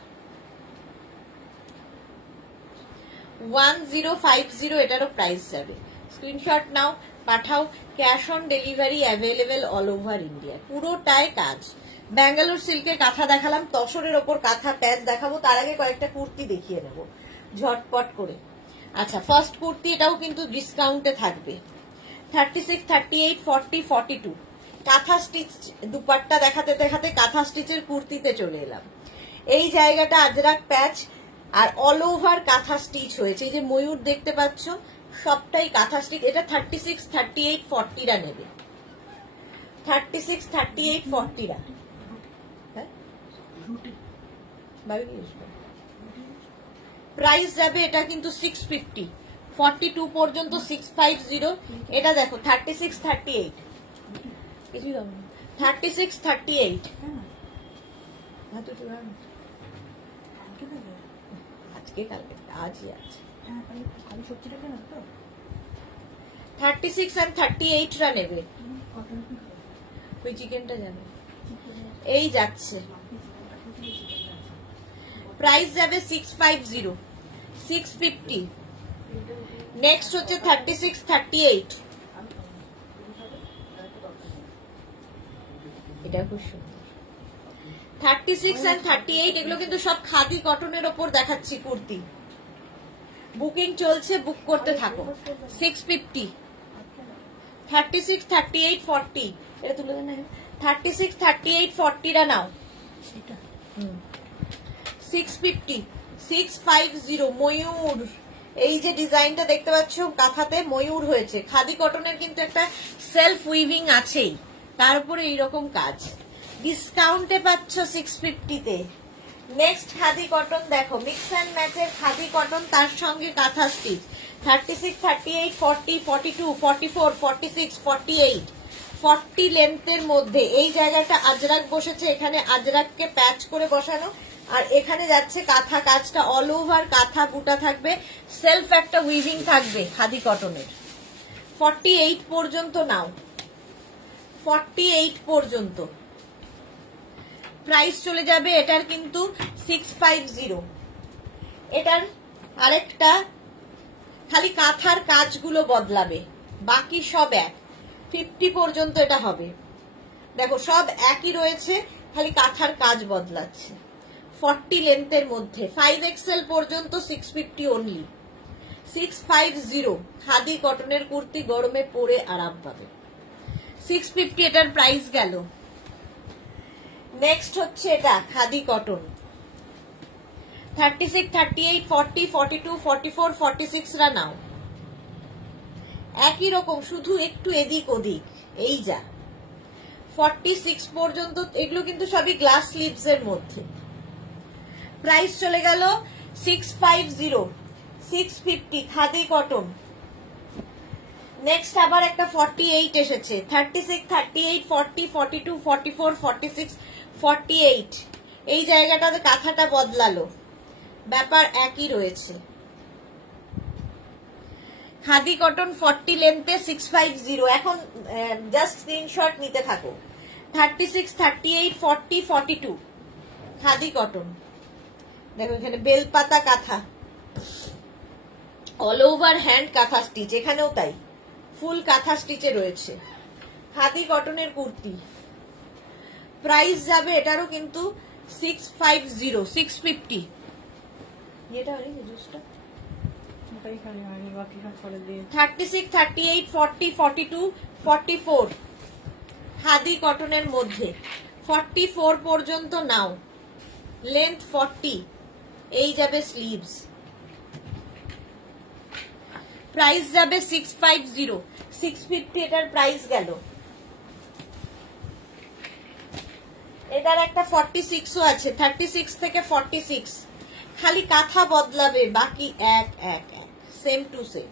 1050 এটারও প্রাইস যাবে। স্ক্রিনশট নাও, পাঠাও। Cash on delivery available all over India. পুরোটাই কাজ। ব্যাঙ্গালোর সিল্কের কাঁথা দেখালাম, তসরের ওপর কাঁথা প্যাচ দেখাবো। তার আগে কয়েকটা কুর্তি দেখিয়ে নেব ঝটপট করে। আচ্ছা, ফার্স্ট কুর্তি, এটাও কিন্তু ডিসকাউন্টে থাকবে। 36, 38, 40, 42 কাঁথা স্টিচ দুপাট্টা দেখাতে দেখাতে কাঁথা স্টিচের কুর্তিতে চলে এলাম। এই জায়গাটা আজরাক প্যাচ আর অল ওভার কাঁথা স্টিচ হয়েছে। এই যে ময়ূর দেখতে পাচ্ছ, সবটাই কাঁথা স্টিচ। এটা 36, 38, 40রা নেবে। 36, 38, 40রা। প্রাইস যাবে এটা কিন্তু 650, 42 পর্যন্ত 650। এটা দেখো 36, 38, 36, 38। আজকে কালকে আজই আছে। 36 আর 38রা নেবে। ওই চিকেনটা যাবে, এই যাচ্ছে। প্রাইস যাবে 650, 650। নেক্সট হচ্ছে 36, 38। এটা খুব সুন্দর। 36 and 38 এগুলো কিন্তু সব খাদি কটনের ওপর দেখাচ্ছি কুর্তি। বুকিং চলছে, বুক করতে থাকো। 650, 36, 38, 40। এটা তুলে দেন না। 36, 38, 40রা নাও। 650, 650। ময়ূর, এই যে ডিজাইনটা দেখতে পাচ্ছ কাঁথাতে ময়ূর হয়েছে। খাদি কটনের কিন্তু একটা সেলফ উইভিং আছেই, তার উপরে এইরকম কাজ। ডিসকাউন্টে পাচ্ছ 650-তে। নেক্সট খাদি কটন দেখো, মিক্স অ্যান্ড ম্যাচের খাদি কটন, তার সঙ্গে কাঁথা স্টিচ। 36, 38, 40, 42, 44, 46, 48, 40 লেন্থের মধ্যে। এই জায়গাটা আজরাক বসেছে, এখানে আজরাককে প্যাচ করে বসানো, আর এখানে যাচ্ছে কাঁথা। কাজটা অল ওভার কাঁথা বুটা থাকবে, সেলফ একটা উইভিং থাকবে খাদি কটনের। 48 পর্যন্ত নাও, 48 পর্যন্ত। প্রাইস চলে যাবে এটার কিন্তু 650। এটার আরেকটা খালি কাঁথার কাজগুলো বদলাবে, বাকি সব এক। 50 পর্যন্ত এটা হবে। দেখো সব একই রয়েছে, খালি কাঁথার কাজ বদলাচ্ছে। 40 লেন্থের মধ্যে 5XL পর্যন্ত 650 অনলি। 650 খাদি কটনের কুর্তি, গরমে পরে আরাম পাবে। 650 এটার প্রাইস গেল। নেক্সট হচ্ছে এটা খাদি কটন। 36, 38, 40, 42, 44, 46রা নাও। একই রকম, শুধু একটু এদিক ওদিক। এই যা 46 পর্যন্ত। এগুলো কিন্তু সবই গ্লাস স্লিভস এর মধ্যে। প্রাইস চলে গেল 650, 650 খাদি কটন। নেক্সট আবার একটা 48 এসেছে। 36, 38, 40, 42, 44, 46, 48। এই জায়গাটাতে কাঁথাটা বদলালো, ব্যাপার একই রয়েছে। খাদি কটন 40 লেন্থে 650। এখন জাস্ট স্ক্রিনশট নিতে থাকো। 36, 38, 40, 42 খাদি কটন। দেখো এখানে বেলপাতা কাঁথা, all over hand kantha stitch, এখানেও তাই ফুল কাঁথা স্টিচে রয়েছে। খাদি কটনের কুর্তি। প্রাইস যাবে এটারও কিন্তু 650, 650। এটা 36, 38, 40, 42, 44 খাদি কটনের মধ্যে 44 পর্যন্ত নাও, লেন্থ 40, এই যাবে স্লিভস, প্রাইস যাবে 650, 650 এটার প্রাইস গেল। এটার একটা 46ও আছে, 36 থেকে 46, খালি কাঁথা বদলাবে, বাকি এক এক এক, সেম টু সেম।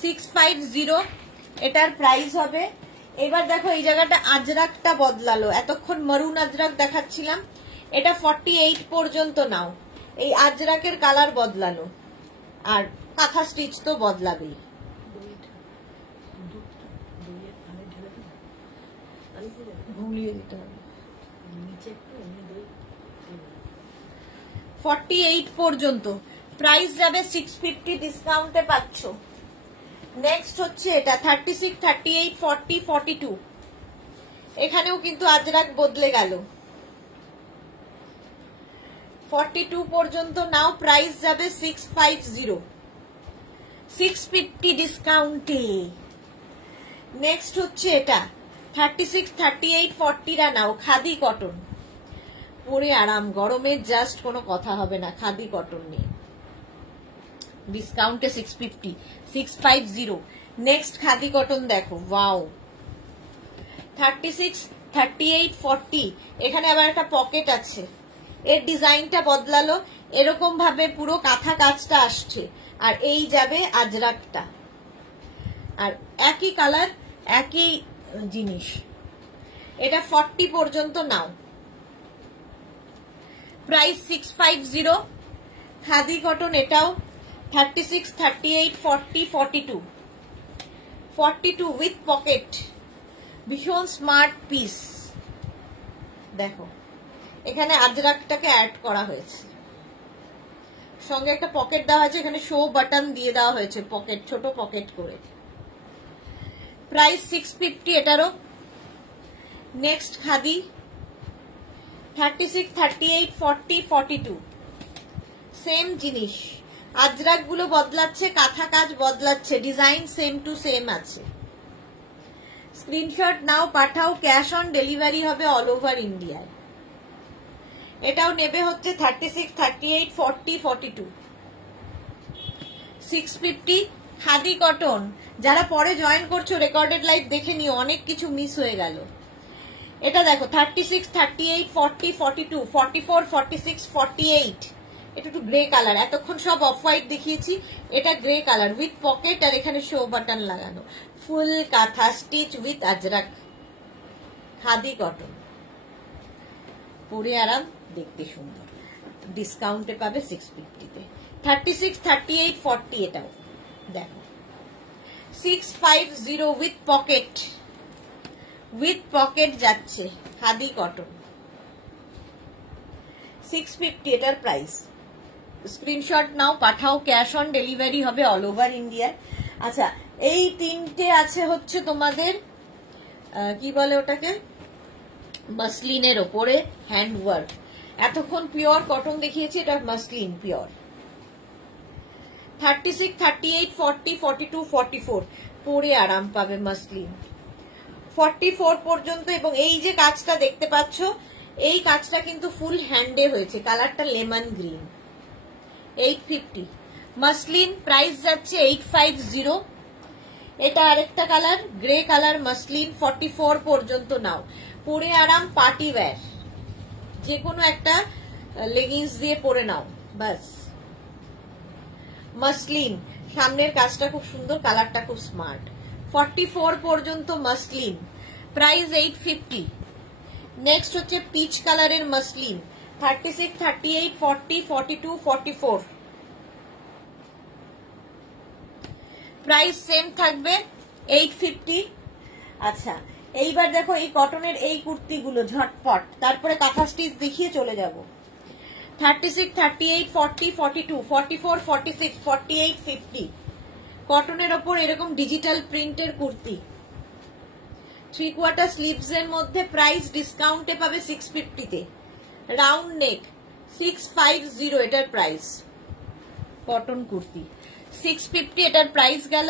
650 এটার প্রাইস হবে। এবার দেখো এই জায়গাটা আজরাকটা বদলালো, এতক্ষণ মারুন আজরাক দেখাচ্ছিলাম, এটা 48 পর্যন্ত নাও, এই আজরাকের কালার বদলালো, আর কাঁথা স্টিচ তো বদলাবেই। ঘুলিয়ে দিতে হবে। 48 পর্যন্ত প্রাইস যাবে 650, ডিসকাউন্টে পাচ্ছ। নেক্সট হচ্ছে এটা 36, 38, 40, 42, এখানেও কিন্তু আজরাক বদলে গেল। 42 পর্যন্ত নাও, প্রাইস যাবে 650, 650 ডিসকাউন্টে। নেক্সট হচ্ছে এটা 36, 38, 40 রা নাও, খাদি কটন, পরে আরাম, গরমের জাস্ট কোনো কথা হবে না খাদি কটন নিয়ে, ডিসকাউন্টে 650, 650। নেক্সট খাদি কটন দেখো, ওয়াও, 36, 38, 40, এখানে আবার একটা পকেট আছে, এর ডিজাইনটা বদলালো, এরকম ভাবে পুরো কাঁথা কাজটা আসছে, আর এই যাবে আজরাকটা, আর একই কালার একই জিনিস। এটা 40 পর্যন্ত নাও, প্রাইস 650, খাদি কটন এটাও। 36, 38, 40, 42, 42 উইথ পকেট, ভীষণ স্মার্ট পিস। দেখো এখানে আজরাকটাকে অ্যাড করা হয়েছে, সঙ্গে একটা পকেট দেওয়া হয়েছে, এখানে শো বাটন দিয়ে দেওয়া হয়েছে, পকেট, ছোট পকেট করে। প্রাইস 650 এটারও। নেক্সট খাদি 36, 38, 40, 42, সেম জিনিস, আজরাক গুলো বদলাচ্ছে, কাঁথা কাজ বদলাচ্ছে, ডিজাইন সেম টু সেম আছে। স্ক্রিনশট নাও, পাঠাও, ক্যাশ অন ডেলিভারি হবে অল ওভার ইন্ডিয়ায়। এটাও নেবে হচ্ছে 36, 38, 40, 42, 650 খাদি কটন। যারা পরে জয়েন করছো রেকর্ডেড লাইভ দেখে নিও, অনেক কিছু মিস হয়ে গেল। এটা দেখো 36, 38, 40, 42, 44, 46, 48, এটা একটু গ্রে কালার, এতক্ষণ সব অফ হোয়াইট দেখিয়েছি, এটা গ্রে কালার উইথ পকেট, আর এখানে শো বাটন লাগানো, ফুল কাঁথা stitch with Ajrak, khadi cotton, পরে আরাম, দেখতে সুন্দর, ডিসকাউন্টে পাবে 650-তে। 36, 38, 40 এটাও দেখো 650 উইথ পকেট, উইথ পকেট যাচ্ছে, খাদি কটন, 650 এটার প্রাইস। স্ক্রিনশট নাও, পাঠাও, ক্যাশ অন ডেলিভারি হবে অল ওভার ইন্ডিয়া। আচ্ছা, এই তিনটে আছে হচ্ছে তোমাদের কি বলে ওটাকে, মাসলিনের ওপরে হ্যান্ডওয়ার্ক। এতক্ষণ পিওর কটন দেখিয়েছি, এটা মাসলিন পিওর। 36, 38, 40, 42, 44 পরে আরাম পাবে মাসলিন, 44 পর্যন্ত। এবং এই যে কাজটা দেখতে পাচ্ছ, এই কাজটা কিন্তু ফুল হ্যান্ডে হয়েছে, কালারটা লেমন গ্রিন, 850 মাসলিন, প্রাইস যাচ্ছে 850। এটা আরেকটা কালার, গ্রে কালার মাসলিন, 44 পর্যন্ত নাও, পরে আরাম, পার্টি ওয়্যার, যে কোনো একটা লেগিংস দিয়ে পরে নাও, বাস। মাসলিন, সামনের কাজটা খুব সুন্দর, কালারটা খুব স্মার্ট, 44 পর্যন্ত মাসলিন, প্রাইস 850। নেক্সট হচ্ছে পিচ কালারের মাসলিন, 36, 38, 40, 42, 44, প্রাইস সেম থাকবে 850। আচ্ছা, এইবার দেখো এই কটনের এই কুর্তিগুলো ঝটপট, তারপরে কাঁথা স্টিচ দেখিয়ে চলে যাব। 36, 38, 40, 42, 44, 46, 48, 50 কটনের ওপর এরকম ডিজিটাল প্রিন্টের কুর্তি, 3/4 স্লিভস এর মধ্যে, প্রাইস ডিসকাউন্টে পাবে 650-তে। রাউন্ড নেক 650 এটার প্রাইস। কটন কুর্তি 650 এটার প্রাইস গেল।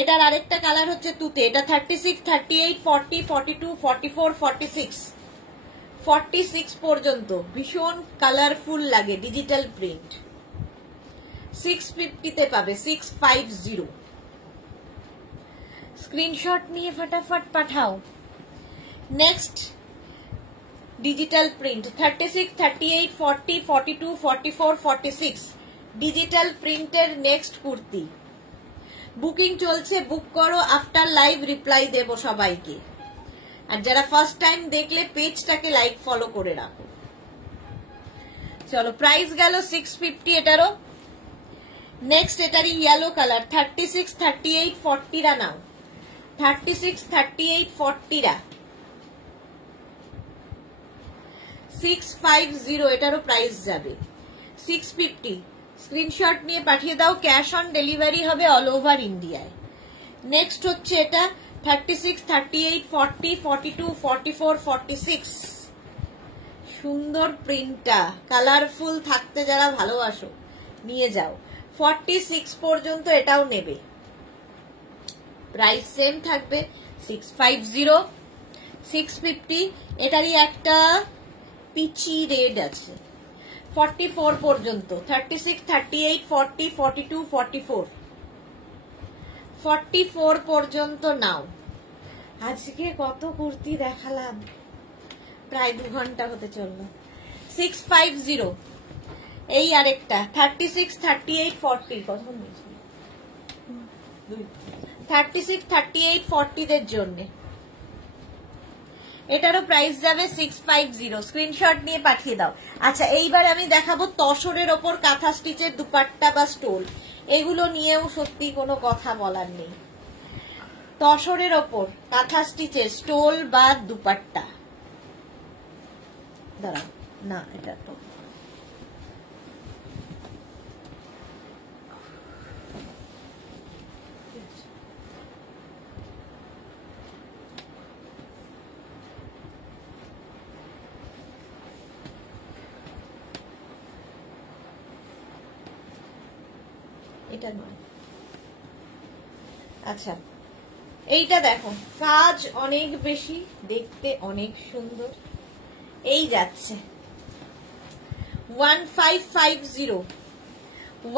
এটার আরেকটা কালার হচ্ছে তুতে, এটা 36, 38, 40, 42, 44, 46 46 পর্যন্ত ভীষণ কালারফুল লাগে, ডিজিটাল প্রিন্ট। 650 তে পাবে, 650। স্ক্রিনশট নিয়ে ফটাফট পাঠাও। নেক্সট ডিজিটাল প্রিন্ট 36, 38, 40, 42, 44, 46 ডিজিটাল প্রিন্টের নেক্সট কুর্তি। বুকিং চলছে, বুক করো, আফটার লাইভ রিপ্লাই দেব সবাইকে। আর যারা ফার্স্ট টাইম দেখলে পেজটাকে লাইক ফলো করে রাখো। চলো, প্রাইস গেল 650 এটারও। নেক্সট এটারই ইয়েলো কালার 36, 38, 40 রা নাও, 36, 38, 40 রা 650 এটারও প্রাইস যাবে 650। স্ক্রিনশট নিয়ে পাঠিয়ে দাও, ক্যাশ অন ডেলিভারি হবে অল ওভার ইন্ডিয়ায়। নেক্সট হচ্ছে এটা 36, 38, 40, 42, 44, 46 সুন্দর প্রিন্টটা, কালারফুল থাকতে যারা ভালোবাসো নিয়ে যাও। 46 পর্যন্ত এটাও নেবে, প্রাইস সেম থাকবে 650, 650। এটারই একটা পিচি রেড আছে 44 পর্যন্ত, 36, 38, 40, 42, 44 44 পর্যন্ত নাও। আজকে কত কুর্তি দেখালাম, প্রায় 2 ঘন্টা হতে চললো। 650 এই আরেকটা 36, 38, 40 কতক্ষণ বলছি, 36, 38, 40 দের জন্য এটারও প্রাইস যাবে 650। স্ক্রিনশট নিয়ে পাঠিয়ে দাও। আচ্ছা, এইবার আমি দেখাবো তসরের ওপর কাঁথা স্টিচের দুপাট্টা বা স্টোল। এগুলো নিয়েও সত্যি কোনো কথা বলার নেই। তসরের ওপর কাঁথা স্টিচের স্টোল বা দুপাট্টা, দাঁড়াও না, এটা তো এটা নয়। আচ্ছা, এইটা দেখো, কাজ অনেক বেশি, দেখতে অনেক সুন্দর। এই যাচ্ছে 1550,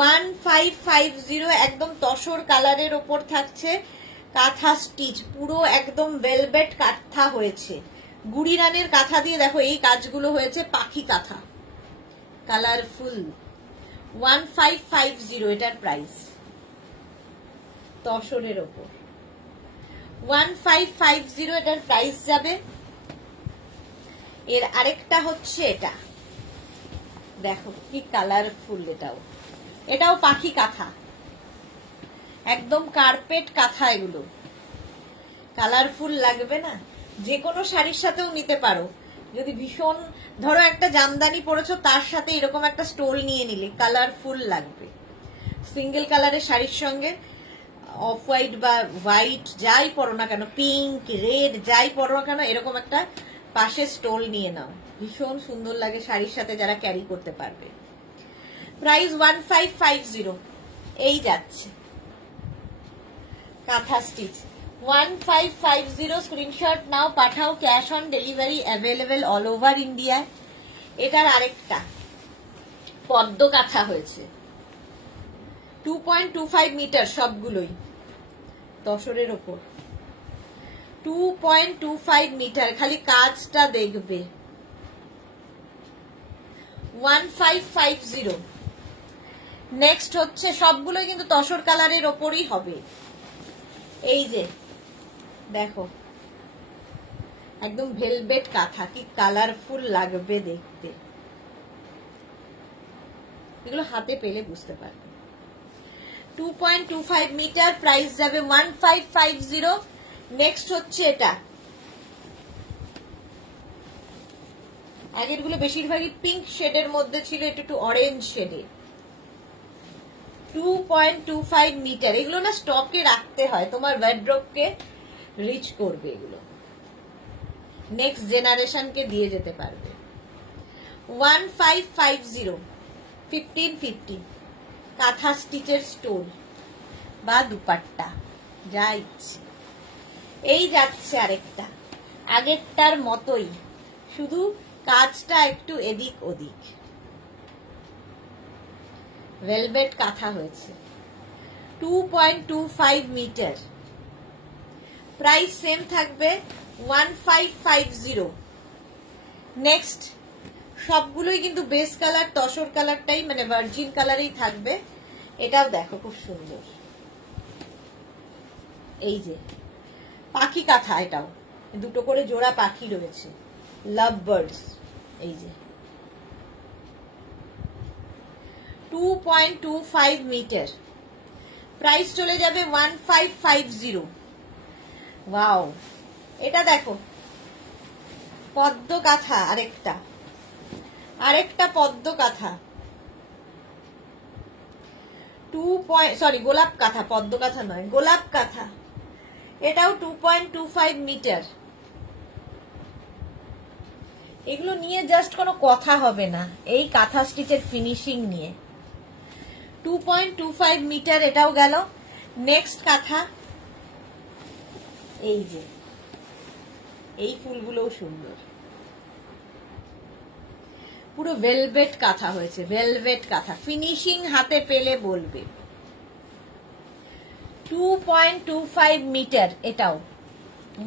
1550 একদম তসর কালারের ওপর থাকছে কাঁথা স্টিচ, পুরো একদম ভেলভেট কাঁথা হয়েছে, গুড়ি রানের কাঁথা দিয়ে দেখো এই কাজগুলো হয়েছে, পাখি কাঁথা, কালারফুল। 1550 এটার প্রাইস, তসরের ওপর 1550 এটার প্রাইস যাবে। এর আরেকটা হচ্ছে এটা, দেখো কি কালারফুল, এটাও পাখি কাঁথা, একদম কার্পেট কাঁথা। এগুলো কালারফুল লাগবে না? যে কোনো শাড়ির সাথেও নিতে পারো। যদি ভীষণ ধরো একটা জামদানি পরেছো, তার সাথে এরকম একটা স্টোল নিয়ে নিলে কালারফুল লাগবে। সিঙ্গেল কালারের শাড়ির সঙ্গে অফ হোয়াইট বা হোয়াইট যাই পরো না কেন, পিঙ্ক, রেড যাই পরো না কেন, এরকম একটা পাশে স্টোল নিয়ে নাও, ভীষণ সুন্দর লাগে শাড়ির সাথে, যারা ক্যারি করতে পারবে। প্রাইস 1550 এই যাচ্ছে কাঁথা স্টিচ 1550। স্ক্রিনশট নাও, পাঠাও, cash on delivery available all over India. এটার আরেকটা পদ্ম কাঁথা হয়েছে 2.25 মিটার, সবগুলোই তসরের ওপর 2.25 মিটার, খালি কাজটা দেখবে। 1550। নেক্সট হচ্ছে, সবগুলোই কিন্তু তসর কালারের ওপরই হবে। এই যে দেখো, একদম ভেলভেট কাঁথা, কি কালারফুল লাগবে দেখতে, এগুলো হাতে পেলে বুঝতে পারবে। 2.25 মিটার, প্রাইস যাবে 1550। নেক্সট হচ্ছে এটা, আগের গুলো বেশিরভাগই পিঙ্ক শেডের মধ্যে ছিল, একটু অরেঞ্জ শেডে। 2.25 মিটার, এগুলো না স্টকে রাখতে হয়, তোমার ওয়ার্ড্রোবকে রিচ করবে, এগুলো নেক্সট জেনারেশনকে দিয়ে যেতে পারবে। 1550, 1550 কাঁথা স্টিচের স্টোন বা দুপাট্টা যা ইচ্ছে। এই যাচ্ছে আরেকটা, আগেরটার মতোই, শুধু কাজটা একটু এদিক ওদিক। ভেলভেট কাঁথা হয়েছে, 2.25 মিটার, প্রাইস সেম থাকবে 1550। নেক্সট সবগুলোই কিন্তু বেস কালার তসর কালারটাই মানে ভার্জিন কালারেই থাকবে। এটাও দেখো খুব সুন্দর, এই যে পাখি কাঁথা, এটাও দুটো করে জোড়া পাখি রয়েছে, লাভ বার্ডস। এই যে 2.25 মিটার, প্রাইস চলে যাবে 1550। ওয়াও, এটা দেখো পদ্ম কাঁথা, আরেকটা পদ্ম কাঁথা, গোলাপ কাঁথা, পদ্ম কাঁথা নয়, গোলাপ কাঁথা। এটাও 2.25 মিটার। এগুলো নিয়ে জাস্ট কোনো কথা হবে না এই কাঁথা স্টিচের ফিনিশিং নিয়ে। 2.25 মিটার এটাও গেল। নেক্সট কাঁথা, এই যে এই ফুলগুলোও সুন্দর, পুরো ভেলভেট কাঁথা হয়েছে, ভেলভেট কাঁথা ফিনিশিং হাতে পেলে বলবে। 2.25 মিটার, এটাও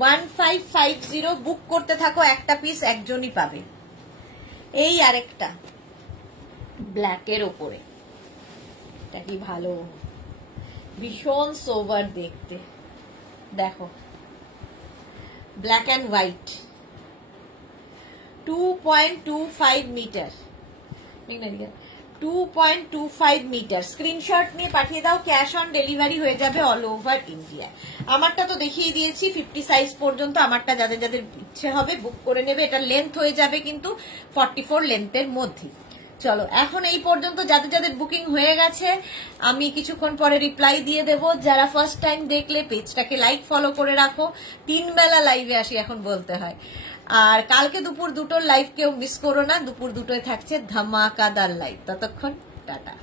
1550। বুক করতে থাকো, একটা পিস একজনই পাবে। এই আরেকটা ব্ল্যাকের ওপরে, এটা কি ভালো, ভীষণ সোবার দেখতে, দেখো black and white, 2.25 metre, 2.25 metre. Screenshot নিয়ে পাঠিয়ে দাও, ক্যাশ অন ডেলিভারি হয়ে যাবে অল ওভার ইন্ডিয়া। আমারটা তো দেখিয়ে দিয়েছি 50 সাইজ পর্যন্ত, আমারটা যাদের যাদের ইচ্ছে হবে বুক করে নেবে। এটা লেন্থ হয়ে যাবে কিন্তু 44 লেন্থের মধ্যে। চলো এখন এই পর্যন্ত যাদের যাদের বুকিং হয়ে গেছে আমি কিছুক্ষণ পরে রিপ্লাই দিয়ে দেব। যারা ফার্স্ট টাইম দেখলে পেজটাকে লাইক ফলো করে রাখো, 3 বেলা লাইভে আসি এখন বলতে হয়। আর কালকে দুপুর 2টোর লাইভ কেউ মিস করো না, দুপুর 2টোয় থাকছে ধামাকাদার লাইভ। ততক্ষণ টাটা।